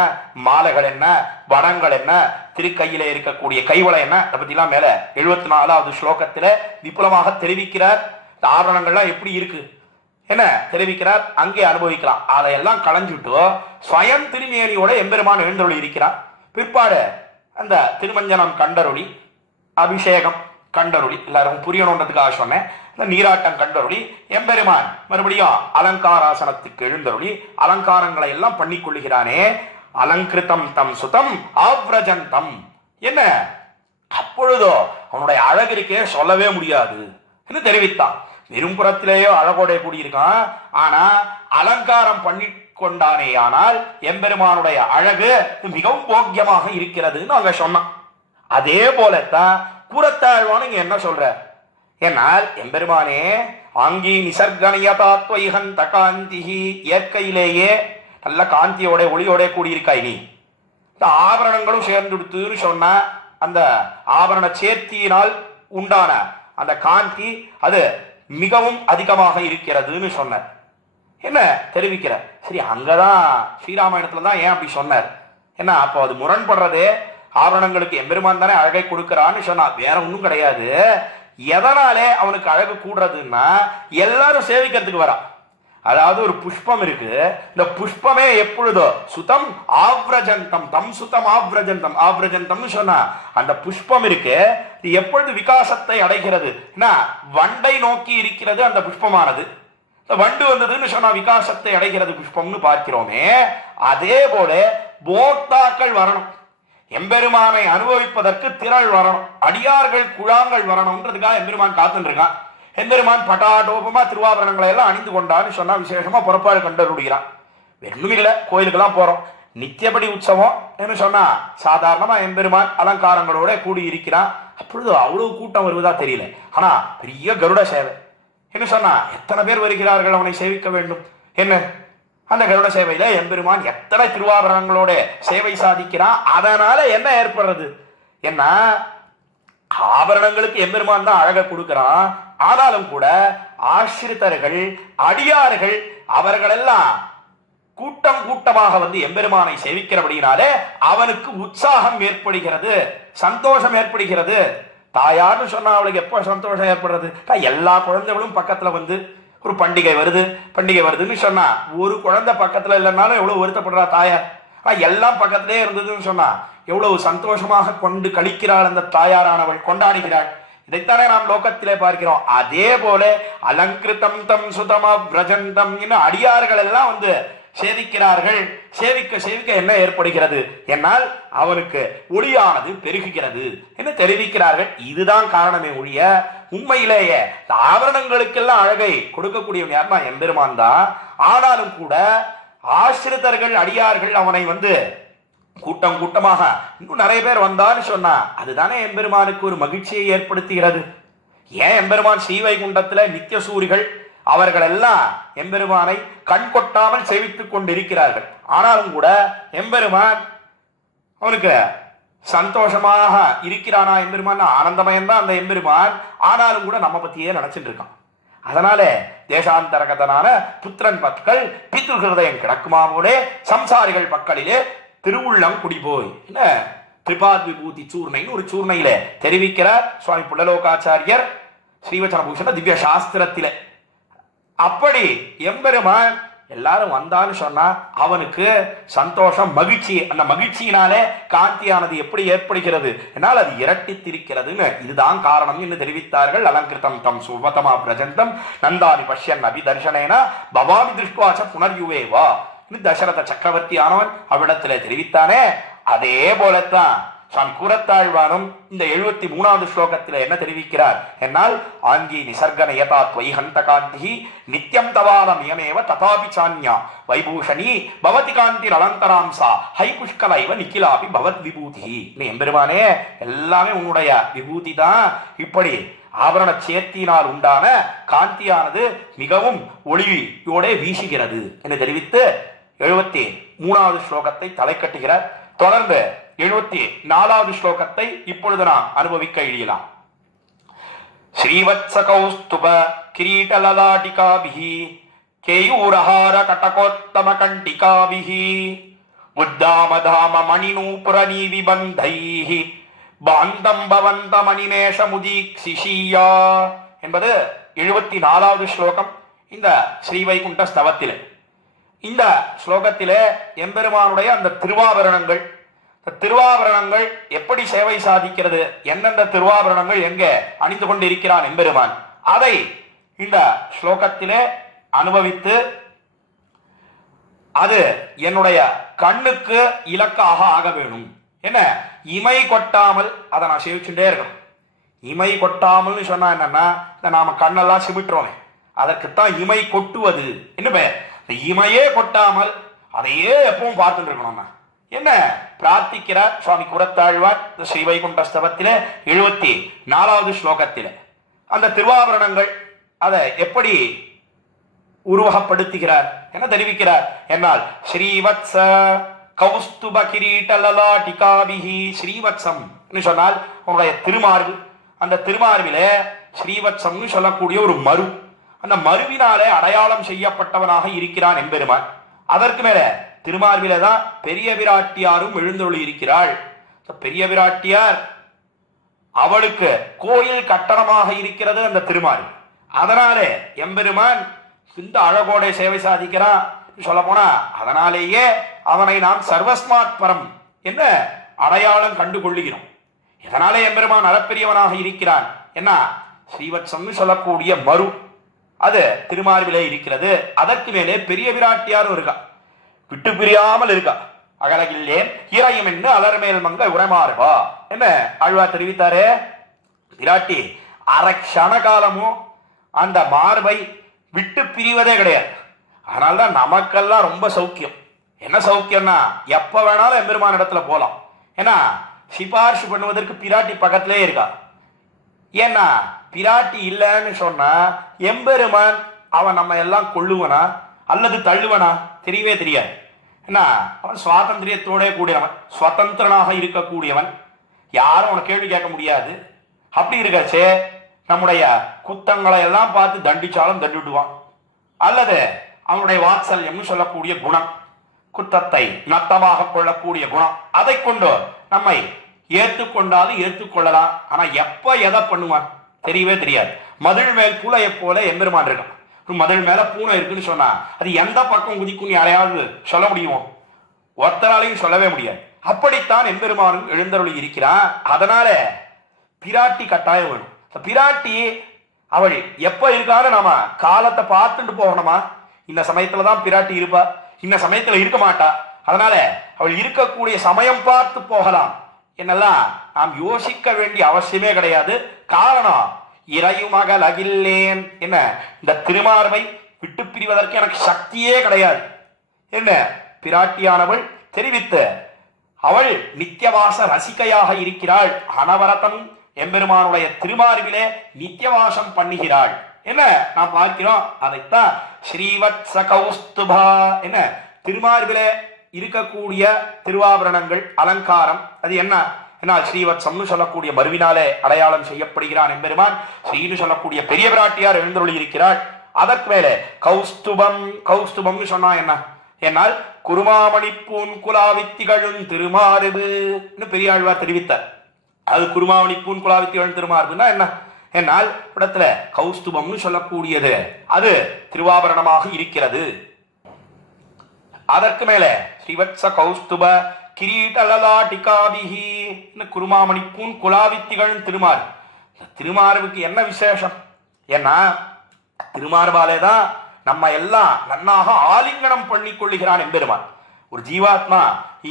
மாலைகள் என்ன, வடங்கள் என்ன, திருக்கையில இருக்கக்கூடிய கைவளை என்ன, அதை பத்தி எல்லாம் மேல 74வது ஸ்லோகத்தில விபுலமாக தெரிவிக்கிறார். இந்த ஆபரணங்கள்லாம் எப்படி இருக்கு என்ன தெரிவிக்கிறார். அங்கே அனுபவிக்கலாம். அதையெல்லாம் களைஞ்சுட்டு ஸ்வயம் திருமேனியோட எம்பெருமான் எழுந்தருளி இருக்கிறான். பிற்பாடு அந்த திருமஞ்சனம் கண்டருளி, அபிஷேகம் கண்டருளி, எல்லாரும் புரியணுன்றதுக்காக சொன்னேன். இந்த நீராட்டம் கண்டருளி எம்பெருமான் மறுபடியும் அலங்காராசனத்துக்கு எழுந்தருளி அலங்காரங்களை எல்லாம் பண்ணி கொள்ளுகிறானே. அலங்கிருத்தம் தம் சுதம் ஆவ்ரஜந்தம் என்ன, அப்பொழுதோ அவனுடைய அழகிற்கே சொல்லவே முடியாது என்று தெரிவித்தான். வெறும்புறத்திலேயோ அழகோட கூடியிருக்கான். ஆனா அலங்காரம் பண்ணி கொண்டானே ஆனால் எம்பெருமானுடைய அழகு மிகவும் போக்கியமாக இருக்கிறதுன்னு அங்க சொன்னான். அதே போலத்தான் கூறத்தாழ்வான் இங்க என்ன சொல்ற, என்னால் எம்பெருமானே ஆங்கி நிசர்கனியதாத்வைகந்த காந்திஹி, இயற்கையிலேயே நல்ல காந்தியோட ஒளியோட கூடியிருக்காய் நீ. இந்த ஆபரணங்களும் சேர்ந்துடுத்துன்னு சொன்ன அந்த ஆபரண சேர்த்தியினால் உண்டான அந்த காந்தி அது மிகவும் அதிகமாக இருக்கிறதுன்னு சொன்னார். என்ன தெரிவிக்கிற? சரி, அங்கதான் ஸ்ரீராமாயணத்துல தான் ஏன் அப்படி சொன்னார்? என்ன அப்போ அது முரண்படுறதே. ஆபரணங்களுக்கு எம்பெருமான் தானே அழகை கொடுக்கிறான்னு சொன்னா, வேற ஒன்றும் கிடையாது. எதனாலே அவனுக்கு அழகு கூடுறதுன்னா எல்லாரும் சேவிக்கிறதுக்கு வரா. அதாவது ஒரு புஷ்பம் இருக்கு, இந்த புஷ்பமே எப்பொழுதோ சுதம் ஆவ்ரஜந்தம் தம் சுதம் ஆவ்ரஜந்தம், ஆவ்ரஜந்தம்னு சொன்னா அந்த புஷ்பம் இருக்கு, இது எப்பொழுது விகாசத்தை அடைகிறது, வண்டை நோக்கி இருக்கிறது அந்த புஷ்பமானது. வண்டு வந்ததுன்னு சொன்னா விகாசத்தை அடைகிறது புஷ்பம்னு பார்க்கிறோமே. அதே போல போக்தாக்கள் வரணும், எம்பெருமானை அனுபவிப்பதற்கு திரள் வரணும், அடியார்கள் குழாங்கள் வரணும்ன்றதுக்காக எம்பெருமான் காத்துட்டு இருக்கான். எம்பெருமான் பட்டாடோபமா திருவாபரணங்களை எல்லாம் அணிந்து கொண்டான்னு சொன்னா விசேஷமா புறப்பாடு கண்டருடுகிறான். வெறும் இல்லை, கோயிலுக்கெல்லாம் போறோம், நித்தியபடி உற்சவம் என்று சொன்னா சாதாரணமா எம்பெருமான் அலங்காரங்களோட கூடி இருக்கிறான். அப்பொழுது அவ்வளவு கூட்டம் வருவதா தெரியல. ஆனா பெரிய கருட சேவை என்று சொன்னா எத்தனை பேர் வருகிறார்கள் அவனை சேவிக்க வேண்டும். என்ன அந்த கருட சேவையில எம்பெருமான் எத்தனை திருவாபரணங்களோட சேவை சாதிக்கிறான். அதனால என்ன ஏற்படுறது என்ன, ஆபரணங்களுக்கு எம்பெருமான் தான் அழக கொடுக்கிறான். ஆனாலும் கூட ஆசிரித்தர்கள் அடியார்கள் அவர்களெல்லாம் கூட்டம் கூட்டமாக வந்து எம்பெருமானை சேவிக்கிறபடினாலே அவனுக்கு உற்சாகம் ஏற்படுகிறது, சந்தோஷம் ஏற்படுகிறது. தாயார்னு சொன்னா அவளுக்கு எப்போ சந்தோஷம் ஏற்படுறது? எல்லா குழந்தைகளும் பக்கத்துல வந்து ஒரு பண்டிகை வருதுன்னு சொன்னா ஒரு குழந்தை பக்கத்துல இல்லைன்னாலும் எவ்வளவு வருத்தப்படுறா தாயார். எல்லாம் பக்கத்திலே இருந்ததுன்னு சொன்னா எவ்வளவு சந்தோஷமாக கொண்டு கழிக்கிறாள் அந்த தாயாரானவள், கொண்டாடுகிறாள். இதைத்தானே நாம் லோகத்திலே பார்க்கிறோம். அதே போல அலங்கிருத்தம் தம் சுதமா பிரஜந்தம் அடியார்கள் எல்லாம் வந்து சேவிக்கிறார்கள். சேவிக்க சேவிக்க என்ன ஏற்படுகிறது என்னால் அவனுக்கு ஒளியானது பெருகுகிறது என்று தெரிவிக்கிறார்கள். இதுதான் காரணமே ஒழிய உண்மையிலேயே ஆபரணங்களுக்கெல்லாம் அழகை கொடுக்கக்கூடியவன் யாருன்னா எம்பெருமான் தான். ஆனாலும் கூட ஆசிரிதர்கள் அடியார்கள் அவனை வந்து கூட்டம் கூட்டமாக இன்னும் நிறைய பேர் வந்தான்னு சொன்னா அதுதானே எம்பெருமானுக்கு ஒரு மகிழ்ச்சியை ஏற்படுத்துகிறது. ஏன் எம்பெருமான் ஸ்ரீவைகுண்டத்துல நித்திய சூரிகள் அவர்கள் எல்லாம் எம்பெருமானை கண் கொட்டாமல் சேவித்துக் கொண்டிருக்கிறார்கள். ஆனாலும் கூட எம்பெருமான் அவனுக்கு சந்தோஷமாக இருக்கிறானா எம்பெருமான், ஆனந்தமயம் தான் அந்த எம்பெருமான். ஆனாலும் கூட நம்ம பத்தியே நினைச்சிட்டு இருக்கான். அதனால தேசாந்தரகதனான புத்திரன் பற்கள் பித்ரு ஹிருதயம் கிடக்குமா போலே சம்சாரிகள் பக்களிலே திருவுள்ளம் குடிபோய் என்ன திரிபாத் விபூதி சூர்ணைன்னு ஒரு சூர்ணையில தெரிவிக்கிறார் சுவாமி புள்ளலோகாச்சாரியர் ஸ்ரீவச்சனபூஷண திவ்ய சாஸ்திரத்திலே. அப்படி எம்பெருமான் எல்லாரும் வந்தான்னு சொன்னா அவனுக்கு சந்தோஷம், மகிழ்ச்சி. அந்த மகிழ்ச்சியினாலே காந்தியானது எப்படி ஏற்படுகிறது என்னால் அது இரட்டித்திருக்கிறதுன்னு இதுதான் காரணம் என்று தெரிவித்தார்கள். அலங்கிருத்தம் தம் சுபதமா பிரஜந்தம் நந்தானி பஷ்யன் அபிதர்ஷனேன பவாமி திருஷ்டுவாச்ச புனர்யுவேவா தசரத சக்கரவர்த்தி ஆனவன் அவ்விடத்துல தெரிவித்தானே. அதே போலத்தான் சுவாமி கூறத்தாழ்வானும் இந்த 73வது ஸ்லோகத்தில் என்ன தெரிவிக்கிறார் என்னால் ஆங்கி நிசர்கன யதாத் வைஹந்த காந்தி நித்யம் தவாலம் இயமேவ ததாபி சான்யா வைபூஷணி பவதி காந்தி அலந்தராம்சா ஹை புஷ்கலைவ நிக்கிலாபி பவத் விபூதி. எம்பெருமானே எல்லாமே உன்னுடைய விபூதி தான். இப்படி ஆபரண சேர்த்தியினால் உண்டான காந்தியானது மிகவும் ஒளியோட வீசுகிறது என்று தெரிவித்து 3வது ஸ்லோகத்தை தலை கட்டுகிறார். தொடர்ந்து 74வது ஸ்லோகத்தை இப்பொழுது நாம் அனுபவிக்க இயலாம். ஸ்ரீவத்ஸ கௌஸ்துப கிரீடலலாடிகாபிஹி கேயூரஹார கட்டகோத்தம கண்டிகாபிஹி உத்தாமதாம மணிநூபுரணி விபந்தைஹி பாந்தம் பவந்த மணிமேஷ முதீக்ஷிஷியா என்பது 74வது ஸ்லோகம் இந்த ஸ்ரீவைகுண்ட ஸ்தவத்திலே. இந்த ஸ்லோகத்திலே எம்பெருமானுடைய அந்த திருவாபரணங்கள், திருவாபரணங்கள் எப்படி சேவை சாதிக்கிறது, எந்தெந்த திருவாபரணங்கள் எங்கே அணிந்து கொண்டிருக்கிறான் எம்பெருமான், அதை இந்த ஸ்லோகத்திலே அனுபவித்து அது என்னுடைய கண்ணுக்கு இலக்காக ஆக வேணும். என்ன, இமை கொட்டாமல் அதை நான் சேவிச்சுட்டே இருக்கணும். இமை கொட்டாமல்னு சொன்னா என்னன்னா, இந்த நாம கண்ணெல்லாம் சிமிட்டுறோமே, அதற்குத்தான் இமை கொட்டுவது என்ன பெயர். இந்த இமையே கொட்டாமல் அதையே எப்பவும் பார்த்துட்டு இருக்கணும்னா என்ன பிரார்த்திக்கிறார் சுவாமி கூரத்தாழ்வார் இந்த ஸ்ரீவைகுண்ட ஸ்தவத்திலே 74வது ஸ்லோகத்திலே. அந்த திருவாபரணங்கள் அதை எப்படி உருவகப்படுத்துகிறார் என்ன தெரிவிக்கிறார் என்னால், ஸ்ரீவத்ஸ கௌஸ்துப கிரீடலலாடிகாபிஹி. ஸ்ரீவத்சம் சொன்னால் உன்னுடைய திருமார்பு, அந்த திருமார்பிலே ஸ்ரீவத்சம் சொல்லக்கூடிய ஒரு மரு, அந்த மருவினாலே அடையாளம் செய்யப்பட்டவனாக இருக்கிறான் எம்பெருமான். அதற்கு மேல திருமார்பிலே தான் பெரிய பிராட்டியாரும் எழுந்தருளி இருக்கிறாள். பெரிய பிராட்டியார் அவளுக்கு கோயில் கட்டணமாக இருக்கிறது அந்த திருமார்பு. அதனாலே எம்பெருமான் இந்த அழகோடை சேவை சாதிக்கிறான் சொல்ல போனா, அதனாலேயே அவனை நாம் சர்வஸ்மாத் பரம் என்ன அடையாளம் கண்டு கொள்ளுகிறோம். இதனாலே எம்பெருமான் அறப்பெரியவனாக இருக்கிறான். என்ன, ஸ்ரீவத்சம் சொல்லக்கூடிய மரு அது திருமார்பிலே இருக்கிறது. அதற்கு மேலே பெரிய பிராட்டியாரும் இருக்கா, விட்டு பிரியாமல் இருக்கா. அகலகில்லேன் இறையும் என்று அலர்மேல் மங்க உரைமாறுவா என்ன ஆழ்வார் தெரிவித்தாரே. பிராட்டி அரை க்ஷண காலமும் அந்த மார்பை விட்டு பிரிவதே கிடையாது. அதனால்தான் நமக்கெல்லாம் ரொம்ப சௌக்கியம். என்ன சௌக்கியம்னா, எப்ப வேணாலும் எம்பெருமான இடத்துல போலாம். ஏன்னா சிபாரிசு பண்ணுவதற்கு பிராட்டி பக்கத்திலே இருக்கா. ஏன்னா பிராட்டி இல்லைன்னு சொன்னா எம்பெருமான் அவன் நம்ம எல்லாம் கொள்ளுவனா அல்லது தள்ளுவனா தெரியவே தெரியாது. என்ன, அவன் சுவாதந்திரியத்தோட கூடியவன், சுதந்திரனாக இருக்கக்கூடியவன், யாரும் அவனை கேள்வி கேட்க முடியாது. அப்படி இருக்கச்சே நம்முடைய குத்தங்களை எல்லாம் பார்த்து தண்டிச்சாலும் தண்டிடுவான். அல்லது அவனுடைய வாத்சல்யம் சொல்லக்கூடிய குணம், குத்தத்தை நத்தமாக கொள்ளக்கூடிய குணம், அதை கொண்டு நம்மை ஏற்றுக்கொண்டாலும் ஏற்றுக்கொள்ளலாம். ஆனா எப்ப எதை பண்ணுவான் தெரியவே தெரியாது. மதில் மேல் பூளையை போல எம்பெருமான் இருக்கான். மதில் மேல பூனை இருக்குன்னு சொன்னா அது எந்த பக்கம் குதிக்கும் யாரையாவது சொல்ல முடியுமோ? ஒருத்தராலையும் சொல்லவே முடியாது. அப்படித்தான் எம்பெருமானும் எழுந்தருளி இருக்கிறான். அதனால பிராட்டி கட்டாயம் வேணும். பிராட்டி அவள் எப்ப இருக்கான்னு நாம காலத்தை பார்த்துட்டு போகணுமா? இந்த சமயத்துலதான் பிராட்டி இருப்பா, இந்த சமயத்துல இருக்க மாட்டா. அதனால அவள் இருக்கக்கூடிய சமயம் பார்த்து போகலாம் என்னெல்லாம் நாம் யோசிக்க வேண்டிய அவசியமே கிடையாது. காரணம், இறையுமகல் அகில்லேன் என்ன, இந்த திருமார்பை விட்டு பிரிவதற்கு எனக்கு சக்தியே கிடையாது. என்ன பிராட்டியானவள் தெரிவித்த அவள் நித்தியவாச ரசிகையாக இருக்கிறாள். அனவரதம் எம்பெருமானுடைய திருமார்பிலே நித்தியவாசம் பண்ணுகிறாள். என்ன நாம் பார்க்கிறோம். அதைத்தான் ஸ்ரீவத்ஸ கௌஸ்துபா என்ன திருமார்பிலே இருக்கக்கூடிய திருவாபரணங்கள் அலங்காரம். அது என்ன என்ன ஸ்ரீவத்சம்னு சொல்லக்கூடிய மருவினாலே அடையாளம் செய்யப்படுகிறான் எம்பெருமான். ஸ்ரீனு சொல்லக்கூடிய பெரிய பிராட்டியார் எழுந்தருளி இருக்கிறாள். அதற்கு மேலே கௌஸ்துபம், கௌஸ்துபம்னு சொன்னா என்ன என்னால் குருமாமணி பூன் குலாவித்திகளும் திருமார்பு பெரியாழ்வார் தெரிவித்தார். அது குருமாமணி பூன் குலாவித்திகளும் திருமார்புன்னா என்ன என்னால் இடத்துல கௌஸ்துபம்னு சொல்லக்கூடியது அது திருவாபரணமாக இருக்கிறது. அதற்கு மேலே ஸ்ரீவத்ஸ கௌஸ்துப கிரீடலலாடிகாபிஹி குருமாமணி பூன் குலாவித்திகளும் திருமார்பு. திருமார்புக்கு என்ன விசேஷம்? ஏன்னா திருமார்பாலே தான் நம்ம எல்லாம் நன்னாக ஆலிங்கனம் பண்ணி கொள்ளுகிறான் எம்பெருமான். ஒரு ஜீவாத்மா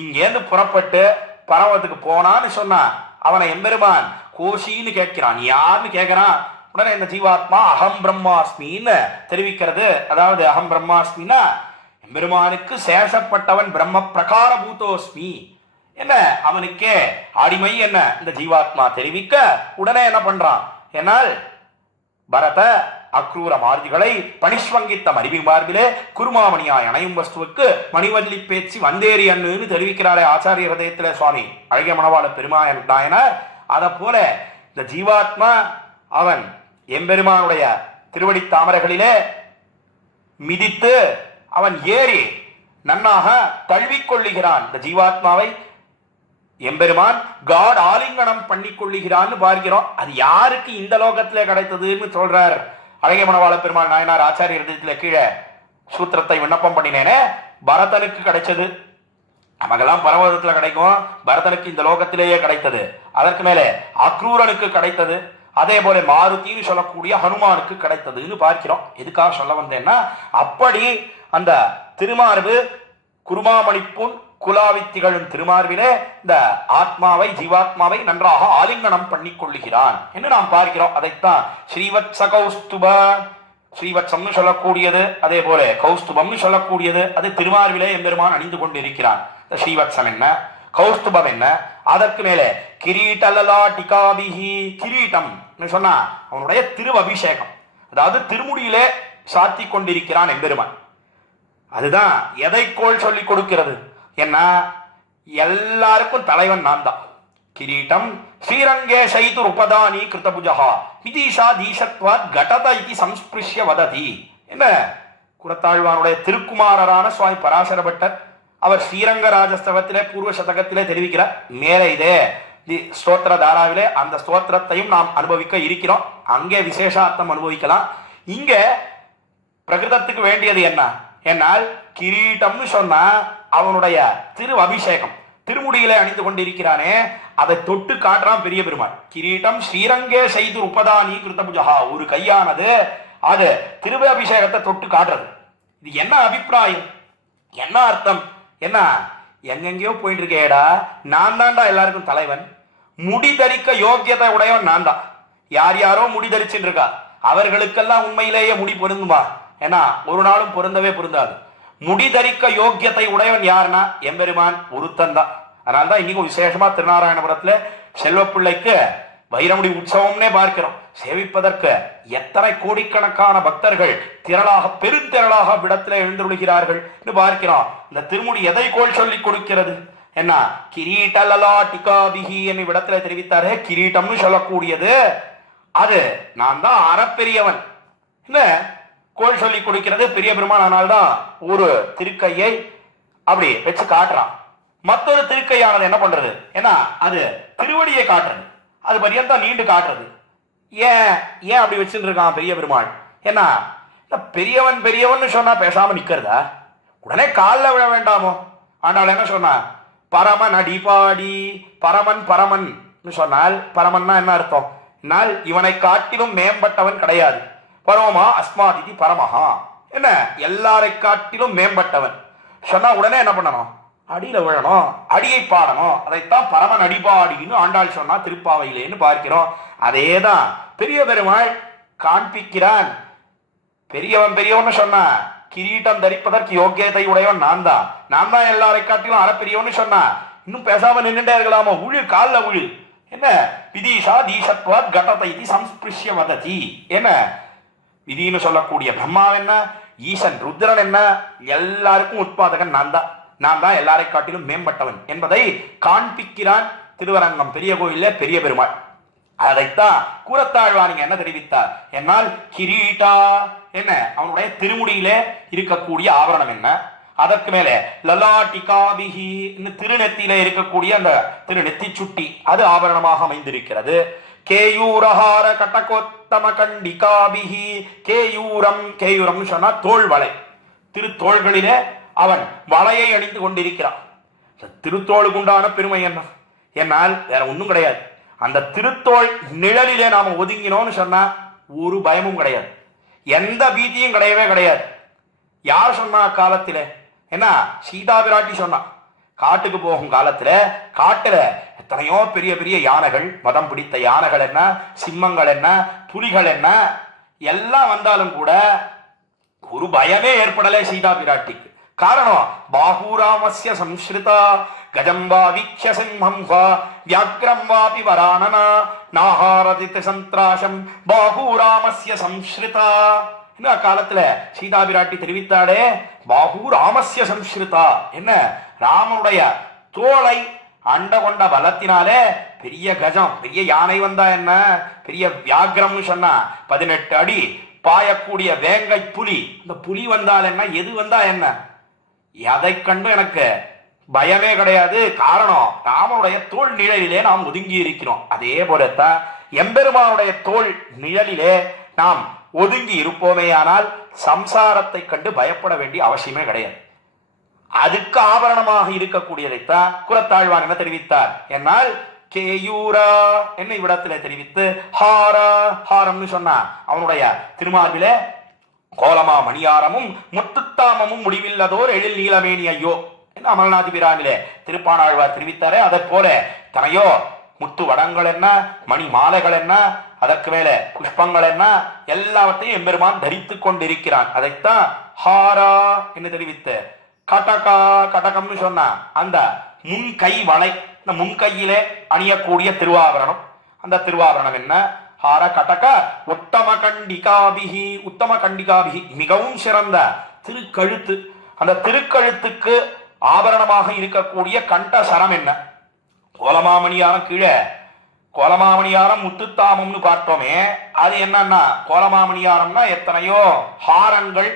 இங்கேருந்து புறப்பட்டு பரவத்துக்கு போனான்னு சொன்னா அவனை எம்பெருமான் கோஷின்னு கேட்கிறான். யாருன்னு கேட்கிறான். உடனே இந்த ஜீவாத்மா அகம் பிரம்மாஸ்மின்னு தெரிவிக்கிறது. அதாவது அகம் பிரம்மாஸ்மின்னா எம்பெருமானுக்கு சேஷப்பட்டவன், பிரம்ம பிரகார பூதோஸ்மி என்ன அவனுக்கே அடிமை என்ன இந்த ஜீவாத்மா தெரிவிக்க உடனே என்ன பண்றான் என்னால் பரத அக்ரூர மாருதிகளை பணிஷ்வங்கித்த மருவி மார்பிலே குருமாமணியாய் அணையும் வஸ்துவுக்கு மணிவல்லி பேச்சு வந்தேரி அண்ணுன்னு தெரிவிக்கிறாரே ஆச்சாரிய ஹதயத்திலே சுவாமி அழகிய மணவாள பெருமாயன் நாயனார். அதை போல இந்த ஜீவாத்மா அவன் எம்பெருமானுடைய திருவடி தாமரைகளிலே மிதித்து அவன் ஏறி நன்னாக தழுவிக்கொள்ளுகிறான். இந்த ஜீவாத்மாவை எம்பெருமான் காட் ஆலிங்கனம் பண்ணி கொள்ளுகிறான்னு பார்க்கிறோம். அது யாருக்கு இந்த லோகத்திலே கிடைத்ததுன்னு சொல்றார் அழகிய மணவாள பெருமாள் நாயனார் ஆச்சாரிய ஹிருதயத்திலே கீழே சூத்திரத்தை விண்ணப்பம் பண்ணினேனே. பரதனுக்கு கிடைச்சது, நமக்கெல்லாம் பரமதத்துல கிடைக்கும், பரதனுக்கு இந்த லோகத்திலேயே கிடைத்தது. அதற்கு மேலே அக்ரூரனுக்கு கிடைத்தது, அதே போல மாருதின்னு சொல்லக்கூடிய ஹனுமானுக்கு கிடைத்ததுன்னு பார்க்கிறோம். எதுக்காக சொல்ல வந்தேன்னா, அப்படி அந்த திருமார்பு குருமாமணிப்புன் குலாவித்திகளும் திருமார்பிலே இந்த ஆத்மாவை ஜீவாத்மாவை நன்றாக ஆலிங்கனம் பண்ணி கொள்ளுகிறான் என்று நாம் பார்க்கிறோம். அதைத்தான் ஸ்ரீவத்ச கௌஸ்துப, ஸ்ரீவத்சம்னு சொல்லக்கூடியது, அதே போல கௌஸ்துபம்னு சொல்லக்கூடியது, அது திருமார்பிலே எம்பெருமான் அணிந்து கொண்டிருக்கிறான். ஸ்ரீவத்சம் என்ன, கௌஸ்துபம் என்ன, அதற்கு மேலே கிரீட்டலலாட்டிகாபிஹி, கிரீட்டம் சொன்னா அவனுடைய திரு அபிஷேகம், அதாவது திருமுடியிலே சாத்தி கொண்டிருக்கிறான் எம்பெருமான். அதுதான் எதை கோள் சொல்லி கொடுக்கிறது என்ன, எல்லாருக்கும் தலைவன் நான் தான். கிரீட்டம் ஸ்ரீரங்கே சைது உபதானி கிருத்தபுஜா விதீஷா தீஷத்வாத் கடத இதி சம்ஸ்பிருஷ்ய வததி. என்ன குரத்தாழ்வானுடைய திருக்குமாரரான சுவாமி பராசர பட்டர் அவர் ஸ்ரீரங்க ராஜஸ்தவத்திலே பூர்வ சதகத்திலே தெரிவிக்கிறார். மேலே இதே ஸ்தோத்திர தாராவிலே அந்த ஸ்தோத்திரத்தையும் நாம் அனுபவிக்க இருக்கிறோம். அங்கே விசேஷார்த்தம் அனுபவிக்கலாம். இங்க பிரகிருதத்துக்கு வேண்டியது என்ன என்னால் கிரீட்டம்னு சொன்னா அவனுடைய திரு அபிஷேகம், திருமுடியில அணிந்து கொண்டிருக்கிறானே அதை தொட்டு காட்டுறான் பெரிய பெருமாள். கிரீட்டம் ஸ்ரீரங்கே செய்து உபதானி கிருத்தபுஜா, ஒரு கையானது அது திரு அபிஷேகத்தை தொட்டு காட்டுறது. இது என்ன அபிப்பிராயம், என்ன அர்த்தம், என்ன எங்கெங்கயோ போயிட்டு இருக்கேடா, நான் தான்டா எல்லாருக்கும் தலைவன், முடி தரிக்க யோக்கியத்தை உடையவன் நான் தான். யார் யாரோ முடி தரிச்சுட்டு இருக்கா, அவர்களுக்கெல்லாம் உண்மையிலேயே முடி பொருந்துமா? ஏன்னா ஒரு நாளும் பொருந்தவே பொருந்தாது. முடி தரிக்க யோக்கியத்தை உடையவன் யாருன்னா எம்பெருமான் ஒருத்தன் தான். அதனால்தான் இன்னைக்கும் விசேஷமா திருநாராயணபுரத்துல செல்வப்பிள்ளைக்கு வைரமுடி உற்சவம்னே பார்க்கிறோம். சேவிப்பதற்கு எத்தனை கோடிக்கணக்கான பக்தர்கள் திரளாக பெருந்திரளாக விடத்தில் எழுந்துள்ளார்கள் என்று பார்க்கிறோம். இந்த திருமுடி எதை கோள் சொல்லி கொடுக்கிறது என்ன, கிரீட்டலலாட்டிகாபிஹி என்னும் விடத்தில் தெரிவித்தாரே, கிரீட்டம்னு சொல்லக்கூடியது அது நான் தான் அறப்பெரியவன் என்ன கோள் சொல்லி கொடுக்கிறது பெரிய பெருமான். அதனால்தான் ஒரு திருக்கையை அப்படி வச்சு காட்டுறான், மற்றொரு திருக்கையானது என்ன பண்றது ஏன்னா அது திருவடியை காட்டுறது, அது பரியந்தம் நீண்டு காட்டுறது. ஏன் ஏன் அப்படி வச்சுட்டு இருக்கான் பெரிய பெருமாள்? ஏன்னா பெரியவன் பெரியவன் சொன்னா பேசாம நிக்கிறதா, உடனே காலில் விழ வேண்டாமோ? ஆனால் என்ன சொன்னா, பரமன் அடிபாடி, பரமன் பரமன் சொன்னால் பரமன்னா என்ன அர்த்தம் என்னால் இவனை காட்டிலும் மேம்பட்டவன் கிடையாது. பரமமா அஸ்மாதிதி பரமஹா, என்ன எல்லாரை காட்டிலும் மேம்பட்டவன் சொன்னா உடனே என்ன பண்ணணும், அடியில விழணும், அடியை பாடணும். அதைத்தான் பரமன் அடிபாடின்னு ஆண்டாள் சொன்னா திருப்பாவையிலேன்னு பார்க்கிறோம். அதேதான் பெரிய பெருமாள் காண்பிக்கிறான். பெரியவன் பெரியவன் சொன்னா கிரீட்டம் தரிப்பதற்கு யோக்கியத்தை உடையவன் நான் தான், நான் தான் எல்லாரை காட்டிலும் அறப்பெரியவன் சொன்னா இன்னும் பேசாம நின்றுட்டே இருக்கலாமா? உழு காலில் உழு. என்ன விதீஷா தீஷத்வாத் கடதை சம்ஸ்பிருஷ்ய வததி. என்ன விதின்னு சொல்லக்கூடிய பிரம்மா என்ன, ஈசன் ருத்ரன் என்ன, எல்லாருக்கும் உட்பாதகன் நான் தான், நான் தான் எல்லாரை காட்டிலும் மேம்பட்டவன் என்பதை காண்பிக்கிறான் திருவரங்கம் பெரிய கோயிலே பெரிய பெருமாள். அதைத்தான் கூரத்தாழ்வானிங்க என்ன தெரிவித்தார் என்னால் கிரீட்டா என்ன அவனுடைய திருமுடியிலே இருக்கக்கூடிய ஆபரணம் என்ன, அதற்கு மேலே லலாட்டிகாபிஹி திருநெத்தியில இருக்கக்கூடிய அந்த திருநெத்தி சுட்டி அது ஆபரணமாக அமைந்திருக்கிறது. கேயூரஹார கட்டகோத்தம கண்டிகாபிஹி, கேயூரம் கேயூரம் சொன்னா தோல் வளை, திருத்தோள்களிலே அவன் வளையை அணிந்து கொண்டிருக்கிறான். திருத்தோளுக்கு உண்டான பெருமை என்ன என்னால் வேற ஒன்றும் கிடையாது. அந்த திருத்தோள் நிழலிலே நாம ஒதுங்கினோம்னு சொன்னா ஒரு பயமும் கிடையாது, எந்த பீதியும் கிடையவே கிடையாது. யார் சொன்னா காலத்திலே என்ன, சீதா பிராட்டி சொன்னா காட்டுக்கு போகும் காலத்துல காட்டுல எத்தனையோ பெரிய பெரிய யானைகள், மதம் பிடித்த யானைகள் என்ன, சிம்மங்கள் என்ன, புலிகள் என்ன எல்லாம் வந்தாலும் கூட ஒரு பயமே ஏற்படலை சீதா பிராட்டிக்கு. காரணம் பாகூராமஸ்ய சம்ஸ்ருதா கஜம் வா வீக்ஷ்ய சிம்ஹம் வா வியாக்ரம் வாபி வரானனா நாஹாரதித் சந்திராசம் பாஹூராமஸ்ய சம்ஸ்ருதா. என்ன காலத்துல சீதா பிராட்டி தெரிவித்தாடே, பாஹூ ராமஸ்ய சம்ஸ்ருதா, என்ன ராமனுடைய தோளை அண்ட கொண்ட பலத்தினாலே பெரிய கஜம், பெரிய யானை வந்தா என்ன, பெரிய வியாகிரம்னு சொன்னா 18 அடி பாயக்கூடிய வேங்கை புலி, இந்த புலி வந்தால் என்ன, எது வந்தா என்ன, எதை கண்டு எனக்கு பயமே கிடையாது. காரணம், ராமனுடைய தோல் நிழலிலே நாம் ஒதுங்கி இருக்கிறோம். அதே போலத்தான் எம்பெருமானுடைய தோல் நிழலிலே நாம் ஒதுங்கி இருப்போமேயானால் சம்சாரத்தை கண்டு பயப்பட வேண்டிய அவசியமே கிடையாது. அதுக்கு ஆபரணமாக இருக்கக்கூடியதைத்தான் குலத்தாழ்வான் என்ன தெரிவித்தார் என்னால் கேயூரா என்ன இவ்விடத்திலே தெரிவித்து ஹாரா ஹாரம்னு சொன்னான். அவனுடைய திருமார்பிலே கோலமா மணியாரமும் முத்துத்தாமமும் முடிவில்லதோர் எழில் நீலமேனி ஐயோ என்ன அமல்நாதி பிரானிலே திருப்பாணாழ்வார் தெரிவித்தாரே, அதை போல தனையோ முத்து வடங்கள் என்ன, மணி மாலைகள் என்ன, அதற்கு மேல புஷ்பங்கள் என்ன, எல்லாவற்றையும் எம்பெருமான் தரித்துக் கொண்டிருக்கிறான். அதைத்தான் ஹாரா என்று தெரிவித்து கடகா கடகம்னு சொன்னா அந்த முன் கை வளை, இந்த முன்கையிலே அணியக்கூடிய திருவாபரணம். அந்த திருவாபரணம் என்ன, ஹார கடக உத்தம கண்டிகாபிகி, உத்தம கண்டிகாபிகி மிகவும் சிறந்த திருக்கழுத்து. அந்த திருக்கழுத்துக்கு ஆபரணமாக இருக்கக்கூடிய கண்ட சரம் என்ன, கோலமாமணியாரம். கீழே கோலமாமணியாரம் முத்துத்தாமம்னு பார்த்தோமே, அது என்னன்னா கோலமாமணியாரம்னா எத்தனையோ ஹாரங்கள்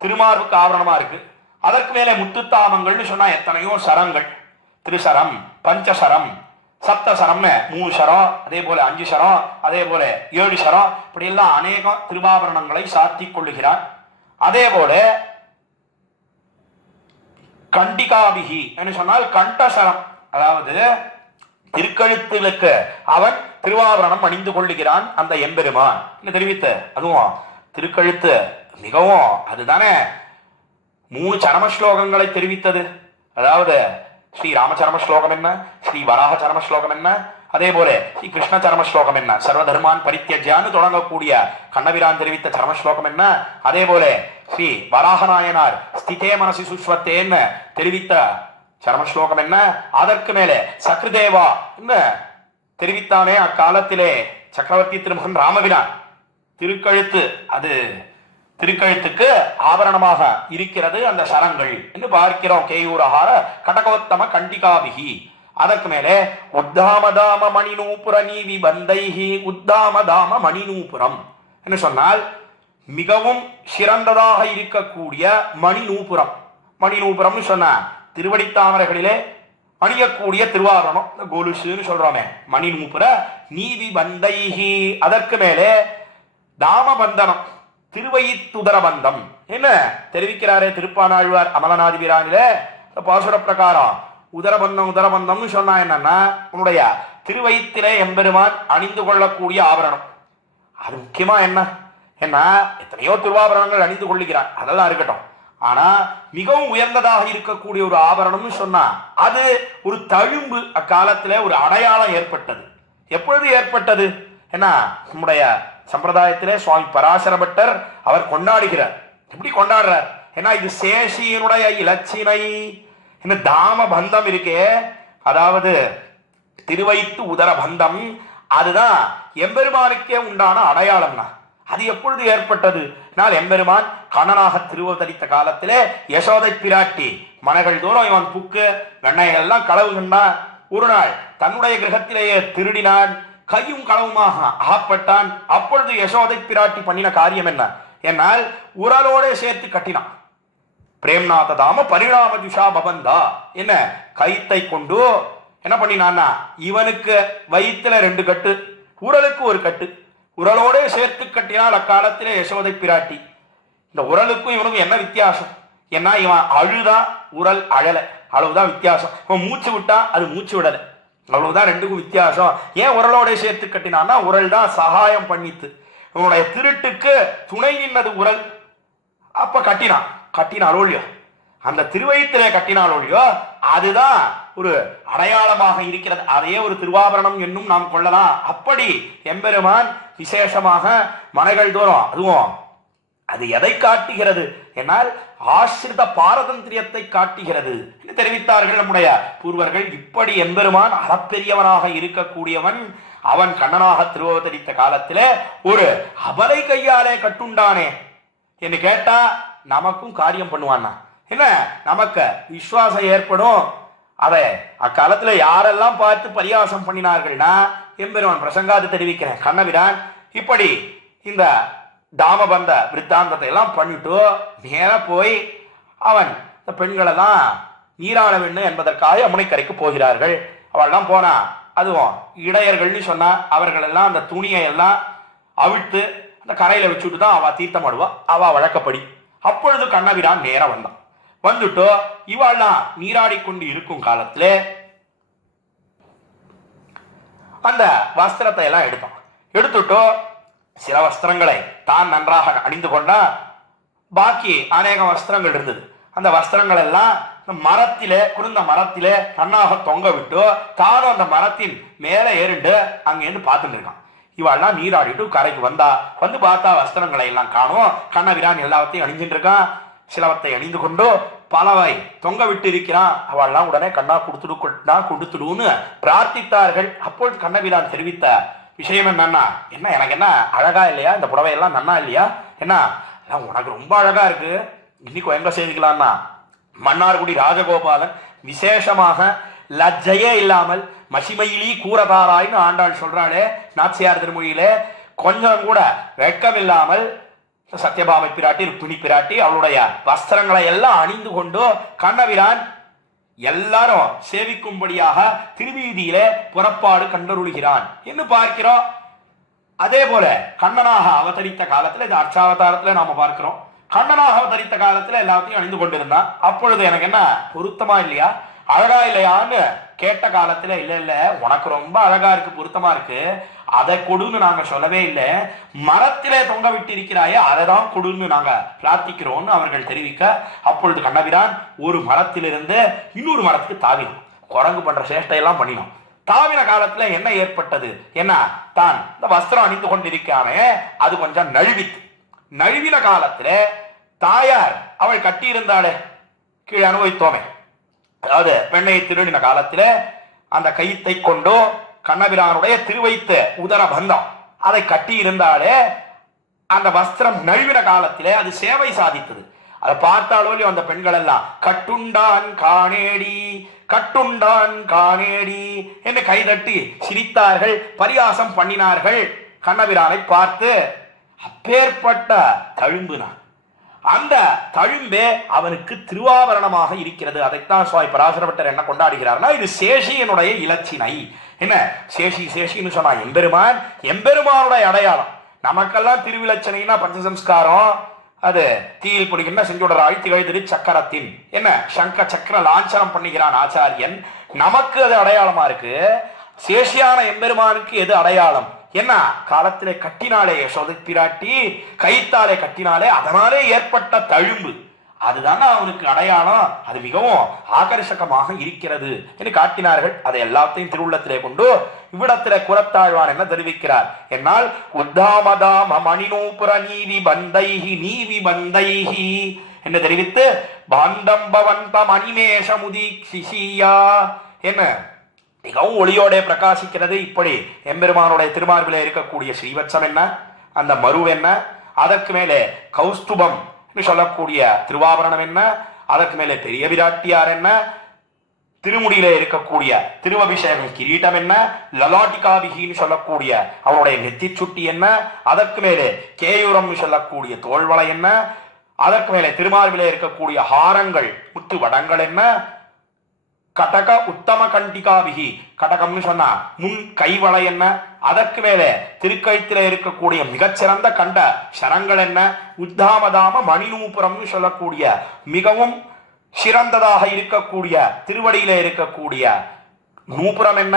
திருமார்புக்கு ஆபரணமா இருக்கு. அதற்கு மேலே முத்துத்தாமங்கள்னு சொன்னா எத்தனையோ சரங்கள், திருசரம், பஞ்சசரம், சப்தசரம்னு 3 சரம், அதே போல 5 சரம், அதே போல 7 சரம், இப்படி எல்லாம் அநேகம் திருவாபரணங்களை சாத்திக் கொள்ளுகிறார். அதே போல கண்டிகாபிகி என்று சொன்னால் கண்டசரம், அதாவது திருக்கழுத்துகளுக்கு அவன் திருவாபரணம் அணிந்து கொள்ளுகிறான் அந்த எம்பெருமான் தெரிவித்த. அதுவும் திருக்கழுத்து மிகவும் அதுதானே 3 சரம ஸ்லோகங்களை தெரிவித்தது. அதாவது ஸ்ரீ ராமச்சரம ஸ்லோகம் என்ன, ஸ்ரீ வராக சரம ஸ்லோகம் என்ன, அதே போல ஸ்ரீ கிருஷ்ண சரம ஸ்லோகம் என்ன, சர்வதர்மான் பரித்யஜ்யான்னு தொடங்கக்கூடிய கண்ணபிரான் தெரிவித்த சரம ஸ்லோகம் என்ன, அதே போல ஸ்ரீ வராகநாயனார் ஸ்திதே மனசி சுஸ்வத்தேன்னு தெரிவித்த சரம ஸ்லோகம் என்ன, அதற்கு மேலே சக்ருதேவா என்ன தெரிவித்தானே அக்காலத்திலே சக்கரவர்த்தி திருமகன் ராமபிரான் திருக்கழுத்து. அது திருக்கழுத்துக்கு ஆபரணமாக இருக்கிறது அந்த சரங்கள் என்று பார்க்கிறோம். கேயூரஹார கடகோத்தம கண்டிகாபிகி. அதற்கு மேலே உத்தாமதாம மணிநூபுர நீவி பந்தைஹி, உத்தாமதாம மணிநூபுரம் என்று சொன்னால் மிகவும் சிறந்ததாக இருக்கக்கூடிய மணிநூபுரம். மணிநூபுரம் சொன்ன திருவடித்தாமரைகளிலே அணியக்கூடிய திருவாபரணம், இந்த கோலுசுன்னு சொல்றோமே மணிநூபுர நீவி பந்தைஹி. அதற்கு மேலே தாமபந்தனம், திருவயித்துதர பந்தம் என்ன தெரிவிக்கிறாரே திருப்பாணாழ்வார் அமலநாதி பிரானிலே பாசுர பிரகாரம். உதரபந்தம் உதரபந்தம்னு சொன்னா என்னன்னா உன்னுடைய திருவயித்திலே எம்பெருமான் அணிந்து கொள்ளக்கூடிய ஆபரணம். அது முக்கியமா என்ன என்ன எத்தனையோ திருவாபரணங்கள் அணிந்து கொள்ளுகிறான், அதெல்லாம் இருக்கட்டும். ஆனா மிகவும் உயர்ந்ததாக இருக்கக்கூடிய ஒரு ஆபரணம்னு சொன்னா அது ஒரு தழும்பு. அக்காலத்திலே ஒரு அடையாளம் ஏற்பட்டது. எப்பொழுது ஏற்பட்டது என்ன, நம்முடைய சம்பிரதாயத்திலே சுவாமி பராசர பட்டர் அவர் கொண்டாடுகிறார். எப்படி கொண்டாடுறார், ஏன்னா இது சேஷியினுடைய இலச்சினை. இந்த தாம பந்தம் இருக்கே, அதாவது திருவைத்து உதர பந்தம், அதுதான் எம்பெருமானுக்கே உண்டான அடையாளம்னா. அது எப்பொழுது ஏற்பட்டது, எம்பெருமான் கண்ணனாக திருவதரித்த காலத்திலே யசோதை பிராட்டி மனைகள் தூரம் இவன் புக்கு வெண்ணைகள் எல்லாம் களவுகின்றான். ஒரு நாள் தன்னுடைய கிரகத்திலேயே திருடினான், கையும் களவுமாக ஆப்பட்டான். அப்பொழுது யசோதை பிராட்டி பண்ணின காரியம் என்ன என்னால் உரலோட சேர்த்து கட்டினான். பிரேம்நாத தாம பரிணாம துஷா பபந்தா என்ன கைத்தை கொண்டு என்ன பண்ணினான்னா இவனுக்கு வயிற்றுல 2 கட்டு, உரலுக்கு 1 கட்டு, உரலோட சேர்த்து கட்டினால் அக்காலத்திலே யசோதை பிராட்டி. இந்த உரலுக்கும் இவனுக்கும் என்ன வித்தியாசம், ஏன்னா இவன் அழுதா உரல் அழல, அவ்வளவுதான் வித்தியாசம். இவன் மூச்சு விட்டா அது மூச்சு விடலை, அவ்வளவுதான் 2க்கும் வித்தியாசம். ஏன் உரலோட சேர்த்து கட்டினான்னா உரல் தான் சகாயம் பண்ணித்து. இவனுடைய திருட்டுக்கு துணை நின்னது உரல். அப்ப கட்டினாலோ இல்லையோ, அந்த திருவயிற்றிலே கட்டினாலோ இல்லையோ, அதுதான் ஒரு அடையாளமாக இருக்கிறது. அதையே ஒரு திருவாபரணம் என்னும் நாம் கொள்ளலாம். அப்படி எம்பெருமான் விசேஷமாக மனைகள் தோறும், அதுவும் அது எதை காட்டுகிறது என்னால் ஆசிரித பாரதந்திரியத்தை காட்டுகிறது என்று தெரிவித்தார்கள் நம்முடைய பூர்வர்கள். இப்படி எம்பெருமான் அளப்பெரியவனாக இருக்கக்கூடியவன். அவன் கண்ணனாக திருவவதரித்த காலத்தில் ஒரு அபலை கையாலே கட்டுண்டானே என்று கேட்டா நமக்கும் காரியம் பண்ணுவான்னா என்ன, நமக்கு விசுவாசம் ஏற்படும். அதை அக்காலத்துல யாரெல்லாம் பார்த்து பரியாசம் பண்ணினார்கள்னா எம்பெருமான் பிரசங்காது தெரிவிக்கிறேன். கண்ணபிரான் இப்படி இந்த தாமபந்த விருத்தாந்தத்தை எல்லாம் பண்ணிட்டு நேர போய் அவன் இந்த பெண்களெல்லாம் நீராட வேண்டும் என்பதற்காக யமுனைக்கரைக்கு போகிறார்கள். அவள்லாம் போனா அதுவும் இடையர்கள்னு சொன்னா அவர்கள் எல்லாம் அந்த துணியை எல்லாம் அவிழ்த்து அந்த கரையில வச்சுட்டு தான் அவ தீர்த்தம் ஆடுவா, அவ வழக்கப்படி. அப்பொழுது கண்ணபிரான் நேரம் வந்தான். வந்துட்டோ இவாள்லாம் நீராடி கொண்டு இருக்கும் காலத்துல அந்த வஸ்திரத்தை எல்லாம் எடுத்துட்டோ சில வஸ்திரங்களை தான் நன்றாக அணிந்து கொண்டா, பாக்கி அநேக வஸ்திரங்கள் இருந்தது. அந்த வஸ்திரங்கள் எல்லாம் மரத்திலே குருந்த மரத்திலே நன்னாக தொங்க விட்டு தானும் அந்த மரத்தின் மேலே ஏறிண்டு அங்கேருந்து பார்த்துட்டு இருக்கான். இவாள்லாம் நீராடிட்டு கரைக்கு வந்து பார்த்தா வஸ்திரங்களை எல்லாம் காணும். கண்ணபிரான் எல்லாத்தையும் அணிஞ்சிட்டு இருக்கான். சிலவத்தை அணிந்து கொண்டு பலவை தொங்க விட்டு இருக்கிறான். அவள்லாம் உடனே கண்ணா கொடுத்துடுன்னு பிரார்த்தித்தார்கள். அப்பொழுது கண்ணபிரான் தெரிவித்த விஷயம் என்னன்னா, என்ன எனக்கு என்ன அழகா இல்லையா, இந்த புடவையெல்லாம் நன்னா இல்லையா, என்ன உனக்கு ரொம்ப அழகா இருக்கு, இன்னைக்கு எங்க செய்திக்கலாம்னா மன்னார்குடி ராஜகோபாலன் விசேஷமாக லஜ்ஜையே இல்லாமல் மசிமையிலி கூறதாராய்னு ஆண்டாள் சொல்றாளே நாச்சியார் திருமொழியிலே, கொஞ்சம் கூட வெட்கம் இல்லாமல் சத்யபாமை பிராட்டி ருக்மிணி பிராட்டி அவளுடைய வஸ்திரங்களை எல்லாம் அணிந்து கொண்டு கண்ணபிரான் எல்லாரும் சேவிக்கும்படியாக திருவீதியிலே புறப்பாடு கண்டருளுகிறான் என்று பார்க்கிறோம். அதே போல கண்ணனாக அவதரித்த காலத்துல, இது அர்ச்சாவதாரத்துல நாம பார்க்கிறோம், கண்ணனாக அவதரித்த காலத்துல எல்லாத்தையும் அணிந்து கொண்டிருந்தான். அப்பொழுது எனக்கு என்ன பொருத்தமா இல்லையா, அழகா இல்லையான்னு கேட்ட காலத்துல இல்ல உனக்கு ரொம்ப அழகா இருக்கு, பொருத்தமா இருக்கு, அதை கொடுன்னு நாங்க சொல்லவே இல்லை, மரத்திலே தொங்க விட்டு இருக்கிறாயே அதை தான் கொடுன்னு நாங்க பிரார்த்திக்கிறோம்னு அவர்கள் தெரிவிக்க, அப்பொழுது கண்ணபிரான் ஒரு மரத்திலிருந்து இன்னொரு மரத்துக்கு தாவினோம். குரங்கு பண்ற சேஷ்டையெல்லாம் பண்ணினோம். தாவின காலத்துல என்ன ஏற்பட்டது, என்ன தான் இந்த வஸ்திரம் அணிந்து கொண்டிருக்கானே அது கொஞ்சம் நழுவின காலத்துல தாயார் அவள் கட்டி இருந்தாளே கீழே அனுபவித்தோமே, அதாவது பெண்ணையை திருடின காலத்துல அந்த கயித்தை கொண்டோ கண்ணபிரானுடைய திருவைத்து உதர பந்தம் அதை கட்டி இருந்தாலே அந்த வஸ்திரம் நழுவின காலத்திலே அது சேவை சாதித்தது. அதை பார்த்தாலும் அந்த பெண்கள் எல்லாம் கட்டுண்டான் காணேடி என்று கைதட்டி சிரித்தார்கள், பரியாசம் பண்ணினார்கள் கண்ணபிரானை பார்த்து. அப்பேற்பட்ட தழும்புனா அந்த தழும்பே அவனுக்கு திருவாபரணமாக இருக்கிறது. அதைத்தான் சுவாமி பராசரப்பட்டர் என்ன கொண்டாடுகிறார்னா, இது சேஷியனுடைய இலச்சினை. என்ன சேஷின்னு சொன்னா எம்பெருமானுடைய அடையாளம். நமக்கெல்லாம் திருவிலச்சனைனா பஞ்சசம்ஸ்காரம், அது தீயில் பிடிக்கின்ற செஞ்சுடராய் திகழ்திரு சக்கரத்தின் என்ன சங்க சக்கர லாஞ்சனம் பண்ணுகிறான் ஆச்சாரியன். நமக்கு அது அடையாளமா இருக்கு. சேஷியான எம்பெருமானுக்கு எது அடையாளம், என்ன காலத்திலே கட்டினாலே யசோதை பிராட்டி கைத்தாலே கட்டினாலே அதனாலே ஏற்பட்ட தழும்பு, அதுதானே அவனுக்கு அடையாளம். அது மிகவும் ஆகர்ஷகமாக இருக்கிறது என்று காட்டினார்கள். அதை எல்லாத்தையும் திருவுள்ளத்திலே கொண்டு இவ்விடத்திலே குரத்தாழ்வான் என்ன தெரிவிக்கிறார் என்னால், உத்தாமதாம மணிநூபுர நீவி பந்தைஹி என்று தெரிவித்து, பாந்தம்பவந்த மணிமேஷமுதீக்ஷிஷியா என்ன மிகவும் ஒளியோட பிரகாசிக்கிறது. இப்படி எம்பெருமானுடைய திருமார்பிலே இருக்கக்கூடிய ஸ்ரீவத்சம் என்ன, அந்த மரு என்ன, அதற்கு மேலே கௌஸ்துபம் சொல்லக்கூடிய திருவாபரணம் என்ன, அதற்கு மேலே பெரிய விராட்டியார் என்ன, திருமுடியிலே இருக்கக்கூடிய திருவபிஷேகம் கிரீட்டம் என்ன, லலாட்டிகாபிகின்னு சொல்லக்கூடிய அவனுடைய நெத்தி சுட்டி என்ன, அதற்கு மேலே கேயூரம் சொல்லக்கூடிய தோல்வளை என்ன, அதற்கு மேலே திருமார்பிலே இருக்கக்கூடிய ஹாரங்கள் முத்து வடங்கள் என்ன, கடக உத்தம கண்டிகாபிகி கடகம்னு சொன்னா முன் கைவளை என்ன, அதற்கு மேலே திருக்கழுத்தில இருக்கக்கூடிய மிகச்சிறந்த கண்ட சரங்கள் என்ன, உத்தாமதாம மணிநூபுரம்னு சொல்லக்கூடிய மிகவும் சிறந்ததாக இருக்கக்கூடிய திருவடியில இருக்கக்கூடிய நூபுரம் என்ன,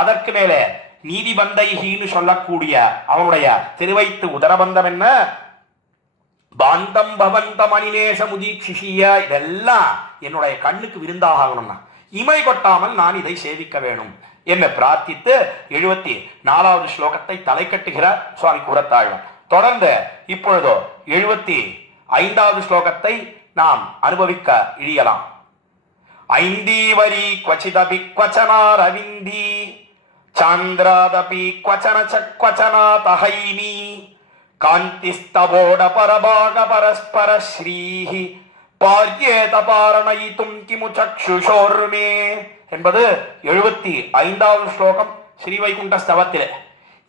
அதற்கு மேலே நீதிபந்தைகின்னு சொல்லக்கூடிய அவனுடைய திருவைத்து உதரபந்தம் என்ன, பாந்தம் பவந்த மணிநேச முதீக்ஷிஷிய, இதெல்லாம் என்னுடைய கண்ணுக்கு விருந்தாகணும்னா இமை கொட்டாமல் நான் இதை சேவிக்க வேணும் என்று பிரார்த்தித்து 74வது ஸ்லோகத்தை தலை கட்டுகிறார் சுவாமி கூறத்தாழ்வான். தொடர்ந்து இப்பொழுதோ 75வது ஸ்லோகத்தை நாம் அனுபவிக்க இழியலாம். ஐந்தீவரி क्वचिदपि क्वचनारविन्दी चान्द्रादपि क्वचन च क्वचनातहैमी कान्तिस्तवोड परभाग परस्पर श्रीः पार्येत पारणयितुं किमु चक्षुषोर्मे என்பது 75வது ஸ்லோகம் ஸ்ரீவைகுண்ட ஸ்தவத்திலே.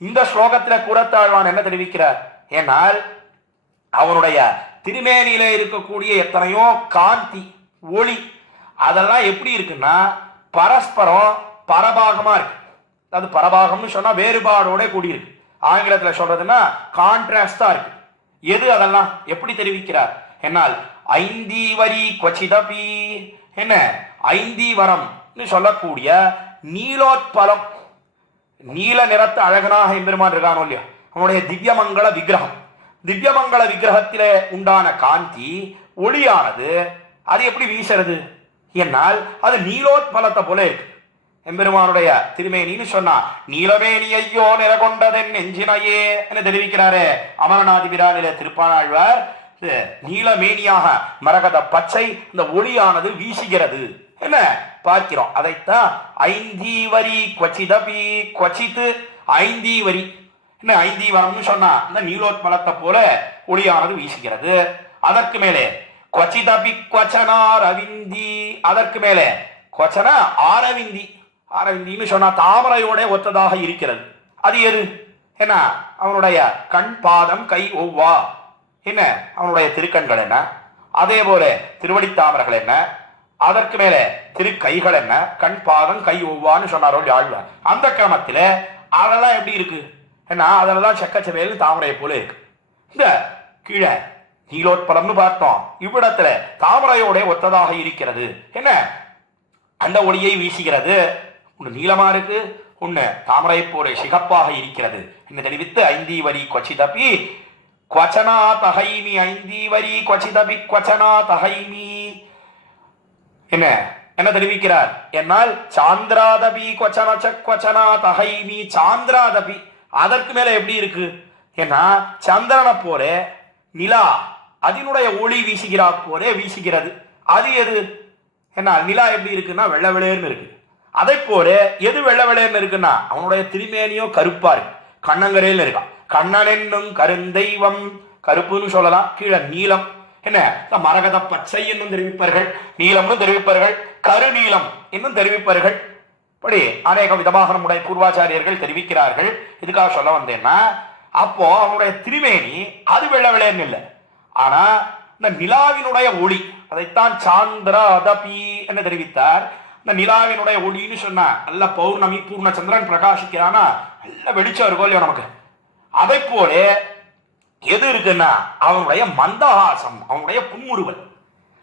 இந்த ஸ்லோகத்திலே கூறத்தாழ்வான் என்ன தெரிவிக்கிறார்? ஏனால் அவனுடைய திருமேனியிலே இருக்கக்கூடிய எத்தனையோ காந்தி ஒளி அதெல்லாம் எப்படி இருக்குன்னா பரஸ்பரம் பரபாகமா இருக்கு. அது பரபாகம்னு சொன்னா வேறுபாடோட கூடியிருக்கு. ஆங்கிலத்தில் சொல்றதுன்னா கான்ட்ராஸ்டா இருக்கு. எது அதெல்லாம் எப்படி தெரிவிக்கிறார் என்னால் ஐந்தீவரி क्वचिदपि என்ன ஐந்தீவரம் சொல்லக்கூடிய நீலோத்பலம், நீல நிறத்து அழகனாக எம்பெருமான் இருக்கானோ இல்லையா, அவனுடைய திவ்யமங்கள விக்கிரகம், திவ்யமங்கள விக்கிரகத்திலே உண்டான காந்தி ஒளியானது அது எப்படி வீசுறது என்னால் அது நீலோத்பலத்தை போல இருக்கு. எம்பெருமானுடைய திருமேனின்னு சொன்னா நீலமேனி ஐயோ நிறகொண்டதென் நெஞ்சினையே என்று தெரிவிக்கிறாரே அமரநாதி பிரானிலே திருப்பானாழ்வார். நீலமேனியாக மரகத பச்சை இந்த ஒளியானது வீசுகிறது என்ன பார்க்கிறோம். அதைத்தான் ஐந்தீவரி क्वचिदपि क्वचित् ஐந்தீவரி என்ன ஐந்தீவரம்னு சொன்னா இந்த நீலோத்பலத்தை போல ஒளியானது வீசுகிறது. அதற்கு மேலே क्वचिदपि क्वचनारविन्दी, அதற்கு மேலே क्वचन ஆரவிந்தி, ஆரவிந்தின்னு சொன்னா தாமரையோட ஒத்ததாக இருக்கிறது. அது எது என்ன அவனுடைய கண் பாதம் கை ஒவ்வா என்ன அவனுடைய திருக்கண்கள் என்ன, அதே போல திருவடி தாமரைகள் என்ன, அதற்கு மேலே திருக்கைகள் என்ன, கண் பாதம் கை ஒவ்வான்னு சொன்னாரோ ஆழ்வார். அந்த கிரமத்தில் அதெல்லாம் எப்படி இருக்கு என்ன அதெல்லாம் செக்கச்சவேல் தாமரையை போல இருக்கு. இந்த கீழே நீலோத்பலம்னு பார்த்தோம், இவ்விடத்துல தாமரையோட ஒத்ததாக இருக்கிறது என்ன அந்த ஒளியை வீசுகிறது. ஒன்று நீளமா இருக்கு, ஒன்று தாமரை போல சிகப்பாக இருக்கிறது என்று தெரிவித்து ஐந்தீவரி क्वचिदपि क्वचनातहैमी, ஐந்தீவரி क्वचिदपि क्वचनातहैमी என்ன என்ன தெரிவிக்கிறார் என்னால் சாந்திராதபி क्वचन च क्वचनातहैमी, சாந்திராதபி அதற்கு மேல எப்படி இருக்கு ஏன்னா சந்திரனை போல நிலா அதனுடைய ஒளி வீசுகிறா போல வீசுகிறது. அது எது என்ன நிலா எப்படி இருக்குன்னா வெள்ளை வெளேர்னு இருக்கு. அதை போல எது வெள்ளை வெளேர்னு இருக்குன்னா அவனுடைய திருமேனியோ கருப்பா இருக்கு, கண்ணங்கரையில் இருக்கான். கண்ணன் என்னும் கருந்தெய்வம் கருப்புன்னு சொல்லலாம். கீழே நீலம் என்ன மரகத பச்சை என்னும் தெரிவிப்பார்கள், நீலம்னு தெரிவிப்பார்கள், கருநீலம் என்னும் தெரிவிப்பார்கள். இப்படி அநேக விதமாக நம்முடைய பூர்வாச்சாரியர்கள் தெரிவிக்கிறார்கள். இதுக்காக சொல்ல வந்தேன்னா அப்போ அவனுடைய திருமேனி அது வெள்ளை வெள்ளையன்னு இல்லை, ஆனா இந்த நிலாவினுடைய ஒளி அதைத்தான் சாந்திராதபி என்று தெரிவித்தார். இந்த நிலாவினுடைய ஒளின்னு சொன்னா நல்ல பௌர்ணமி பூர்ண சந்திரன் பிரகாசிக்கிறானா நல்ல வெளிச்சம் இருக்கும் இல்லையோ நமக்கு. அதை போல எது இருக்குன்னா அவனுடைய மந்தஹாசம், அவனுடைய புன்முறுவல்,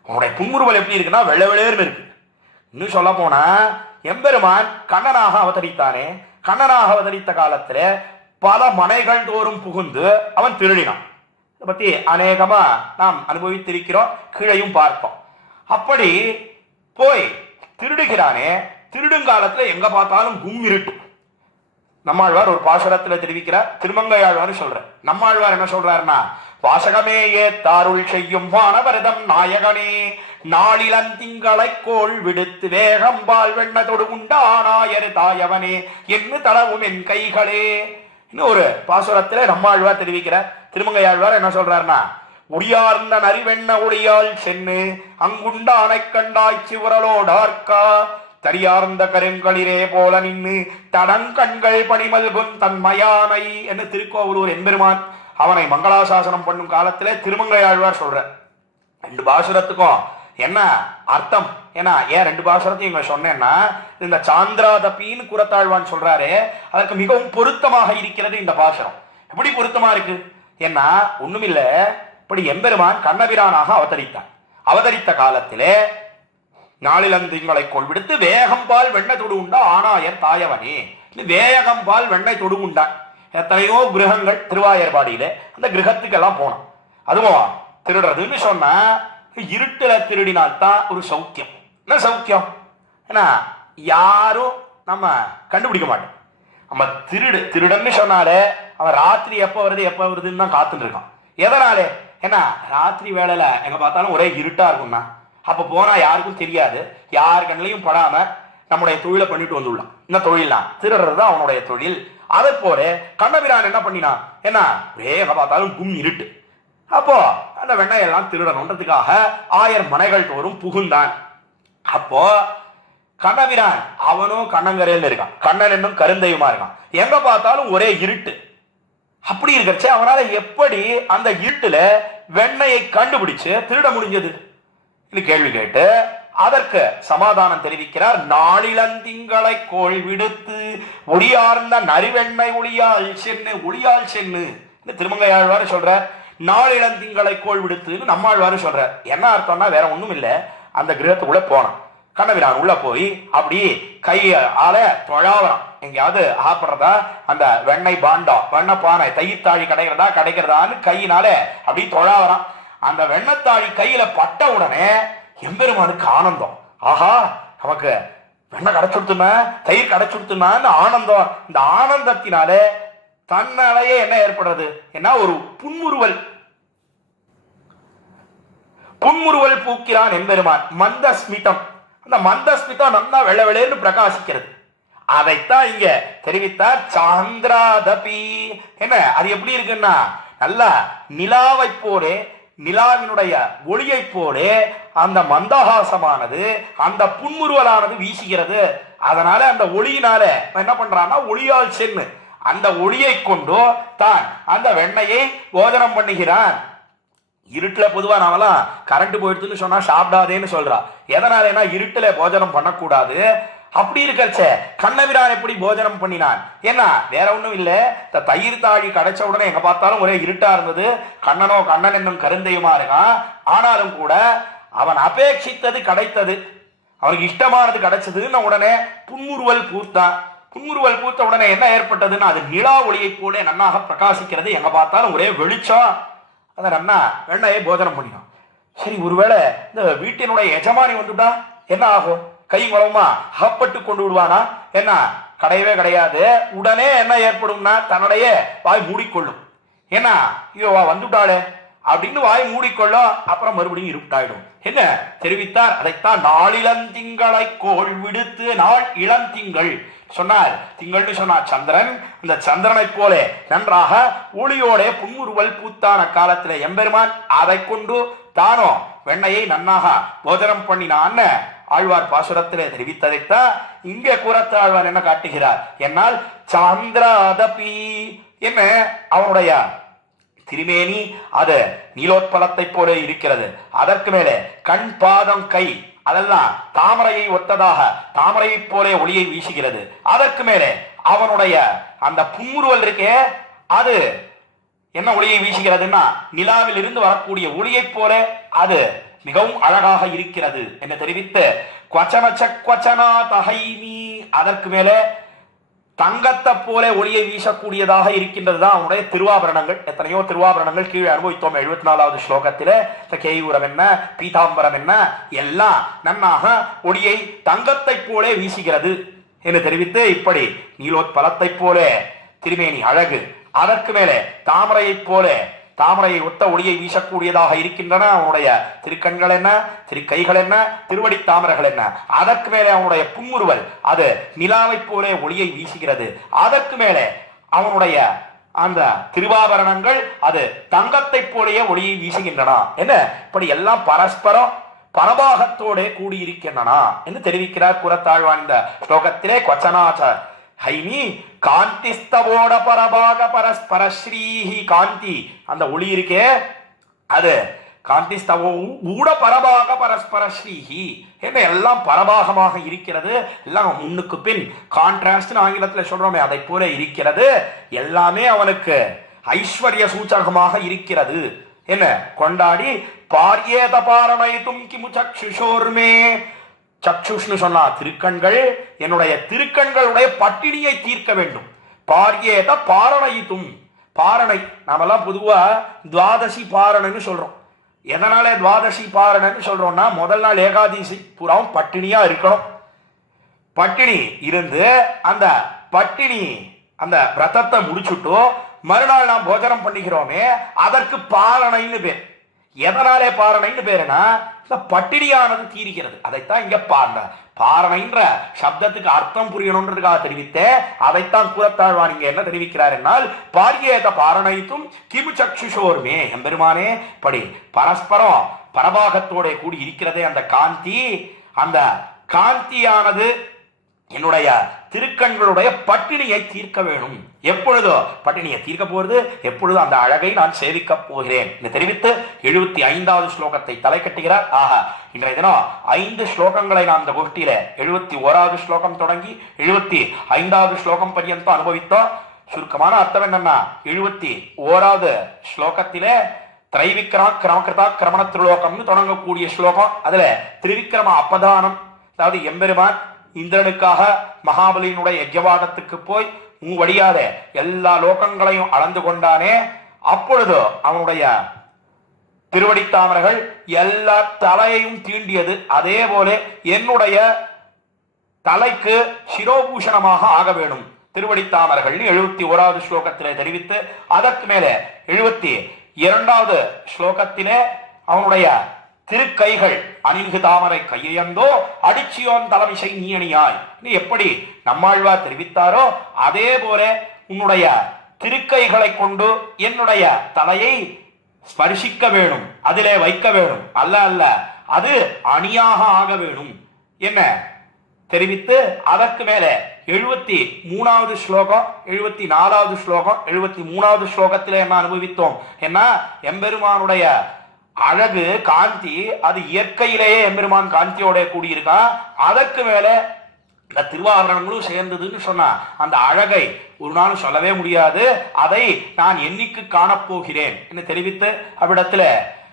அவனுடைய புன்முறுவல் எப்படி இருக்குன்னா வெள்ளை வெளேர்னு இருக்கு. இன்னும் சொல்ல போனா எம்பெருமான் கண்ணனாக அவதரித்தானே, கண்ணனாக அவதரித்த காலத்துல பல மனைகள் தோறும் புகுந்து அவன் திருடினான். இதை பத்தி அநேகமா நாம் அனுபவித்திருக்கிறோம், கீழையும் பார்த்தோம். அப்படி போய் திருடுகிறானே, திருடுங்காலத்துல எங்க பார்த்தாலும் கும் இருட்டு. நம்மாழ்வார் ஒரு பாசுரத்துல தெரிவிக்கிறார், திருமங்கையாழ்வார் சொல்ற. நம்மாழ்வார் என்ன சொல்றாருன்னா வாசகமே ஏத்தாருள் செய்யும் வானவரதம் நாயகனே நாளிலன் திங்களை கோள் விடுத்து வேகம்பால் வெண்ணதொடு உண்டானாயரு தாயவனே என்று தளவும் என் கைகளே. இன்னும் ஒரு பாசுரத்துல நம்மாழ்வார் தெரிவிக்கிறார். திருமங்கையாழ்வார் என்ன சொல்றாருன்னா உரியார்ந்த நரிவெண்ண ஒளியால் சென்னு அங்குண்டானை கண்டாய் சிவரலோடார்க்கா தரியார்ந்த கருங்களிரே போல நின்று தடங்கண்கள் பணிமல்கும் தன்மயானை என்று திருக்கோவலூர் எம்பெருமான் அவனை மங்களாசாசனம் பண்ணும் காலத்திலே திருமங்கையாழ்வார் சொல்ற. ரெண்டு பாசுரத்துக்கும் என்ன அர்த்தம், ஏன்னா ஏன் ரெண்டு பாசுரத்தையும் இங்க சொன்னேன்னா இந்த சாந்திராதபின்னு குரத்தாழ்வான் சொல்றாரு, அதற்கு மிகவும் பொருத்தமாக இருக்கிறது இந்த பாசுரம். எப்படி பொருத்தமா இருக்கு ஏன்னா ஒண்ணுமில்ல, இப்படி எம்பெருமான் கண்ணபிரானாக அவதரித்தான். அவதரித்த காலத்திலே நாளிலந்திங்களை கொள் விடுத்து வேகம்பால் வெண்ணை தொடு உண்டா ஆனாயர் தாயவனே, வேகம்பால் வெண்ணை தொடு உண்டான். எத்தனையோ கிரகங்கள் திருவாயர்பாடியில அந்த கிரகத்துக்கெல்லாம் போனான். அதுவும் திருடுறதுன்னு சொன்னா இருட்டுல திருடினால்தான் ஒரு சௌக்கியம். என்ன சௌக்கியம் ஏன்னா யாரும் நம்ம கண்டுபிடிக்க மாட்டோம். நம்ம திருடன்னு சொன்னாலே அவன் ராத்திரி எப்போ வருதுன்னு தான் காத்துட்டு இருக்கான். எதனாலே? ஏன்னா ராத்திரி வேளையில எங்க பார்த்தாலும் ஒரே இருட்டா இருக்கும்னா, அப்ப போனா யாருக்கும் தெரியாது, யார் கண்ணிலையும் படாம நம்முடைய தொழிலை பண்ணிட்டு வந்துடலாம். இந்த தொழிலாம் திருடுறது தான் அவனுடைய தொழில். அதை போல கண்ணபிரான் என்ன பண்ணினான், ஏன்னா ஒரே எங்க பார்த்தாலும் கும் இருட்டு. அப்போ அந்த வெண்ணையெல்லாம் திருடணுன்றதுக்காக 1000 மனைகள் தோறும் புகுந்தான். அப்போ கண்ணபிரான் அவனும் கண்ணங்கரையில் இருக்கான், கண்ணன் என்னும் கருந்தையுமா இருக்கான். எங்க பார்த்தாலும் ஒரே இருட்டு. அப்படி இருக்கிறச்சே அவனால எப்படி அந்த இருட்டுல வெண்ணையை கண்டுபிடிச்சு திருட முடிஞ்சது கேள்வி கேட்டு அதற்கு சமாதானம் தெரிவிக்கிறார். நாளிலந்திங்களை கோள் விடுத்து ஒளியார்ந்த நரிவெண்ணை ஒளியால் சென்னு திருமங்கையாழ்வாரு சொல்ற. நாளிலந்திங்களை கோள் விடுத்துன்னு நம்மாழ்வாரு சொல்ற. என்ன அர்த்தம்னா வேற ஒண்ணும் இல்லை, அந்த கிரகத்துக்குள்ள போனான். கண்ணபிரான் உள்ள போய் அப்படி கையால தொழாவறான். எங்கேயாவது ஆப்படுறதா அந்த வெண்ணெய் பாண்டா வெண்ணெய் பானை தயிர்த்தாழி கிடைக்கிறதான்னு கையினால அப்படி தொழாவறான். அந்த வெண்ணத்தாழி கையில பட்ட உடனே எம்பெருமானுக்கு ஆனந்தம். ஆஹா, நமக்கு வெண்ணெய் கிடைச்சுடுத்துனா தயிர் கிடைச்சுடுத்துனான்னு ஆனந்தம். இந்த ஆனந்தத்தினாலே தன்னாலேயே என்ன ஏற்படுறது, என்ன ஒரு புன்முறுவல் பூக்கிறான் எம்பெருமான். மந்தஸ்மிதம், அந்த மந்தஸ்மிதம் நல்லா வெள்ளை வெளேன்னு பிரகாசிக்கிறது. அதைத்தான் இங்க தெரிவித்தார். சாந்திராதபி. என்ன அது எப்படி இருக்குன்னா, நல்லா நிலாவை போலே, நிலாவினுடைய ஒளியை போலே அந்த மந்தஹாசமானது, அந்த புன்முறுவலானது வீசுகிறது. அதனால அந்த ஒளியினால என்ன பண்றான்னா ஒளியால் சென்னு அந்த ஒளியை கொண்டு தான் அந்த வெண்ணையை போஜனம் பண்ணுகிறான். இருட்டுல பொதுவா நாமெல்லாம் கரண்ட் போயிடுதுன்னு சொன்னா சாப்பிடாதேன்னு சொல்றா. எதனாலனா இருட்டுல போஜனம் பண்ணக்கூடாது. அப்படி இருக்கச்சே கண்ணபிரான் எப்படி போஜனம் பண்ணினான்? ஏன்னா வேற ஒண்ணும் இல்ல, இந்த தயிர் தாழி கிடைச்ச உடனே எங்க பார்த்தாலும் ஒரே இருட்டா இருந்தது. கண்ணன் என்னும் கருந்தையுமா இருக்கான். ஆனாலும் கூட அவன் அபேட்சித்தது கிடைத்தது, அவனுக்கு இஷ்டமானது கிடைச்சதுன்னு உடனே புன்முறுவல் பூத்தான். புன்முறுவல் பூத்த உடனே என்ன ஏற்பட்டதுன்னா, அது நிலா ஒளியை போல நன்னாக பிரகாசிக்கிறது. எங்க பார்த்தாலும் ஒரே வெளிச்சம். அதை நன்னா வெண்ணையை போஜனம் பண்ணினான். சரி, ஒருவேளை இந்த வீட்டினுடைய எஜமானி வந்துட்டா என்ன ஆகும்? கை குளமா அகப்பட்டு கொண்டு விடுவானா? என்ன கிடையவே கிடையாது. உடனே என்ன ஏற்படும்னா தன்னுடைய வாய் மூடிக்கொள்ளும். ஏன்னா ஐயோ வந்துட்டாளே அப்படின்னு வாய் மூடிக்கொள்ளும். அப்புறம் மறுபடியும் இருட்டாயிடும். என்ன தெரிவித்தார்? அதைத்தான் நாளிலந்திங்களை கோள் விடுத்து. நாள் இளந்திங்கள் சொன்னார். திங்கள்னு சொன்னார் சந்திரன். இந்த சந்திரனை போல நன்றாக ஒளியோட புன்முறுவல் பூத்தான காலத்துல எம்பெருமான் அதை கொண்டு தானோ வெண்ணையை நன்னாக போஜனம் பண்ணினான்னு ஆழ்வார் பாசுரத்திலே தெரிவித்ததைத்தான் இங்கே கூறத்த ஆழ்வார் என்ன காட்டுகிறார் என்னால் சாந்திராதபி. என்ன அவனுடைய திருமேனி அது நீலோத்பலத்தை போல இருக்கிறது. அதற்கு மேலே கண் பாதம் கை அதெல்லாம் தாமரையை ஒத்ததாக தாமரையை போல ஒளியை வீசுகிறது. அதற்கு மேலே அவனுடைய அந்த புன்முறுவல் இருக்கே அது என்ன ஒளியை வீசுகிறதுன்னா நிலாவில் இருந்து வரக்கூடிய ஒளியை போல அது மிகவும் அழகாக இருக்கிறது என்று தெரிவித்து அதற்கு மேலே தங்கத்தை போல ஒளியை வீசக்கூடியதாக இருக்கின்றதுதான் அவனுடைய திருவாபரணங்கள். எத்தனையோ திருவாபரணங்கள் கீழே அனுபவித்தோம். 74வது ஸ்லோகத்திலே கேயூரம் என்ன பீதாம்பரம் என்ன எல்லாம் நன்னாக ஒளியை தங்கத்தை போல வீசுகிறது என்று தெரிவித்து இப்படி நீலோத்பலத்தை போல திருமேனி அழகு, அதற்கு மேலே தாமரையை போல தாமரையை ஒத்த ஒளியை வீசக்கூடியதாக இருக்கின்றன அவனுடைய திருக்கண்கள் என்ன, திருக்கைகள் என்ன, திருவடி தாமரைகள் என்ன. அதற்கு மேலே அவனுடைய புன்முறுவல் அது நிலாவை போலே ஒளியை வீசுகிறது. அதற்கு மேலே அவனுடைய அந்த திருவாபரணங்கள் அது தங்கத்தை போலேயே ஒளியை வீசுகின்றன. என்ன இப்படி எல்லாம் பரஸ்பரம் பரபாகத்தோட கூடியிருக்கின்றன என்று தெரிவிக்கிறார் குரத்தாழ்வான் இந்த ஸ்லோகத்திலே. கொச்சனாச்ச ஹைமி காந்திஸ்தவோட பரபாக பரஸ்பர ஸ்ரீஹி. காந்தி அந்த ஒளி இருக்கே அது காந்திஸ்தவோ ஊட பரபாக பரஸ்பர ஸ்ரீஹி என்ன எல்லாம் பரபாகமாக இருக்கிறது. எல்லாம் முன்னுக்கு பின் கான்ட்ராஸ்ட் ஆங்கிலத்தில் சொல்றோமே அதை போல இருக்கிறது. எல்லாமே அவனுக்கு ஐஸ்வர்ய சூச்சகமாக இருக்கிறது. என்ன கொண்டாடி பாரியேத பாரணயிதும் கிமு சக்ஷுஷோர்மே. சக்ஷுஷ்னு சொன்னா திருக்கண்கள், என்னுடைய திருக்கண்களுடைய பட்டினியை தீர்க்க வேண்டும். பாரியேத பாரணயிதும். பாரணை நாமெல்லாம் பொதுவா துவாதசி பாரணன்னு சொல்றோம். எதனால துவாதசி பாரணன்னு சொல்றோம்னா முதல் நாள் ஏகாதசி பூராவும் பட்டினியா இருக்கணும். பட்டினி இருந்து அந்த பட்டினி அந்த விரதத்தை முடிச்சுட்டு மறுநாள் நாம் போஜனம் பண்ணிக்கிறோமே அதற்கு பாரணைன்னு பேர். எதனாலே பாரணைன்னு பேருனா இந்த பட்டினியானது தீரிக்கிறது. அதைத்தான் இங்க பாரணைன்ற சப்தத்துக்கு அர்த்தம் புரியணுன்றதுக்காக தெரிவித்தேன். அதைத்தான் கூறத்தாழ்வான் இங்க என்ன தெரிவிக்கிறார் என்னால், பாரியேத பாரணைத்தும் கிமு சக்ஷுஷோர்மே, எம்பெருமானே படி பரஸ்பரம் பரபாகத்தோட கூடி இருக்கிறதே அந்த காந்தி, அந்த காந்தியானது என்னுடைய திருக்கண்களுடைய பட்டினியை தீர்க்க வேணும். எப்பொழுதோ பட்டினியை தீர்க்க போறது, எப்பொழுது அந்த அழகை நான் சேவிக்க போகிறேன் என்று தெரிவித்து 75வது ஸ்லோகத்தை தலை கட்டுகிறார். ஆஹா, இன்றைய தினம் 5 ஸ்லோகங்களை நாம் இந்த கோஷ்டியில 71வது ஸ்லோகம் தொடங்கி 75வது ஸ்லோகம் பர்யந்தம் அனுபவித்தோம். சுருக்கமான அர்த்தம் என்னன்னா, 71வது ஸ்லோகத்திலே திரைவிக்ரமகிருதா கிரமண திருலோகம்னு தொடங்கக்கூடிய ஸ்லோகம். அதுல திரிவிக்ரம அப்பதானம், அதாவது எம்பெருமான் இந்திரனுக்காக மகாபலியினுடைய யஜ்ஞவாதத்துக்கு போய் வழியாத எல்லா லோகங்களையும் அளந்து கொண்டானே, அப்பொழுது அவனுடைய திருவடித்தாமர்கள் எல்லா தலையையும் தீண்டியது. அதே போல என்னுடைய தலைக்கு சிரோபூஷணமாக ஆக வேணும் திருவடித்தாமர்கள் 71வது ஸ்லோகத்திலே தெரிவித்து, அதற்கு மேலே 72வது ஸ்லோகத்திலே அவனுடைய திருக்கைகள் அணில்கு தாமரை கையந்தோ அடிச்சியோன் தலைமிசை நீயணியாய், எப்படி நம்மாழ்வார் தெரிவித்தாரோ அதே போல உன்னுடைய திருக்கைகளை கொண்டு என்னுடைய தலையை ஸ்பர்சிக்க வேணும், அதிலே வைக்க வேணும். அல்ல அது அணியாக ஆக வேணும் என்ன தெரிவித்து, அதற்கு மேலே 73வது ஸ்லோகம் 74வது ஸ்லோகம் 73வது ஸ்லோகத்திலே என்ன அனுபவித்தோம் என்ன, எம்பெருமானுடைய அழகு காந்தி அது இயற்கையிலேயே எம்பெருமான் காந்தியோட கூடியிருக்கான். அதற்கு மேல இந்த திருவாபரணங்களும் சேர்ந்ததுன்னு சொன்னா அந்த அழகை ஒரு நாள் சொல்லவே முடியாது. அதை நான் என்னைக்கு காணப்போகிறேன் என்று தெரிவித்து அவ்விடத்துல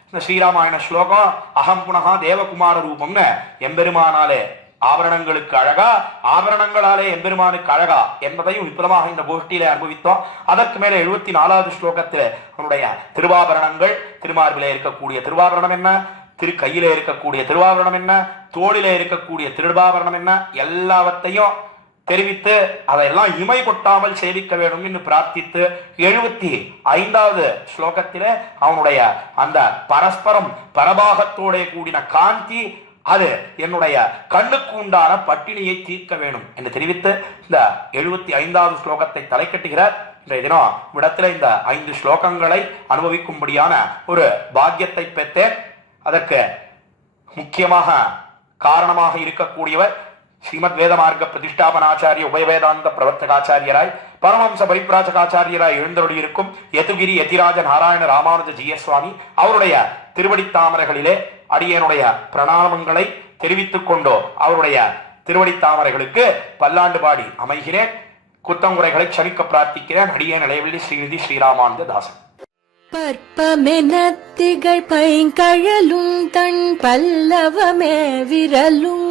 இந்த ஸ்ரீராமாயண ஸ்லோகம் அகம் புனகா தேவகுமார ரூபம்னு எம்பெருமானாலே ஆபரணங்களுக்கு அழகா, ஆபரணங்களாலே எம்பெருமானுக்கு அழகா என்பதையும் விபரமாக இந்த கோஷ்டியில அனுபவித்தோம். அதற்கு மேல 74வது ஸ்லோகத்தில் அவனுடைய திருவாபரணங்கள், திருமார்பிலே இருக்கக்கூடிய திருவாபரணம் என்ன, திருக்கையிலே இருக்கக்கூடிய திருவாபரணம் என்ன, தோளிலே இருக்கக்கூடிய திருவாபரணம் என்ன, எல்லாவற்றையும் தெரிவித்து அதையெல்லாம் இமை கொட்டாமல் சேவிக்க வேண்டும் என்று பிரார்த்தித்து 75வது ஸ்லோகத்திலே அவனுடைய அந்த பரஸ்பரம் பரபாகத்தோட கூடின காந்தி அது என்னுடைய கண்ணுக்கு உண்டான பட்டினியை தீர்க்க வேணும் என்று தெரிவித்து இந்த 75வது ஸ்லோகத்தை தலை கட்டுகிறார். இன்றைய தினம் இடத்துல இந்த 5 ஸ்லோகங்களை அனுபவிக்கும்படியான ஒரு பாக்கியத்தை பெற்றேன். அதற்கு முக்கியமாக காரணமாக இருக்கக்கூடியவர் ஸ்ரீமத் வேத மார்க்க பிரதிஷ்டாபனாச்சாரிய உபயவேதாந்த பிரவர்த்தகாச்சாரியராய் பரமஹம்ச பரிப்ராஜகாச்சாரியராய் எழுந்தருளி இருக்கும் யதுகிரி யதிராஜ நாராயண ராமானுஜ ஜியசுவாமி அவருடைய திருவடித்தாமரைகளிலே அடியனுடைய பிரணாமங்களை தெரிவித்துக் கொண்டோ அவருடைய திருவடித்தாமரைகளுக்கு பல்லாண்டு பாடி அமைகிறேன். குத்தங்குறைகளை சமிக்க பிரார்த்திக்கிறேன். அடியேன் இளையவள்ளி ஸ்ரீநிதி ஸ்ரீராமானந்த தாசன். பற்பமென திகழ் பைங்கழலும் தன் பல்லவமே விரலும்,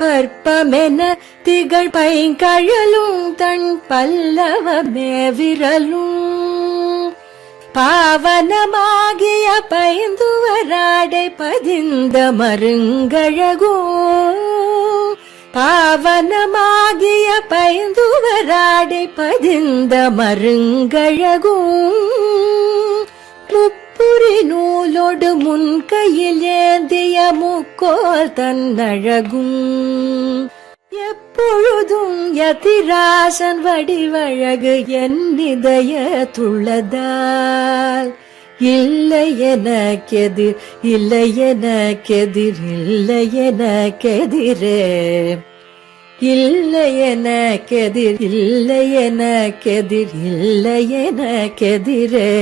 பற்பமென திகழ் பைங்கழலும் தன் பல்லவமே விரலும், பாவனமாகிய பைந்துவராடை பதிந்த மருங்கழகும், பாவனமாகிய பைந்துவராடை பதிந்த மருங்கழகும், முப்புரி நூலோடு முன்கையில் ஏந்திய முக்கோல் தன்னழகும், எப்பொழுதும் யதிராசன் வடிவழகு என் இதயத்துள்ளதால், இல்லை எனக்கெதிர் இல்லை எனக்கெதிர் இல்லை எனக்கெதிரே, இல்லை எனக்கெதிர் இல்லை எனக்கெதிர் இல்லை எனக்கெதிரே,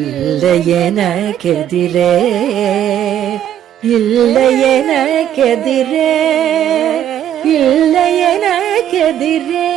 இல்லை எனக்கெதிரே, இல்லை எனக்கெதிரே, இல்லை எனக்கெதிரே.